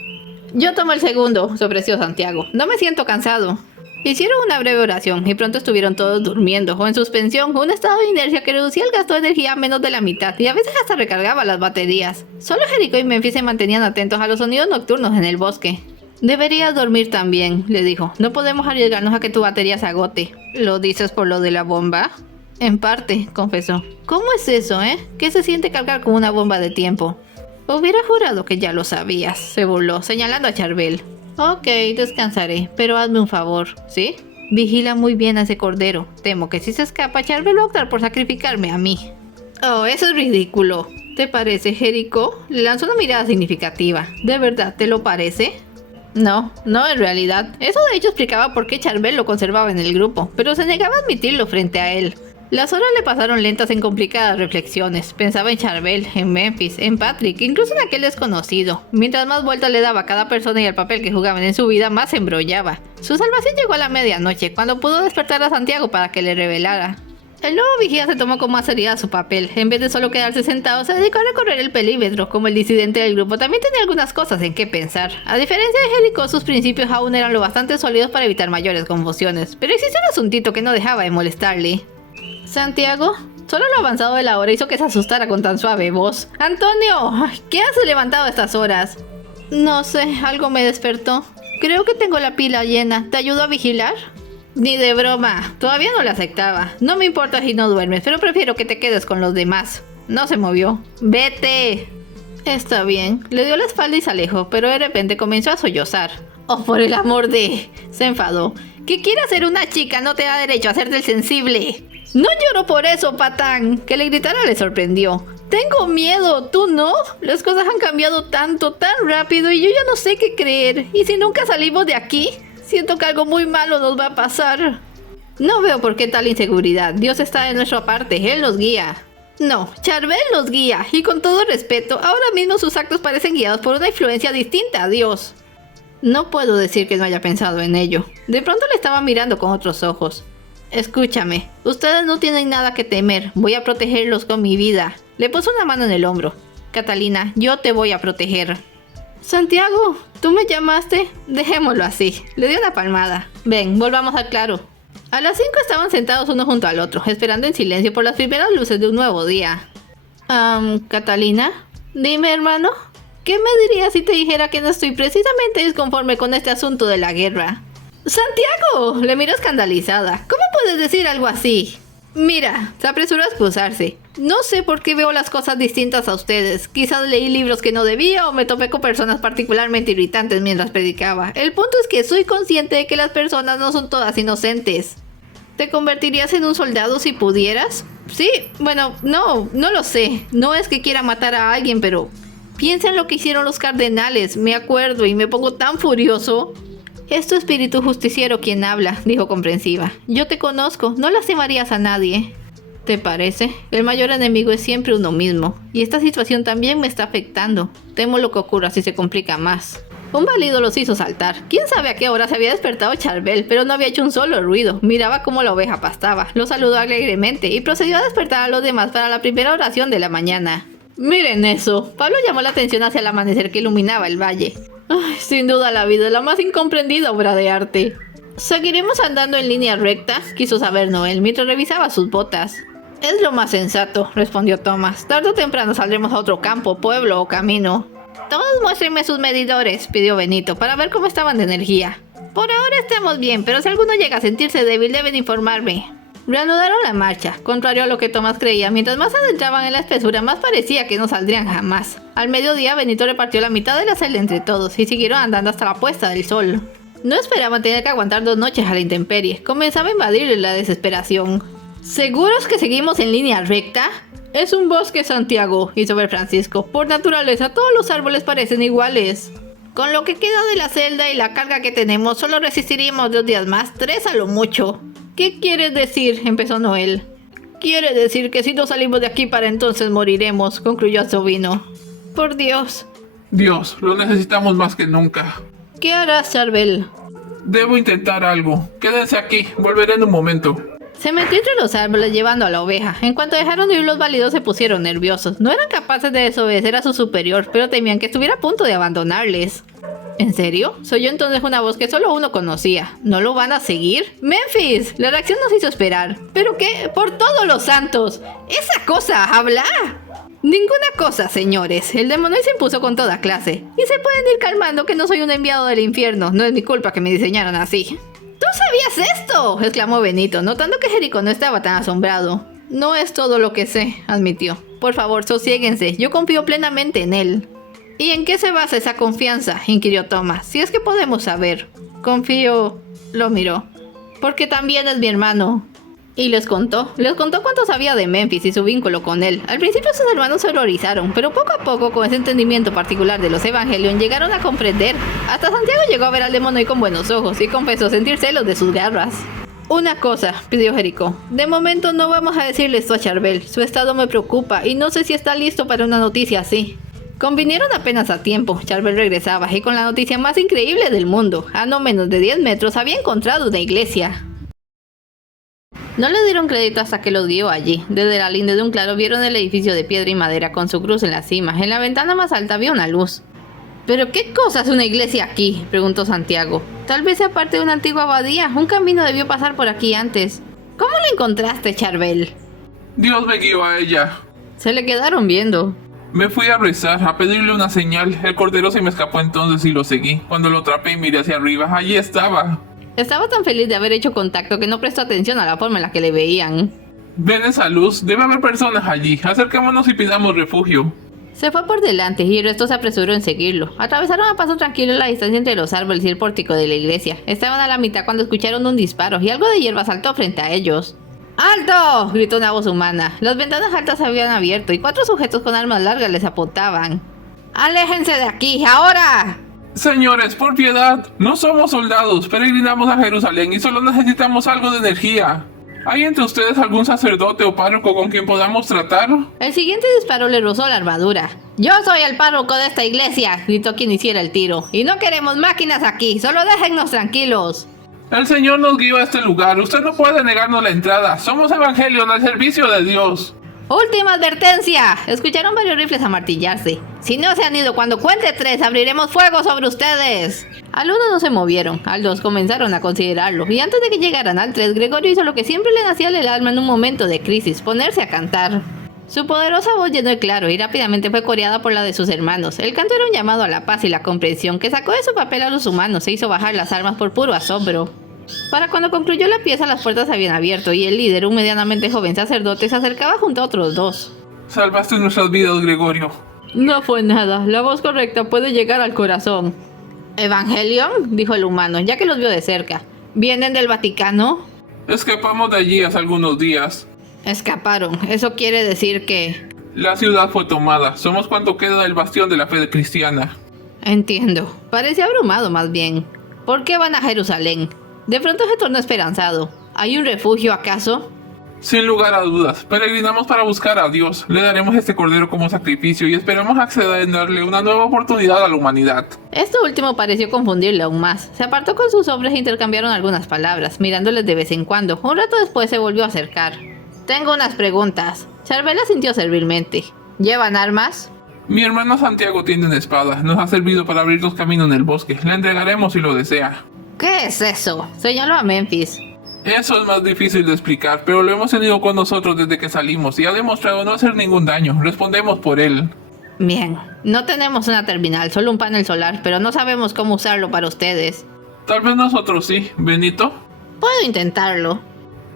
Yo tomo el segundo, se ofreció Santiago. No me siento cansado. Hicieron una breve oración y pronto estuvieron todos durmiendo o en suspensión, un estado de inercia que reducía el gasto de energía a menos de la mitad y a veces hasta recargaba las baterías. Solo Jericho y Memphis se mantenían atentos a los sonidos nocturnos en el bosque. Deberías dormir también, le dijo. No podemos arriesgarnos a que tu batería se agote. ¿Lo dices por lo de la bomba? En parte, confesó. ¿Cómo es eso, ¿Qué se siente cargar con una bomba de tiempo? Hubiera jurado que ya lo sabías, se burló, señalando a Charbel. Ok, descansaré, pero hazme un favor, ¿sí? Vigila muy bien a ese cordero. Temo que si se escapa, Charbel va a optar por sacrificarme a mí. Oh, eso es ridículo. ¿Te parece, Jericho? Le lanzó una mirada significativa. ¿De verdad te lo parece? No, no en realidad. Eso de hecho explicaba por qué Charbel lo conservaba en el grupo, pero se negaba a admitirlo frente a él. Las horas le pasaron lentas en complicadas reflexiones. Pensaba en Charbel, en Memphis, en Patrick, incluso en aquel desconocido. Mientras más vueltas le daba a cada persona y al papel que jugaban en su vida, más se embrollaba. Su salvación llegó a la medianoche, cuando pudo despertar a Santiago para que le revelara. El nuevo vigía se tomó con más seriedad su papel. En vez de solo quedarse sentado, se dedicó a recorrer el perímetro. Como el disidente del grupo, también tenía algunas cosas en qué pensar. A diferencia de Jericó, sus principios aún eran lo bastante sólidos para evitar mayores confusiones. Pero existía un asuntito que no dejaba de molestarle. ¿Santiago? Solo lo avanzado de la hora hizo que se asustara con tan suave voz. ¡Antonio! ¿Qué has levantado a estas horas? No sé, algo me despertó. Creo que tengo la pila llena. ¿Te ayudo a vigilar? Ni de broma. Todavía no la aceptaba. No me importa si no duermes, pero prefiero que te quedes con los demás. No se movió. ¡Vete! Está bien. Le dio la espalda y se alejó, pero de repente comenzó a sollozar. ¡Oh, por el amor de! Se enfadó. ¿Qué quiere hacer una chica? No te da derecho a hacerte el sensible. No lloro por eso, patán. Que le gritara le sorprendió. Tengo miedo, ¿tú no? Las cosas han cambiado tanto, tan rápido y yo ya no sé qué creer. ¿Y si nunca salimos de aquí? Siento que algo muy malo nos va a pasar. No veo por qué tal inseguridad. Dios está de nuestra parte, Él nos guía. No, Charbel los guía, y con todo respeto, ahora mismo sus actos parecen guiados por una influencia distinta a Dios. No puedo decir que no haya pensado en ello. De pronto le estaba mirando con otros ojos. Escúchame, ustedes no tienen nada que temer, voy a protegerlos con mi vida. Le puso una mano en el hombro. Catalina, yo te voy a proteger. Santiago, ¿tú me llamaste? Dejémoslo así. Le dio una palmada. Ven, volvamos al claro. A las 5 estaban sentados uno junto al otro, esperando en silencio por las primeras luces de un nuevo día. Catalina, dime hermano, ¿qué me dirías si te dijera que no estoy precisamente disconforme con este asunto de la guerra? ¡Santiago! Le miró escandalizada. ¿Cómo puedes decir algo así? Mira, se apresuró a excusarse. No sé por qué veo las cosas distintas a ustedes. Quizás leí libros que no debía o me topé con personas particularmente irritantes mientras predicaba. El punto es que soy consciente de que las personas no son todas inocentes. ¿Te convertirías en un soldado si pudieras? Sí, bueno, no lo sé. No es que quiera matar a alguien, pero piensa en lo que hicieron los cardenales. Me acuerdo y me pongo tan furioso. Es tu espíritu justiciero quien habla, dijo comprensiva. Yo te conozco, no lastimarías a nadie. ¿Te parece? El mayor enemigo es siempre uno mismo. Y esta situación también me está afectando. Temo lo que ocurra si se complica más. Un balido los hizo saltar. Quién sabe a qué hora se había despertado Charbel, pero no había hecho un solo ruido. Miraba cómo la oveja pastaba, lo saludó alegremente y procedió a despertar a los demás para la primera oración de la mañana. Miren eso. Pablo llamó la atención hacia el amanecer que iluminaba el valle. Ay, sin duda la vida es la más incomprendida obra de arte. ¿Seguiremos andando en línea recta?, quiso saber Noel mientras revisaba sus botas. Es lo más sensato, respondió Thomas. Tarde o temprano saldremos a otro campo, pueblo o camino. Todos muéstrenme sus medidores, pidió Benito, para ver cómo estaban de energía. Por ahora estamos bien, pero si alguno llega a sentirse débil deben informarme. Reanudaron la marcha, contrario a lo que Tomás creía. Mientras más adentraban en la espesura, más parecía que no saldrían jamás. Al mediodía, Benito repartió la mitad de la celda entre todos y siguieron andando hasta la puesta del sol. No esperaban tener que aguantar 2 noches a la intemperie. Comenzaba a invadirle la desesperación. ¿Seguros que seguimos en línea recta? Es un bosque, Santiago, hizo ver Francisco. Por naturaleza, todos los árboles parecen iguales. Con lo que queda de la celda y la carga que tenemos, solo resistiríamos 2 días más, 3 a lo mucho. ¿Qué quieres decir?, empezó Noel. Quiere decir que si no salimos de aquí para entonces moriremos, concluyó Azovino. Por Dios. Dios, lo necesitamos más que nunca. ¿Qué harás, Charbel? Debo intentar algo. Quédense aquí, volveré en un momento. Se metió entre los árboles llevando a la oveja. En cuanto dejaron de oír los balidos se pusieron nerviosos. No eran capaces de desobedecer a su superior, pero temían que estuviera a punto de abandonarles. ¿En serio? Se oyó entonces una voz que solo uno conocía. ¿No lo van a seguir? ¡Memphis! La reacción nos hizo esperar. ¿Pero qué? ¡Por todos los santos! ¡Esa cosa habla! Ninguna cosa, señores. El demonio se impuso con toda clase. Y se pueden ir calmando que no soy un enviado del infierno. No es mi culpa que me diseñaran así. ¿Tú sabías esto?, exclamó Benito, notando que Jericó no estaba tan asombrado. No es todo lo que sé, admitió. Por favor, sosiéguense. Yo confío plenamente en él. ¿Y en qué se basa esa confianza?, inquirió Thomas. Si es que podemos saber. Confío... Lo miró. Porque también es mi hermano. Y les contó cuánto sabía de Memphis y su vínculo con él. Al principio sus hermanos se horrorizaron, pero poco a poco, con ese entendimiento particular de los Evangelion, llegaron a comprender. Hasta Santiago llegó a ver al demonio con buenos ojos y confesó sentir celos de sus garras. Una cosa, pidió Jericho. De momento no vamos a decirle esto a Charbel. Su estado me preocupa y no sé si está listo para una noticia así. Convinieron apenas a tiempo. Charbel regresaba y con la noticia más increíble del mundo. A no menos de 10 metros había encontrado una iglesia. No le dieron crédito hasta que los guió allí. Desde la linde de un claro vieron el edificio de piedra y madera con su cruz en la cima. En la ventana más alta había una luz. ¿Pero qué cosa es una iglesia aquí?, preguntó Santiago. Tal vez sea parte de una antigua abadía. Un camino debió pasar por aquí antes. ¿Cómo la encontraste, Charbel? Dios me guió a ella. Se le quedaron viendo. Me fui a rezar, a pedirle una señal. El cordero se me escapó entonces y lo seguí. Cuando lo atrapé y miré hacia arriba, allí estaba. Estaba tan feliz de haber hecho contacto que no prestó atención a la forma en la que le veían. Ven esa luz, debe haber personas allí. Acercémonos y pidamos refugio. Se fue por delante y el resto se apresuró en seguirlo. Atravesaron a paso tranquilo la distancia entre los árboles y el pórtico de la iglesia. Estaban a la mitad cuando escucharon un disparo y algo de hierba saltó frente a ellos. ¡Alto!, gritó una voz humana. Las ventanas altas se habían abierto y 4 sujetos con armas largas les apuntaban. ¡Aléjense de aquí, ahora! Señores, por piedad, no somos soldados, peregrinamos a Jerusalén y solo necesitamos algo de energía. ¿Hay entre ustedes algún sacerdote o párroco con quien podamos tratar? El siguiente disparo le rozó la armadura. ¡Yo soy el párroco de esta iglesia!, gritó quien hiciera el tiro. Y no queremos máquinas aquí, solo déjennos tranquilos. El Señor nos guió a este lugar, usted no puede negarnos la entrada. Somos Evangelion al servicio de Dios. ¡Última advertencia! Escucharon varios rifles amartillarse. Si no se han ido cuando cuente 3, abriremos fuego sobre ustedes. Al 1 no se movieron, al 2 comenzaron a considerarlo, y antes de que llegaran al 3, Gregorio hizo lo que siempre le nacía del alma en un momento de crisis, ponerse a cantar. Su poderosa voz llenó el claro y rápidamente fue coreada por la de sus hermanos. El canto era un llamado a la paz y la comprensión que sacó de su papel a los humanos e hizo bajar las armas por puro asombro. Para cuando concluyó la pieza, las puertas se habían abierto y el líder, un medianamente joven sacerdote, se acercaba junto a otros 2. Salvaste nuestras vidas, Gregorio. No fue nada, la voz correcta puede llegar al corazón. ¿Evangelion?, dijo el humano, ya que los vio de cerca. ¿Vienen del Vaticano? Escapamos de allí hace algunos días. Escaparon, eso quiere decir que... La ciudad fue tomada, somos cuanto queda del bastión de la fe cristiana. Entiendo, parece abrumado más bien. ¿Por qué van a Jerusalén? De pronto se tornó esperanzado. ¿Hay un refugio acaso? Sin lugar a dudas, peregrinamos para buscar a Dios. Le daremos este cordero como sacrificio y esperamos acceder en darle una nueva oportunidad a la humanidad. Esto último pareció confundirle aún más. Se apartó con sus hombres e intercambiaron algunas palabras, mirándoles de vez en cuando. Un rato después se volvió a acercar. Tengo unas preguntas. Charbel sintió servilmente. ¿Llevan armas? Mi hermano Santiago tiene una espada. Nos ha servido para abrirnos camino en el bosque. La entregaremos si lo desea. ¿Qué es eso?, señaló a Memphis. Eso es más difícil de explicar, pero lo hemos tenido con nosotros desde que salimos y ha demostrado no hacer ningún daño. Respondemos por él. Bien, no tenemos una terminal, solo un panel solar, pero no sabemos cómo usarlo para ustedes. Tal vez nosotros sí. ¿Benito? Puedo intentarlo.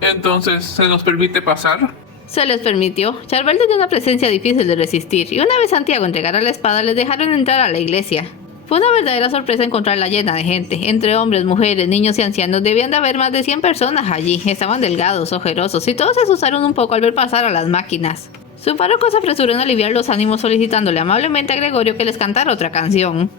Entonces, ¿se nos permite pasar? Se les permitió. Charbel tenía una presencia difícil de resistir, y una vez Santiago entregara la espada, les dejaron entrar a la iglesia. Fue una verdadera sorpresa encontrarla llena de gente. Entre hombres, mujeres, niños y ancianos debían de haber más de 100 personas allí. Estaban delgados, ojerosos, y todos se asustaron un poco al ver pasar a las máquinas. Su párroco se apresuró en aliviar los ánimos solicitándole amablemente a Gregorio que les cantara otra canción.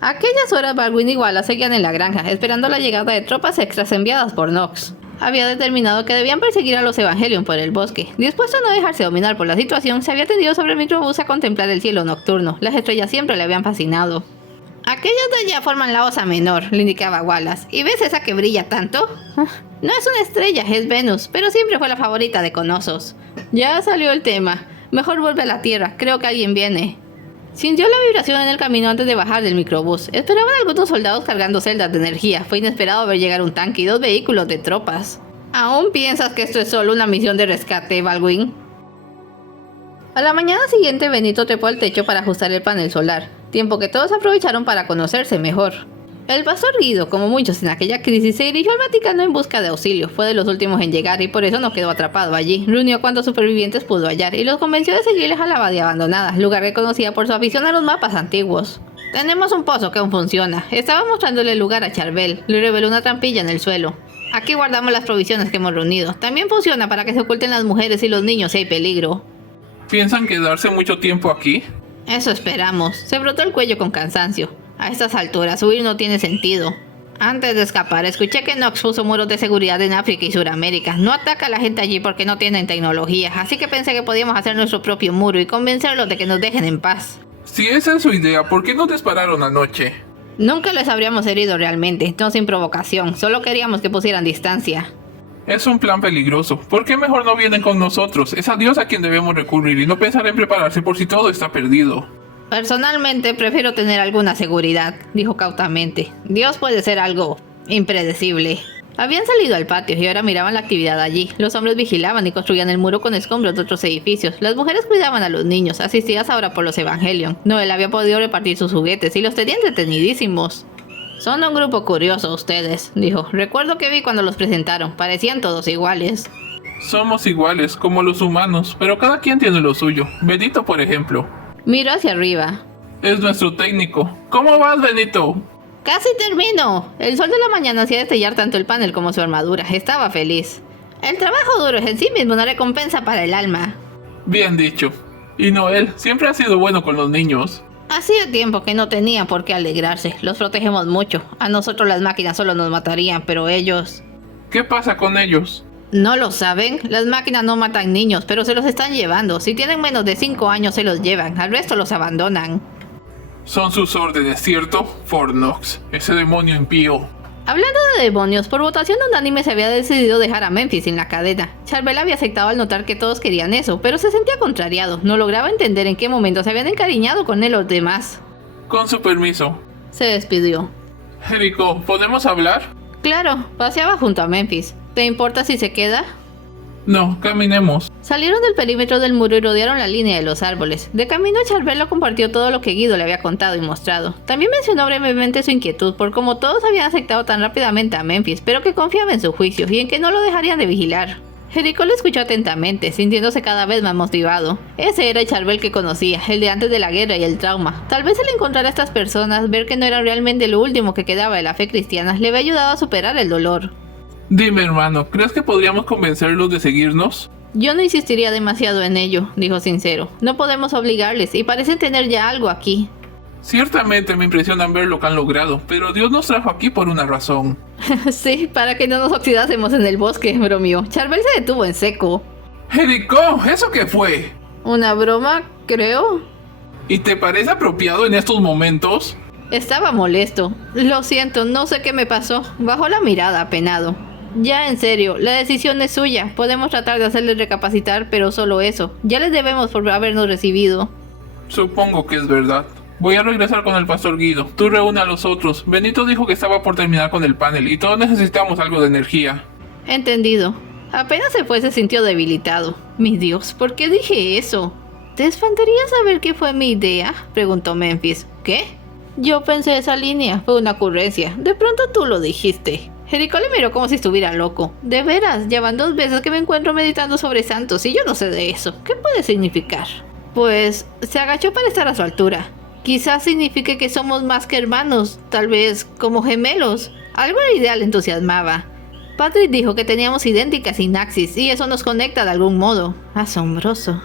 A aquellas horas Baldwin y Wallace seguían en la granja, esperando la llegada de tropas extras enviadas por Knox. Había determinado que debían perseguir a los Evangelion por el bosque. Dispuesto a no dejarse dominar por la situación, se había tendido sobre el microbús a contemplar el cielo nocturno. Las estrellas siempre le habían fascinado. Aquellas de allá forman la Osa Menor, le indicaba Wallace. ¿Y ves esa que brilla tanto? No es una estrella, es Venus, pero siempre fue la favorita de Conosos. Ya salió el tema. Mejor vuelve a la Tierra, creo que alguien viene. Sintió la vibración en el camino antes de bajar del microbús. Esperaban algunos soldados cargando celdas de energía. Fue inesperado ver llegar un tanque y 2 vehículos de tropas. ¿Aún piensas que esto es solo una misión de rescate, Baldwin? A la mañana siguiente, Benito trepó al techo para ajustar el panel solar, tiempo que todos aprovecharon para conocerse mejor. El pastor Guido, como muchos en aquella crisis, se dirigió al Vaticano en busca de auxilio. Fue de los últimos en llegar y por eso no quedó atrapado allí. Reunió cuantos supervivientes pudo hallar y los convenció de seguirles a la abadía abandonada, lugar que conocía por su afición a los mapas antiguos. Tenemos un pozo que aún funciona. Estaba mostrándole el lugar a Charbel. Le reveló una trampilla en el suelo. Aquí guardamos las provisiones que hemos reunido. También funciona para que se oculten las mujeres y los niños si hay peligro. ¿Piensan quedarse mucho tiempo aquí? Eso esperamos. Se frotó el cuello con cansancio. A estas alturas, huir no tiene sentido. Antes de escapar, escuché que Nox puso muros de seguridad en África y Sudamérica. No ataca a la gente allí porque no tienen tecnología, así que pensé que podíamos hacer nuestro propio muro y convencerlos de que nos dejen en paz. Si esa es su idea, ¿por qué no dispararon anoche? Nunca les habríamos herido realmente, no sin provocación, solo queríamos que pusieran distancia. Es un plan peligroso. ¿Por qué mejor no vienen con nosotros? Es a Dios a quien debemos recurrir y no pensar en prepararse por si todo está perdido. Personalmente prefiero tener alguna seguridad, dijo cautamente. Dios puede ser algo impredecible. Habían salido al patio y ahora miraban la actividad allí. Los hombres vigilaban y construían el muro con escombros de otros edificios. Las mujeres cuidaban a los niños, asistidas ahora por los Evangelion. Noel había podido repartir sus juguetes y los tenía entretenidísimos. Son un grupo curioso ustedes, dijo. Recuerdo que vi cuando los presentaron. Parecían todos iguales. Somos iguales, como los humanos, pero cada quien tiene lo suyo. Benito, por ejemplo. Miró hacia arriba. Es nuestro técnico. ¿Cómo vas, Benito? ¡Casi termino! El sol de la mañana hacía destellar tanto el panel como su armadura. Estaba feliz. El trabajo duro es en sí mismo una recompensa para el alma. Bien dicho. Y Noel siempre ha sido bueno con los niños. Hacía tiempo que no tenía por qué alegrarse. Los protegemos mucho. A nosotros las máquinas solo nos matarían, pero ellos... ¿Qué pasa con ellos? ¿No lo saben? Las máquinas no matan niños, pero se los están llevando. Si tienen menos de 5 años se los llevan, al resto los abandonan. Son sus órdenes, ¿cierto? Fornox, ese demonio impío. Hablando de demonios, por votación unánime se había decidido dejar a Memphis sin la cadena. Charbel había aceptado al notar que todos querían eso, pero se sentía contrariado. No lograba entender en qué momento se habían encariñado con él los demás. Con su permiso. Se despidió. Jericho, ¿podemos hablar? Claro, paseaba junto a Memphis. ¿Te importa si se queda? No, caminemos. Salieron del perímetro del muro y rodearon la línea de los árboles. De camino, Charbel lo compartió todo lo que Guido le había contado y mostrado. También mencionó brevemente su inquietud por cómo todos habían aceptado tan rápidamente a Memphis, pero que confiaba en su juicio y en que no lo dejarían de vigilar. Jericho le escuchó atentamente, sintiéndose cada vez más motivado. Ese era el Charbel que conocía, el de antes de la guerra y el trauma. Tal vez el encontrar a estas personas, ver que no eran realmente lo último que quedaba de la fe cristiana, le había ayudado a superar el dolor. Dime, hermano, ¿crees que podríamos convencerlos de seguirnos? Yo no insistiría demasiado en ello, dijo sincero. No podemos obligarles y parecen tener ya algo aquí. Ciertamente me impresionan ver lo que han logrado, pero Dios nos trajo aquí por una razón. Sí, para que no nos oxidásemos en el bosque, bromeó. Charbel se detuvo en seco. Jericho, ¿eso qué fue? ¿Una broma, creo? ¿Y te parece apropiado en estos momentos? Estaba molesto. Lo siento, no sé qué me pasó. Bajó la mirada, apenado. Ya, en serio, la decisión es suya. Podemos tratar de hacerles recapacitar, pero solo eso. Ya les debemos por habernos recibido. Supongo que es verdad. Voy a regresar con el pastor Guido. Tú reúne a los otros. Benito dijo que estaba por terminar con el panel y todos necesitamos algo de energía. Entendido. Apenas se fue se sintió debilitado. Mi Dios, ¿por qué dije eso? ¿Te espantaría saber qué fue mi idea? Preguntó Memphis. ¿Qué? Yo pensé esa línea. Fue una ocurrencia. De pronto tú lo dijiste. Jericho le miró como si estuviera loco. De veras, ya van 2 veces que me encuentro meditando sobre santos y yo no sé de eso. ¿Qué puede significar? Pues se agachó para estar a su altura. Quizás signifique que somos más que hermanos, tal vez como gemelos. Algo de la idea le entusiasmaba. Patrick dijo que teníamos idéntica sintaxis y eso nos conecta de algún modo. Asombroso.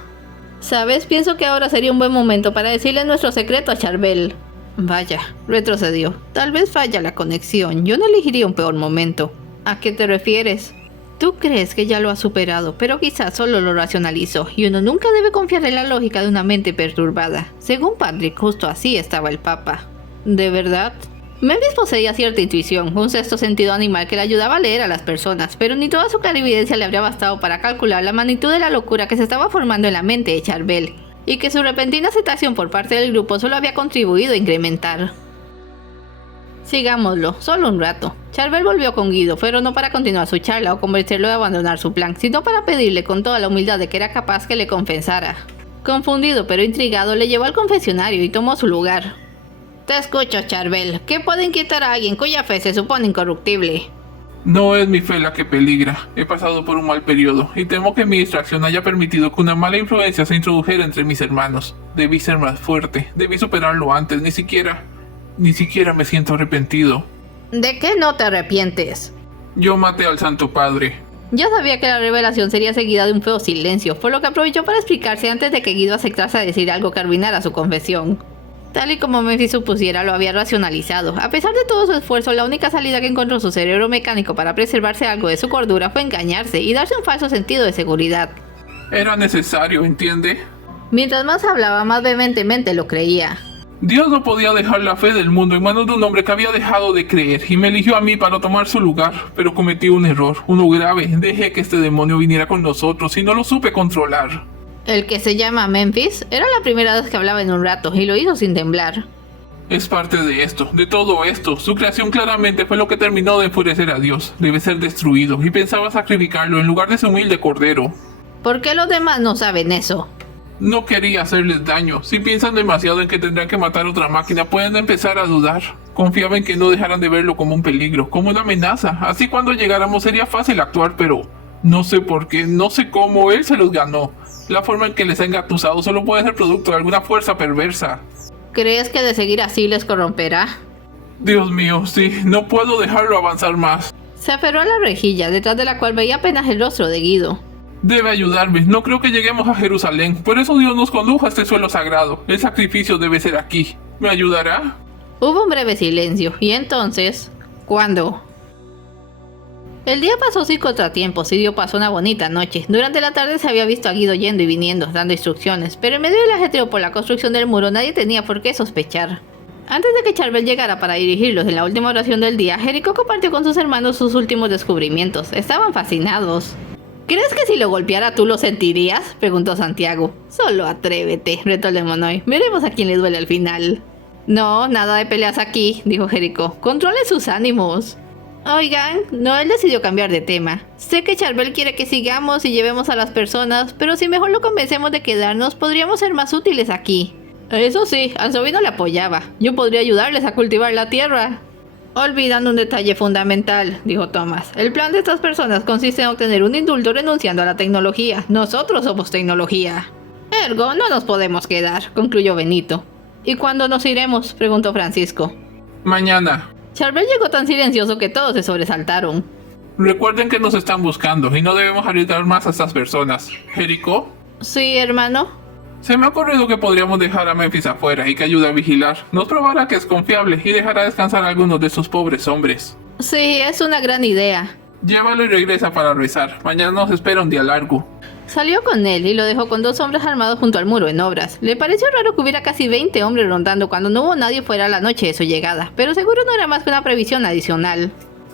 ¿Sabes? Pienso que ahora sería un buen momento para decirle nuestro secreto a Charbel. Vaya, retrocedió. Tal vez falla la conexión. Yo no elegiría un peor momento. ¿A qué te refieres? Tú crees que ya lo has superado, pero quizás solo lo racionalizó, y uno nunca debe confiar en la lógica de una mente perturbada. Según Patrick, justo así estaba el Papa. ¿De verdad? Memphis poseía cierta intuición, un sexto sentido animal que le ayudaba a leer a las personas, pero ni toda su clarividencia le habría bastado para calcular la magnitud de la locura que se estaba formando en la mente de Charbel, y que su repentina aceptación por parte del grupo solo había contribuido a incrementar. Sigámoslo, solo un rato. Charbel volvió con Guido, pero no para continuar su charla o convencerlo de abandonar su plan, sino para pedirle con toda la humildad de que era capaz que le confesara. Confundido pero intrigado, le llevó al confesionario y tomó su lugar. Te escucho, Charbel. ¿Qué puede inquietar a alguien cuya fe se supone incorruptible? No es mi fe la que peligra. He pasado por un mal periodo y temo que mi distracción haya permitido que una mala influencia se introdujera entre mis hermanos. Debí ser más fuerte, debí superarlo antes, ni siquiera... Ni siquiera me siento arrepentido. ¿De qué no te arrepientes? Yo maté al Santo Padre. Ya sabía que la revelación sería seguida de un feo silencio, por lo que aprovechó para explicarse antes de que Guido aceptase a decir algo que arruinara su confesión. Tal y como Memphis supusiera, lo había racionalizado. A pesar de todo su esfuerzo, la única salida que encontró su cerebro mecánico para preservarse algo de su cordura fue engañarse y darse un falso sentido de seguridad. Era necesario, ¿entiende? Mientras más hablaba, más vehementemente lo creía. Dios no podía dejar la fe del mundo en manos de un hombre que había dejado de creer y me eligió a mí para tomar su lugar, pero cometí un error, uno grave. Dejé que este demonio viniera con nosotros y no lo supe controlar. El que se llama Memphis era la primera vez que hablaba en un rato y lo hizo sin temblar. Es parte de esto, de todo esto. Su creación claramente fue lo que terminó de enfurecer a Dios. Debe ser destruido y pensaba sacrificarlo en lugar de su humilde cordero. ¿Por qué los demás no saben eso? No quería hacerles daño. Si piensan demasiado en que tendrán que matar otra máquina, pueden empezar a dudar. Confiaba en que no dejaran de verlo como un peligro, como una amenaza. Así cuando llegáramos sería fácil actuar, pero no sé por qué, no sé cómo él se los ganó. La forma en que les ha engatusado solo puede ser producto de alguna fuerza perversa. ¿Crees que de seguir así les corromperá? Dios mío, sí, no puedo dejarlo avanzar más. Se aferró a la rejilla, detrás de la cual veía apenas el rostro de Guido. Debe ayudarme, no creo que lleguemos a Jerusalén, por eso Dios nos condujo a este suelo sagrado. El sacrificio debe ser aquí. ¿Me ayudará? Hubo un breve silencio, y entonces... ¿Cuándo? El día pasó sin contratiempos y dio paso a una bonita noche. Durante la tarde se había visto a Guido yendo y viniendo, dando instrucciones, pero en medio del ajetreo por la construcción del muro nadie tenía por qué sospechar. Antes de que Charbel llegara para dirigirlos en la última oración del día, Jericó compartió con sus hermanos sus últimos descubrimientos. Estaban fascinados. ¿Crees que si lo golpeara tú lo sentirías?, preguntó Santiago. Solo atrévete, retó el demonoide. Veremos a quién le duele al final. No, nada de peleas aquí, dijo Jericó. Controle sus ánimos. Oigan, Noel decidió cambiar de tema. Sé que Charbel quiere que sigamos y llevemos a las personas, pero si mejor lo convencemos de quedarnos, podríamos ser más útiles aquí. Eso sí, al sobrino le apoyaba. Yo podría ayudarles a cultivar la tierra. Olvidando un detalle fundamental, dijo Thomas. El plan de estas personas consiste en obtener un indulto renunciando a la tecnología. Nosotros somos tecnología. Ergo, no nos podemos quedar, concluyó Benito. ¿Y cuándo nos iremos?, preguntó Francisco. Mañana. Charbel llegó tan silencioso que todos se sobresaltaron. Recuerden que nos están buscando y no debemos arriesgar más a estas personas. ¿Jericó? Sí, hermano. Se me ha ocurrido que podríamos dejar a Memphis afuera y que ayude a vigilar. Nos probará que es confiable y dejará descansar a algunos de sus pobres hombres. Sí, es una gran idea. Llévalo y regresa para rezar. Mañana nos espera un día largo. Salió con él y lo dejó con 2 hombres armados junto al muro en obras. Le pareció raro que hubiera casi 20 hombres rondando cuando no hubo nadie fuera la noche de su llegada, pero seguro no era más que una previsión adicional.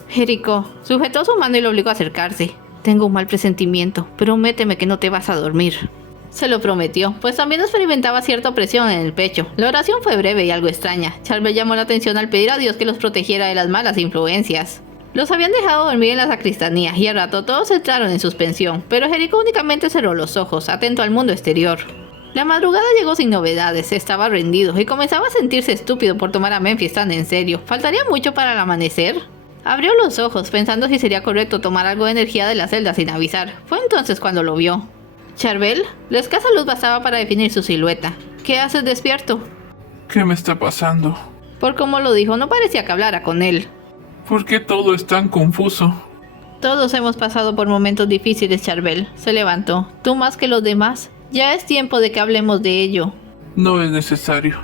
Jericó sujetó su mano y lo obligó a acercarse. Tengo un mal presentimiento, prométeme que no te vas a dormir. Se lo prometió, pues también experimentaba cierta opresión en el pecho. La oración fue breve y algo extraña. Charbel llamó la atención al pedir a Dios que los protegiera de las malas influencias. Los habían dejado dormir en la sacristanía y al rato todos entraron en suspensión, pero Jericó únicamente cerró los ojos, atento al mundo exterior. La madrugada llegó sin novedades, estaba rendido y comenzaba a sentirse estúpido por tomar a Memphis tan en serio. ¿Faltaría mucho para el amanecer? Abrió los ojos pensando si sería correcto tomar algo de energía de la celda sin avisar. Fue entonces cuando lo vio. Charbel, la escasa luz bastaba para definir su silueta. ¿Qué haces despierto? ¿Qué me está pasando? Por como lo dijo, no parecía que hablara con él. ¿Por qué todo es tan confuso? Todos hemos pasado por momentos difíciles, Charbel. Se levantó. ¿Tú más que los demás? Ya es tiempo de que hablemos de ello. No es necesario.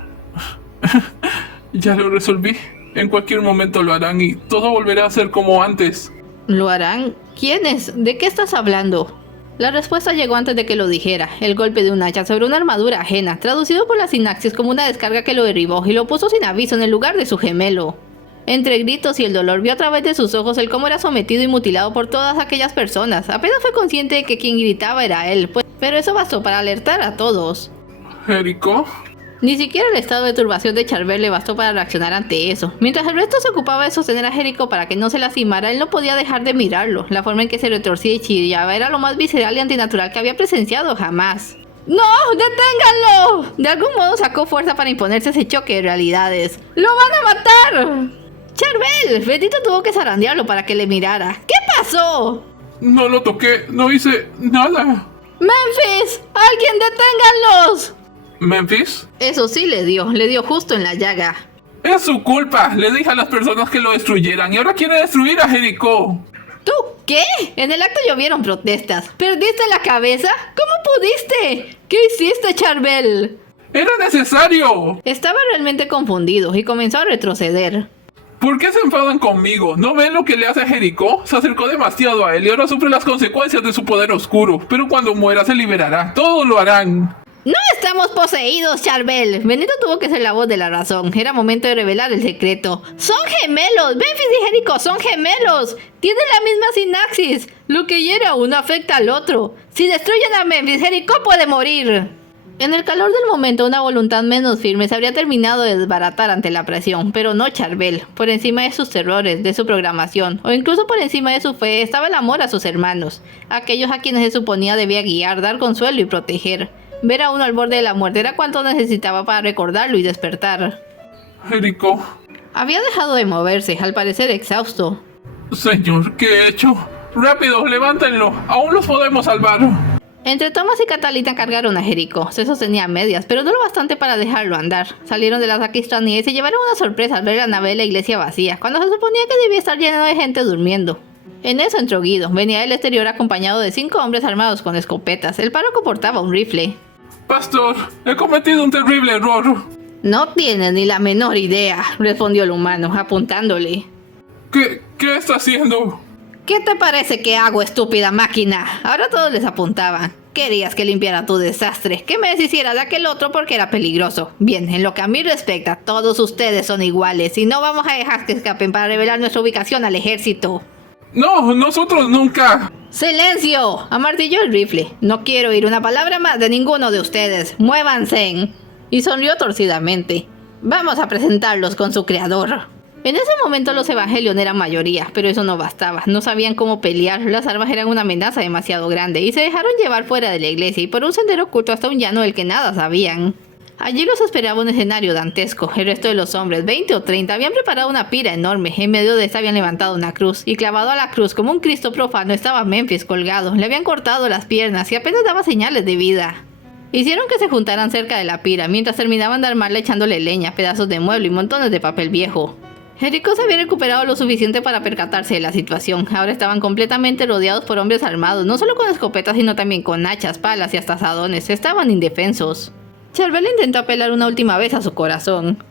Ya lo resolví. En cualquier momento lo harán y todo volverá a ser como antes. ¿Lo harán? ¿Quiénes? ¿De qué estás hablando? La respuesta llegó antes de que lo dijera, el golpe de un hacha sobre una armadura ajena, traducido por la sinapsis como una descarga que lo derribó y lo puso sin aviso en el lugar de su gemelo. Entre gritos y el dolor vio a través de sus ojos el cómo era sometido y mutilado por todas aquellas personas. Apenas fue consciente de que quien gritaba era él, pero eso bastó para alertar a todos. ¿Jericó? Ni siquiera el estado de turbación de Charbel le bastó para reaccionar ante eso. Mientras el resto se ocupaba de sostener a Jericó para que no se lastimara, él no podía dejar de mirarlo. La forma en que se retorcía y chillaba era lo más visceral y antinatural que había presenciado jamás. ¡No! ¡Deténganlo! De algún modo sacó fuerza para imponerse ese choque de realidades. ¡Lo van a matar! ¡Charbel! Benito tuvo que zarandearlo para que le mirara. ¿Qué pasó? No lo toqué, no hice nada. ¡Memphis! ¡Alguien deténganlos! ¿Memphis? Eso sí le dio justo en la llaga. Es su culpa. Le dije a las personas que lo destruyeran y ahora quiere destruir a Jericó. ¿Tú qué? En el acto llovieron protestas. ¿Perdiste la cabeza? ¿Cómo pudiste? ¿Qué hiciste, Charbel? ¡Era necesario! Estaba realmente confundido y comenzó a retroceder. ¿Por qué se enfadan conmigo? ¿No ven lo que le hace a Jericó? Se acercó demasiado a él y ahora sufre las consecuencias de su poder oscuro. Pero cuando muera se liberará. Todos lo harán. ¡No estamos poseídos, Charbel! Benito tuvo que ser la voz de la razón. Era momento de revelar el secreto. ¡Son gemelos! Memphis y Jericó son gemelos. Tienen la misma sinapsis. Lo que hiere a uno afecta al otro. Si destruyen a Memphis, Jericó puede morir. En el calor del momento, una voluntad menos firme se habría terminado de desbaratar ante la presión, pero no Charbel. Por encima de sus terrores, de su programación, o incluso por encima de su fe, estaba el amor a sus hermanos, aquellos a quienes se suponía debía guiar, dar consuelo y proteger. Ver a uno al borde de la muerte era cuanto necesitaba para recordarlo y despertar. Jericó. Había dejado de moverse, al parecer exhausto. Señor, ¿qué he hecho? ¡Rápido, levántenlo! ¡Aún los podemos salvar! Entre Thomas y Catalina cargaron a Jericó. Se sostenía a medias, pero no lo bastante para dejarlo andar. Salieron de la sacristanía y se llevaron una sorpresa al ver la nave de la iglesia vacía, cuando se suponía que debía estar lleno de gente durmiendo. En eso entró Guido. Venía del exterior acompañado de 5 hombres armados con escopetas. El párroco portaba un rifle. Pastor, he cometido un terrible error. No tienes ni la menor idea, respondió el humano, apuntándole. ¿Qué está haciendo? ¿Qué te parece que hago, estúpida máquina? Ahora todos les apuntaban. Querías que limpiara tu desastre, que me deshiciera de aquel otro porque era peligroso. Bien, en lo que a mí respecta, todos ustedes son iguales y no vamos a dejar que escapen para revelar nuestra ubicación al ejército. No, nosotros nunca. ¡Silencio! Amartilló el rifle. No quiero oír una palabra más de ninguno de ustedes. ¡Muévanse! Y sonrió torcidamente. Vamos a presentarlos con su creador. En ese momento los Evangelion eran mayoría, pero eso no bastaba. No sabían cómo pelear, las armas eran una amenaza demasiado grande y se dejaron llevar fuera de la iglesia y por un sendero oculto hasta un llano del que nada sabían. Allí los esperaba un escenario dantesco. El resto de los hombres, 20 o 30, habían preparado una pira enorme. En medio de esta habían levantado una cruz, y clavado a la cruz como un Cristo profano estaba Memphis colgado. Le habían cortado las piernas y apenas daba señales de vida. Hicieron que se juntaran cerca de la pira, mientras terminaban de armarla echándole leña, pedazos de mueble y montones de papel viejo. Jericó se había recuperado lo suficiente para percatarse de la situación. Ahora estaban completamente rodeados por hombres armados, no solo con escopetas, sino también con hachas, palas y hasta asadones. Estaban indefensos. Charbel intentó apelar una última vez a su corazón.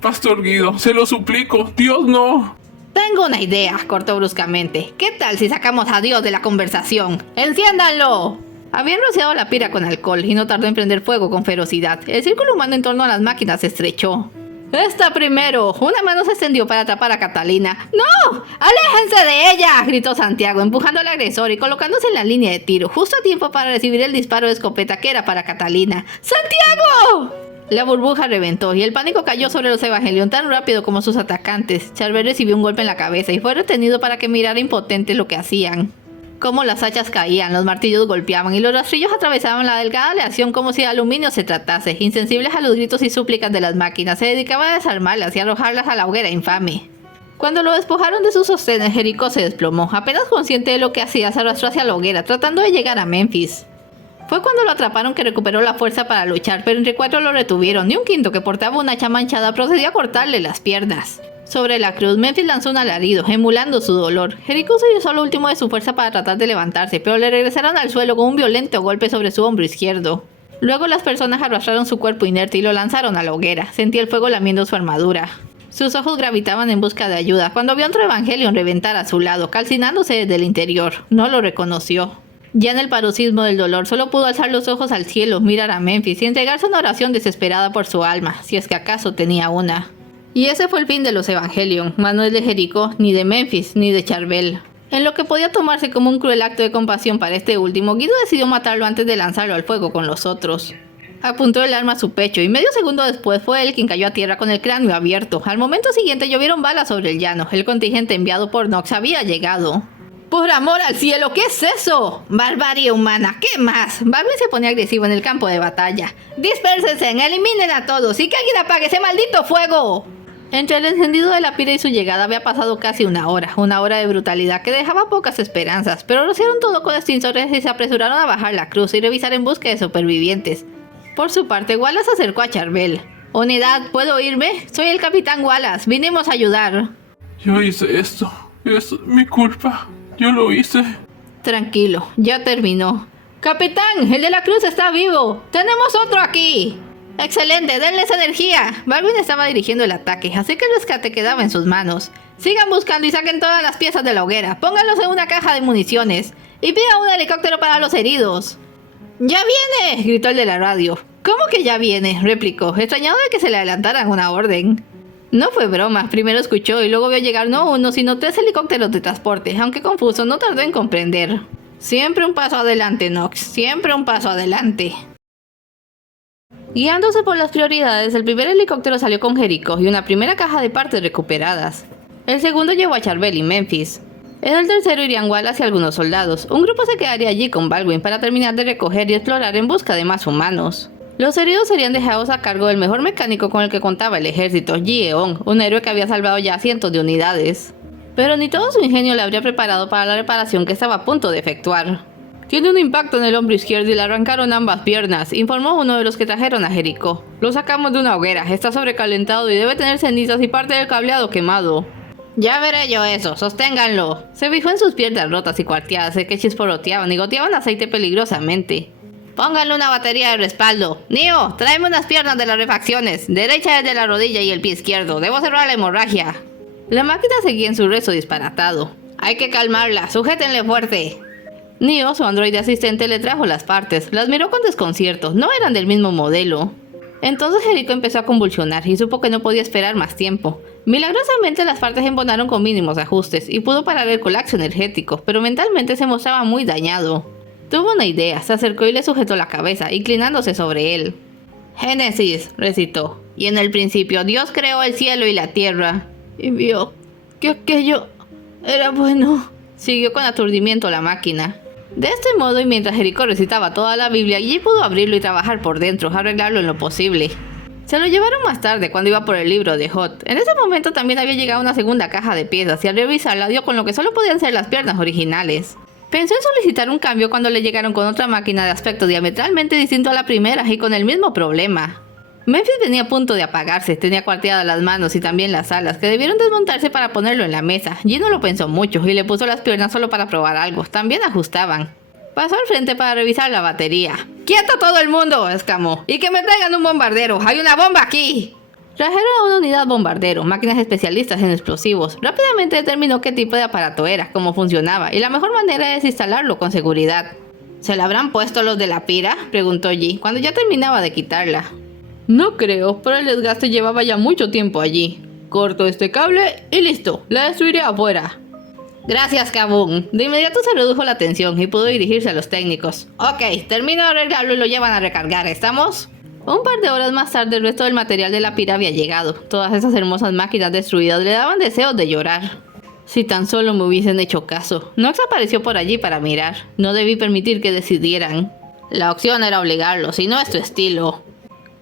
Pastor Guido, se lo suplico, Dios no. Tengo una idea, cortó bruscamente. ¿Qué tal si sacamos a Dios de la conversación? ¡Enciéndanlo! Habían rociado la pira con alcohol y no tardó en prender fuego con ferocidad. El círculo humano en torno a las máquinas se estrechó. ¡Esta primero! Una mano se extendió para atrapar a Catalina. ¡No! ¡Aléjense de ella! Gritó Santiago, empujando al agresor y colocándose en la línea de tiro, justo a tiempo para recibir el disparo de escopeta que era para Catalina. ¡Santiago! La burbuja reventó y el pánico cayó sobre los Evangelion tan rápido como sus atacantes. Charbel recibió un golpe en la cabeza y fue retenido para que mirara impotente lo que hacían. Como las hachas caían, los martillos golpeaban y los rastrillos atravesaban la delgada aleación como si de aluminio se tratase. Insensibles a los gritos y súplicas de las máquinas, se dedicaban a desarmarlas y arrojarlas a la hoguera infame. Cuando lo despojaron de sus sostenes, Jericó se desplomó. Apenas consciente de lo que hacía, se arrastró hacia la hoguera, tratando de llegar a Memphis. Fue cuando lo atraparon que recuperó la fuerza para luchar, pero entre 4 lo retuvieron, y un quinto que portaba una hacha manchada procedió a cortarle las piernas. Sobre la cruz, Memphis lanzó un alarido, emulando su dolor. Jericó se usó lo último de su fuerza para tratar de levantarse, pero le regresaron al suelo con un violento golpe sobre su hombro izquierdo. Luego las personas arrastraron su cuerpo inerte y lo lanzaron a la hoguera. Sentía el fuego lamiendo su armadura. Sus ojos gravitaban en busca de ayuda, cuando vio a otro Evangelion reventar a su lado, calcinándose desde el interior. No lo reconoció. Ya en el paroxismo del dolor, solo pudo alzar los ojos al cielo, mirar a Memphis y entregarse una oración desesperada por su alma, si es que acaso tenía una. Y ese fue el fin de los Evangelion, mas no es de Jericó, ni de Memphis, ni de Charbel. En lo que podía tomarse como un cruel acto de compasión para este último, Guido decidió matarlo antes de lanzarlo al fuego con los otros. Apuntó el arma a su pecho y medio segundo después fue él quien cayó a tierra con el cráneo abierto. Al momento siguiente llovieron balas sobre el llano. El contingente enviado por Nox había llegado. ¡Por amor al cielo! ¿Qué es eso? ¡Barbarie humana! ¿Qué más? Barney se ponía agresivo en el campo de batalla. ¡Dispérsense! ¡Eliminen a todos! ¡Y que alguien apague ese maldito fuego! Entre el encendido de la pira y su llegada había pasado casi una hora de brutalidad que dejaba pocas esperanzas, pero rociaron todo con extinsores y se apresuraron a bajar la cruz y revisar en busca de supervivientes. Por su parte, Wallace se acercó a Charbel. Unidad, ¿puedo irme? Soy el Capitán Wallace, vinimos a ayudar. Yo hice esto. Es mi culpa. Yo lo hice. Tranquilo, ya terminó. Capitán, el de la cruz está vivo. Tenemos otro aquí. Excelente, denles energía. Baldwin estaba dirigiendo el ataque, así que el rescate quedaba en sus manos. Sigan buscando y saquen todas las piezas de la hoguera. Pónganlos en una caja de municiones. Y pida un helicóptero para los heridos. ¡Ya viene!, gritó el de la radio. ¿Cómo que ya viene?, replicó, extrañado de que se le adelantaran una orden. No fue broma, primero escuchó y luego vio llegar no uno, sino 3 helicópteros de transporte, aunque confuso, no tardó en comprender. Siempre un paso adelante, Knox, siempre un paso adelante. Guiándose por las prioridades, el primer helicóptero salió con Jericho y una primera caja de partes recuperadas. El segundo llevó a Charbel y Memphis. En el tercero irían Wallace y algunos soldados. Un grupo se quedaría allí con Baldwin para terminar de recoger y explorar en busca de más humanos. Los heridos serían dejados a cargo del mejor mecánico con el que contaba el ejército, Ji Eon, un héroe que había salvado ya cientos de unidades. Pero ni todo su ingenio le habría preparado para la reparación que estaba a punto de efectuar. Tiene un impacto en el hombro izquierdo y le arrancaron ambas piernas, informó uno de los que trajeron a Jericho. Lo sacamos de una hoguera, está sobrecalentado y debe tener cenizas y parte del cableado quemado. Ya veré yo eso, sosténganlo. Se fijó en sus piernas rotas y cuarteadas que chisporroteaban y goteaban aceite peligrosamente. Pónganle una batería de respaldo. Neo, tráeme unas piernas de las refacciones. Derecha desde la rodilla y el pie izquierdo. Debo cerrar la hemorragia. La máquina seguía en su rezo disparatado. Hay que calmarla, sujétenle fuerte. Neo, su androide asistente, le trajo las partes. Las miró con desconcierto, no eran del mismo modelo. Entonces Jericho empezó a convulsionar y supo que no podía esperar más tiempo. Milagrosamente las partes embonaron con mínimos ajustes y pudo parar el colapso energético, pero mentalmente se mostraba muy dañado. Tuvo una idea, se acercó y le sujetó la cabeza, inclinándose sobre él. Génesis, recitó, y en el principio Dios creó el cielo y la tierra, y vio que aquello era bueno. Siguió con aturdimiento la máquina. De este modo, y mientras Jericho recitaba toda la Biblia, Yi pudo abrirlo y trabajar por dentro, arreglarlo en lo posible. Se lo llevaron más tarde, cuando iba por el libro de Hot. En ese momento también había llegado una segunda caja de piezas, y al revisarla dio con lo que solo podían ser las piernas originales. Pensó en solicitar un cambio cuando le llegaron con otra máquina de aspecto diametralmente distinto a la primera y con el mismo problema. Memphis venía a punto de apagarse, tenía cuarteadas las manos y también las alas, que debieron desmontarse para ponerlo en la mesa. Yi no lo pensó mucho y le puso las piernas solo para probar algo, también ajustaban. Pasó al frente para revisar la batería. ¡Quieto todo el mundo!, exclamó. ¡Y que me traigan un bombardero! ¡Hay una bomba aquí! Trajeron a una unidad bombardero, máquinas especialistas en explosivos. Rápidamente determinó qué tipo de aparato era, cómo funcionaba, y la mejor manera es instalarlo con seguridad. ¿Se la habrán puesto los de la pira?, preguntó Yi, cuando ya terminaba de quitarla. No creo, pero el desgaste llevaba ya mucho tiempo allí. Corto este cable y listo, la destruiré afuera. Gracias, Kabum. De inmediato se redujo la tensión y pudo dirigirse a los técnicos. Ok, termino de arreglarlo y lo llevan a recargar, ¿estamos? Un par de horas más tarde el resto del material de la pira había llegado. Todas esas hermosas máquinas destruidas le daban deseos de llorar. Si tan solo me hubiesen hecho caso. Knox apareció por allí para mirar. No debí permitir que decidieran. La opción era obligarlos, y no es tu estilo.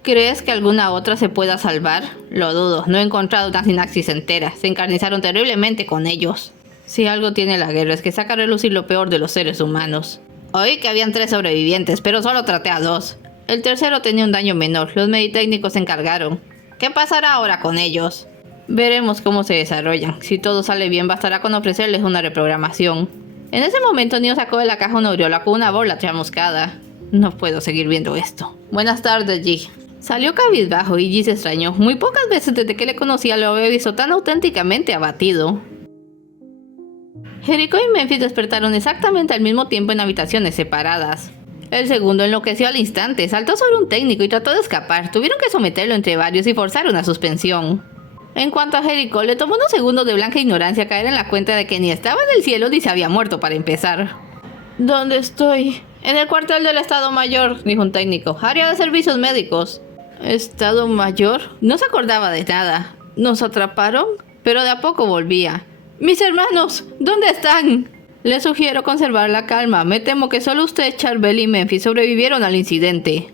¿Crees que alguna otra se pueda salvar? Lo dudo, no he encontrado una sinapsis entera. Se encarnizaron terriblemente con ellos. Si algo tiene la guerra es que saca a relucir lo peor de los seres humanos. Oí que habían 3 sobrevivientes, pero solo traté a 2. El tercero tenía un daño menor, los meditécnicos se encargaron. ¿Qué pasará ahora con ellos? Veremos cómo se desarrollan. Si todo sale bien, bastará con ofrecerles una reprogramación. En ese momento Neo sacó de la caja una aureola con una bola chamuscada. No puedo seguir viendo esto. Buenas tardes, Yi. Salió cabizbajo y Yi se extrañó. Muy pocas veces desde que le conocía lo había visto tan auténticamente abatido. Jericho y Memphis despertaron exactamente al mismo tiempo en habitaciones separadas. El segundo enloqueció al instante, saltó sobre un técnico y trató de escapar. Tuvieron que someterlo entre varios y forzar una suspensión. En cuanto a Jericho, le tomó unos segundos de blanca ignorancia caer en la cuenta de que ni estaba en el cielo ni se había muerto para empezar. ¿Dónde estoy? En el cuartel del Estado Mayor, dijo un técnico. Área de servicios médicos. ¿Estado Mayor? No se acordaba de nada. ¿Nos atraparon? Pero de a poco volvía. ¡Mis hermanos! ¿Dónde están? Le sugiero conservar la calma. Me temo que solo usted, Charbel y Memphis sobrevivieron al incidente.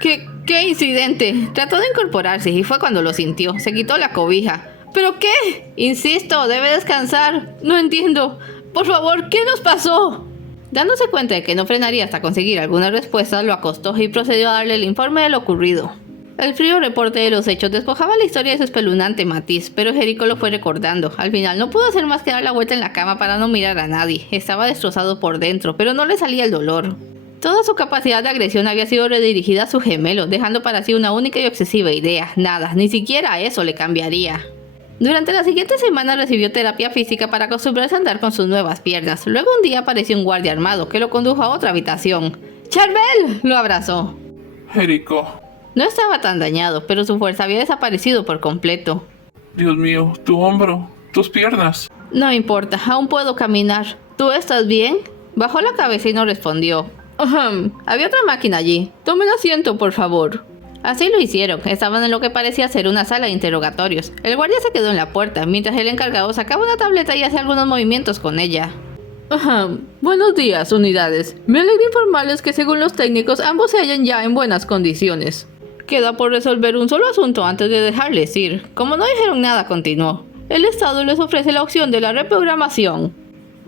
¿Qué incidente? Trató de incorporarse y fue cuando lo sintió. Se quitó la cobija. ¿Pero qué? Insisto, debe descansar. No entiendo. Por favor, ¿qué nos pasó? Dándose cuenta de que no frenaría hasta conseguir alguna respuesta, lo acostó y procedió a darle el informe de lo ocurrido. El frío reporte de los hechos despojaba la historia de su espeluznante matiz, pero Jericho lo fue recordando. Al final no pudo hacer más que dar la vuelta en la cama para no mirar a nadie. Estaba destrozado por dentro, pero no le salía el dolor. Toda su capacidad de agresión había sido redirigida a su gemelo, dejando para sí una única y obsesiva idea. Nada, ni siquiera eso le cambiaría. Durante la siguiente semana recibió terapia física para acostumbrarse a andar con sus nuevas piernas. Luego un día apareció un guardia armado que lo condujo a otra habitación. ¡Charbel!, lo abrazó. Jericho. No estaba tan dañado, pero su fuerza había desaparecido por completo. Dios mío, tu hombro, tus piernas. No importa, aún puedo caminar. ¿Tú estás bien? Bajó la cabeza y no respondió. Había otra máquina allí. Tomen asiento, por favor. Así lo hicieron. Estaban en lo que parecía ser una sala de interrogatorios. El guardia se quedó en la puerta, mientras el encargado sacaba una tableta y hacía algunos movimientos con ella. Buenos días, unidades. Me alegra informarles que según los técnicos ambos se hallan ya en buenas condiciones. Queda por resolver un solo asunto antes de dejarles ir. Como no dijeron nada, continuó. El Estado les ofrece la opción de la reprogramación.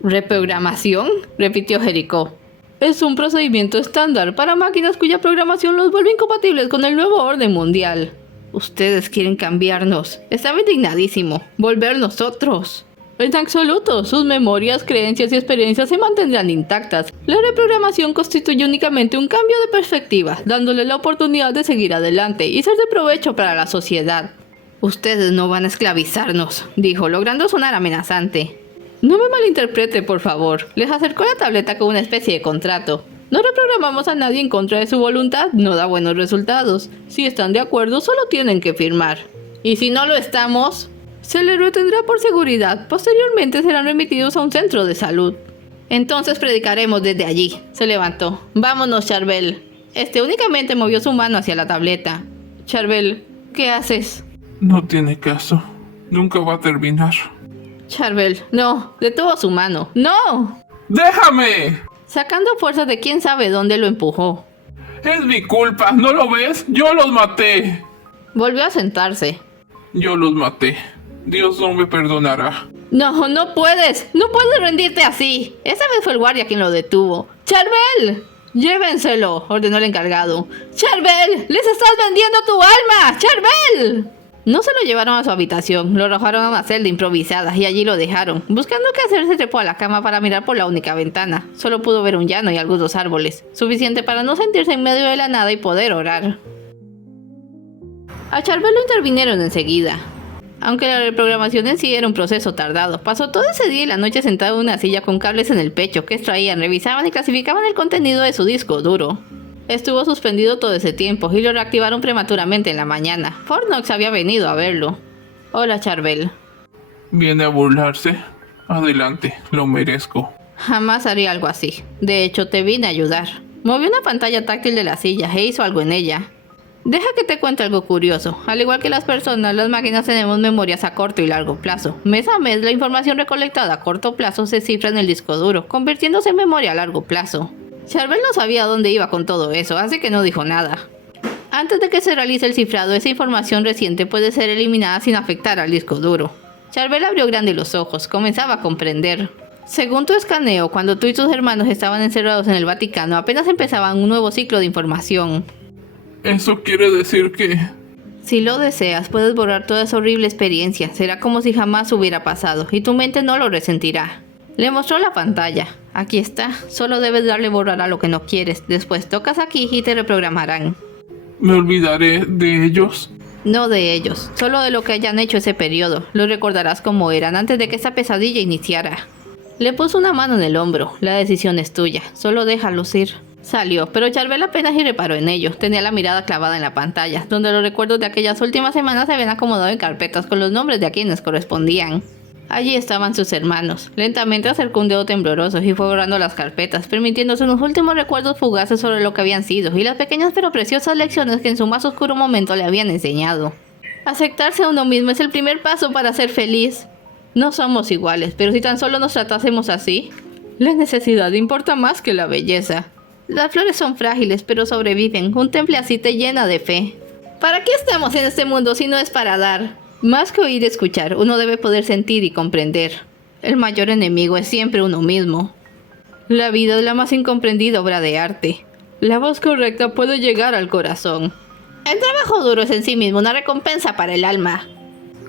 ¿Reprogramación?, repitió Jericho. Es un procedimiento estándar para máquinas cuya programación los vuelve incompatibles con el nuevo orden mundial. Ustedes quieren cambiarnos. Estaba indignadísimo. Volvernos otros. En absoluto, sus memorias, creencias y experiencias se mantendrán intactas. La reprogramación constituye únicamente un cambio de perspectiva, dándole la oportunidad de seguir adelante y ser de provecho para la sociedad. Ustedes no van a esclavizarnos, dijo, logrando sonar amenazante. No me malinterprete, por favor. Les acercó la tableta con una especie de contrato. No reprogramamos a nadie en contra de su voluntad, no da buenos resultados. Si están de acuerdo, solo tienen que firmar. ¿Y si no lo estamos? Se les retendrá por seguridad. Posteriormente serán remitidos a un centro de salud. Entonces predicaremos desde allí. Se levantó. Vámonos, Charbel. Únicamente movió su mano hacia la tableta. Charbel, ¿qué haces? No tiene caso. Nunca va a terminar. Charbel, no. Detuvo su mano. ¡No! ¡Déjame! Sacando fuerzas de quién sabe dónde lo empujó. Es mi culpa, ¿no lo ves? Yo los maté. Volvió a sentarse. Yo los maté. Dios no me perdonará. No, no puedes. No puedes rendirte así. Esa vez fue el guardia quien lo detuvo. ¡Charbel! Llévenselo, ordenó el encargado. ¡Charbel! ¡Les estás vendiendo tu alma! ¡Charbel! No se lo llevaron a su habitación, lo arrojaron a una celda improvisada y allí lo dejaron. Buscando qué hacer, se trepó a la cama para mirar por la única ventana. Solo pudo ver un llano y algunos árboles, suficiente para no sentirse en medio de la nada y poder orar. A Charbel lo intervinieron enseguida. Aunque la reprogramación en sí era un proceso tardado, pasó todo ese día y la noche sentado en una silla con cables en el pecho que extraían, revisaban y clasificaban el contenido de su disco duro. Estuvo suspendido todo ese tiempo y lo reactivaron prematuramente en la mañana. Fornox había venido a verlo. Hola, Charbel. ¿Viene a burlarse? Adelante, lo merezco. Jamás haría algo así. De hecho, te vine a ayudar. Movió una pantalla táctil de la silla e hizo algo en ella. Deja que te cuente algo curioso. Al igual que las personas, las máquinas tenemos memorias a corto y largo plazo. Mes a mes, la información recolectada a corto plazo se cifra en el disco duro, convirtiéndose en memoria a largo plazo. Charbel no sabía dónde iba con todo eso, así que no dijo nada. Antes de que se realice el cifrado, esa información reciente puede ser eliminada sin afectar al disco duro. Charbel abrió grande los ojos, comenzaba a comprender. Según tu escaneo, cuando tú y tus hermanos estaban encerrados en el Vaticano, apenas empezaban un nuevo ciclo de información. ¿Eso quiere decir que...? Si lo deseas, puedes borrar toda esa horrible experiencia. Será como si jamás hubiera pasado, y tu mente no lo resentirá. Le mostró la pantalla. Aquí está. Solo debes darle borrar a lo que no quieres. Después tocas aquí y te reprogramarán. ¿Me olvidaré de ellos? No de ellos, solo de lo que hayan hecho ese periodo. Los recordarás como eran antes de que esa pesadilla iniciara. Le puso una mano en el hombro. La decisión es tuya. Solo déjalos ir. Salió, pero Charbel apenas y reparó en ello. Tenía la mirada clavada en la pantalla, donde los recuerdos de aquellas últimas semanas se habían acomodado en carpetas con los nombres de a quienes correspondían. Allí estaban sus hermanos. Lentamente acercó un dedo tembloroso y fue borrando las carpetas, permitiéndose unos últimos recuerdos fugaces sobre lo que habían sido y las pequeñas pero preciosas lecciones que en su más oscuro momento le habían enseñado. Aceptarse a uno mismo es el primer paso para ser feliz. No somos iguales, pero si tan solo nos tratásemos así, la necesidad importa más que la belleza. Las flores son frágiles, pero sobreviven. Un temple así te llena de fe. ¿Para qué estamos en este mundo si no es para dar? Más que oír y escuchar, uno debe poder sentir y comprender. El mayor enemigo es siempre uno mismo. La vida es la más incomprendida obra de arte. La voz correcta puede llegar al corazón. El trabajo duro es en sí mismo una recompensa para el alma.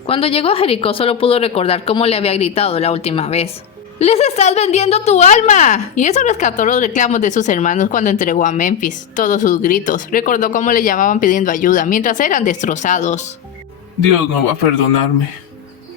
Cuando llegó a Jericó solo pudo recordar cómo le había gritado la última vez. ¡Les estás vendiendo tu alma! Y eso rescató los reclamos de sus hermanos cuando entregó a Memphis. Todos sus gritos. Recordó cómo le llamaban pidiendo ayuda mientras eran destrozados. Dios no va a perdonarme.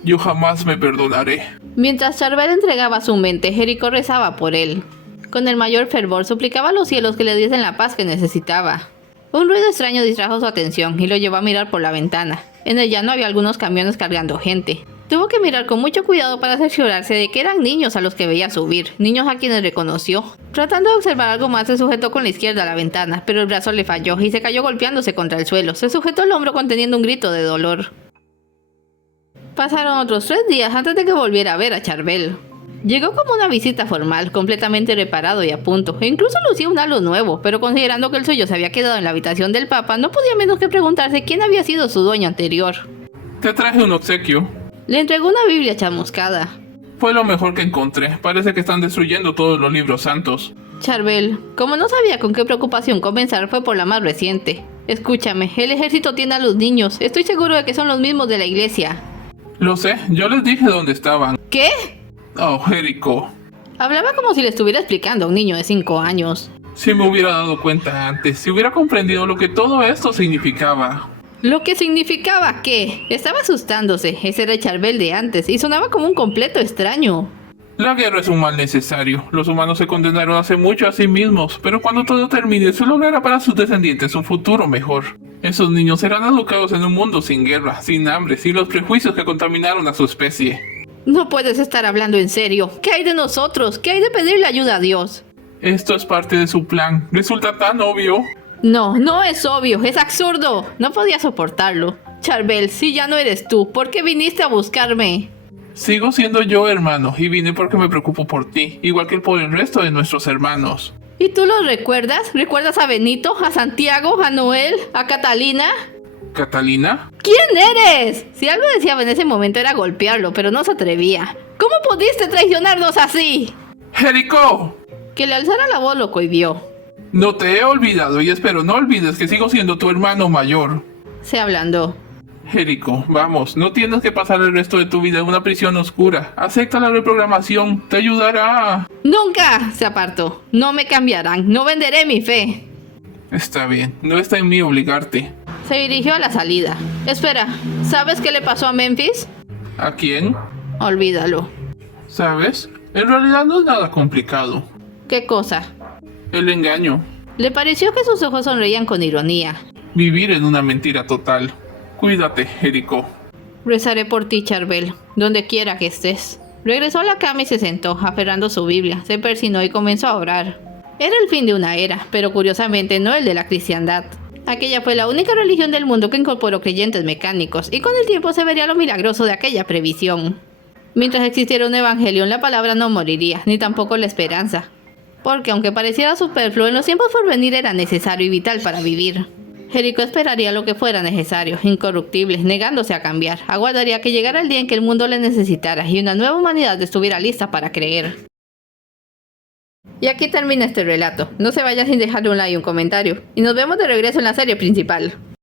Yo jamás me perdonaré. Mientras Charbel entregaba su mente, Jericó rezaba por él. Con el mayor fervor suplicaba a los cielos que le diesen la paz que necesitaba. Un ruido extraño distrajo su atención y lo llevó a mirar por la ventana. En el llano había algunos camiones cargando gente. Tuvo que mirar con mucho cuidado para cerciorarse de que eran niños a los que veía subir, niños a quienes reconoció. Tratando de observar algo más, se sujetó con la izquierda a la ventana, pero el brazo le falló y se cayó golpeándose contra el suelo. Se sujetó el hombro conteniendo un grito de dolor. Pasaron otros 3 días antes de que volviera a ver a Charbel. Llegó como una visita formal, completamente reparado y a punto, e incluso lucía un halo nuevo, pero considerando que el suyo se había quedado en la habitación del Papa, no podía menos que preguntarse quién había sido su dueño anterior. Te traje un obsequio. Le entregó una Biblia chamuscada. Fue lo mejor que encontré. Parece que están destruyendo todos los libros santos. Charbel, como no sabía con qué preocupación comenzar, fue por la más reciente. Escúchame, el ejército tiene a los niños. Estoy seguro de que son los mismos de la iglesia. Lo sé, yo les dije dónde estaban. ¿Qué? Oh, Jericó. Hablaba como si le estuviera explicando a un niño de 5 años. Si me hubiera dado cuenta antes, si hubiera comprendido lo que todo esto significaba. ¿Lo que significaba qué? Estaba asustándose. Ese era el Charbel de antes y sonaba como un completo extraño. La guerra es un mal necesario. Los humanos se condenaron hace mucho a sí mismos, pero cuando todo termine, se logrará para sus descendientes un futuro mejor. Esos niños serán educados en un mundo sin guerra, sin hambre, sin los prejuicios que contaminaron a su especie. No puedes estar hablando en serio. ¿Qué hay de nosotros? ¿Qué hay de pedirle ayuda a Dios? Esto es parte de su plan. Resulta tan obvio. No, no es obvio, es absurdo. No podía soportarlo. Charbel, si ya no eres tú, ¿por qué viniste a buscarme? Sigo siendo yo, hermano, y vine porque me preocupo por ti, igual que por el resto de nuestros hermanos. ¿Y tú los recuerdas? ¿Recuerdas a Benito, a Santiago, a Noel, a Catalina? ¿Catalina? ¿Quién eres? Si algo deseaba en ese momento era golpearlo, pero no se atrevía. ¿Cómo pudiste traicionarnos así? ¡Jericó! Que le alzara la voz lo cohibió. No te he olvidado y espero no olvides que sigo siendo tu hermano mayor. Se ablandó. Jericó, vamos, no tienes que pasar el resto de tu vida en una prisión oscura. Acepta la reprogramación, te ayudará. ¡Nunca! Se apartó. No me cambiarán, no venderé mi fe. Está bien, no está en mí obligarte. Se dirigió a la salida. Espera, ¿sabes qué le pasó a Memphis? ¿A quién? Olvídalo. ¿Sabes? En realidad no es nada complicado. ¿Qué cosa? El engaño. Le pareció que sus ojos sonreían con ironía. Vivir en una mentira total. Cuídate, Jericó. Rezaré por ti, Charbel, donde quiera que estés. Regresó a la cama y se sentó, aferrando su Biblia. Se persinó y comenzó a orar. Era el fin de una era, pero curiosamente no el de la cristiandad. Aquella fue la única religión del mundo que incorporó creyentes mecánicos, y con el tiempo se vería lo milagroso de aquella previsión. Mientras existiera un evangelio, la palabra no moriría, ni tampoco la esperanza. Porque aunque pareciera superfluo, en los tiempos por venir era necesario y vital para vivir. Jericó esperaría lo que fuera necesario, incorruptible, negándose a cambiar. Aguardaría que llegara el día en que el mundo le necesitara y una nueva humanidad estuviera lista para creer. Y aquí termina este relato. No se vayan sin dejarle un like y un comentario. Y nos vemos de regreso en la serie principal.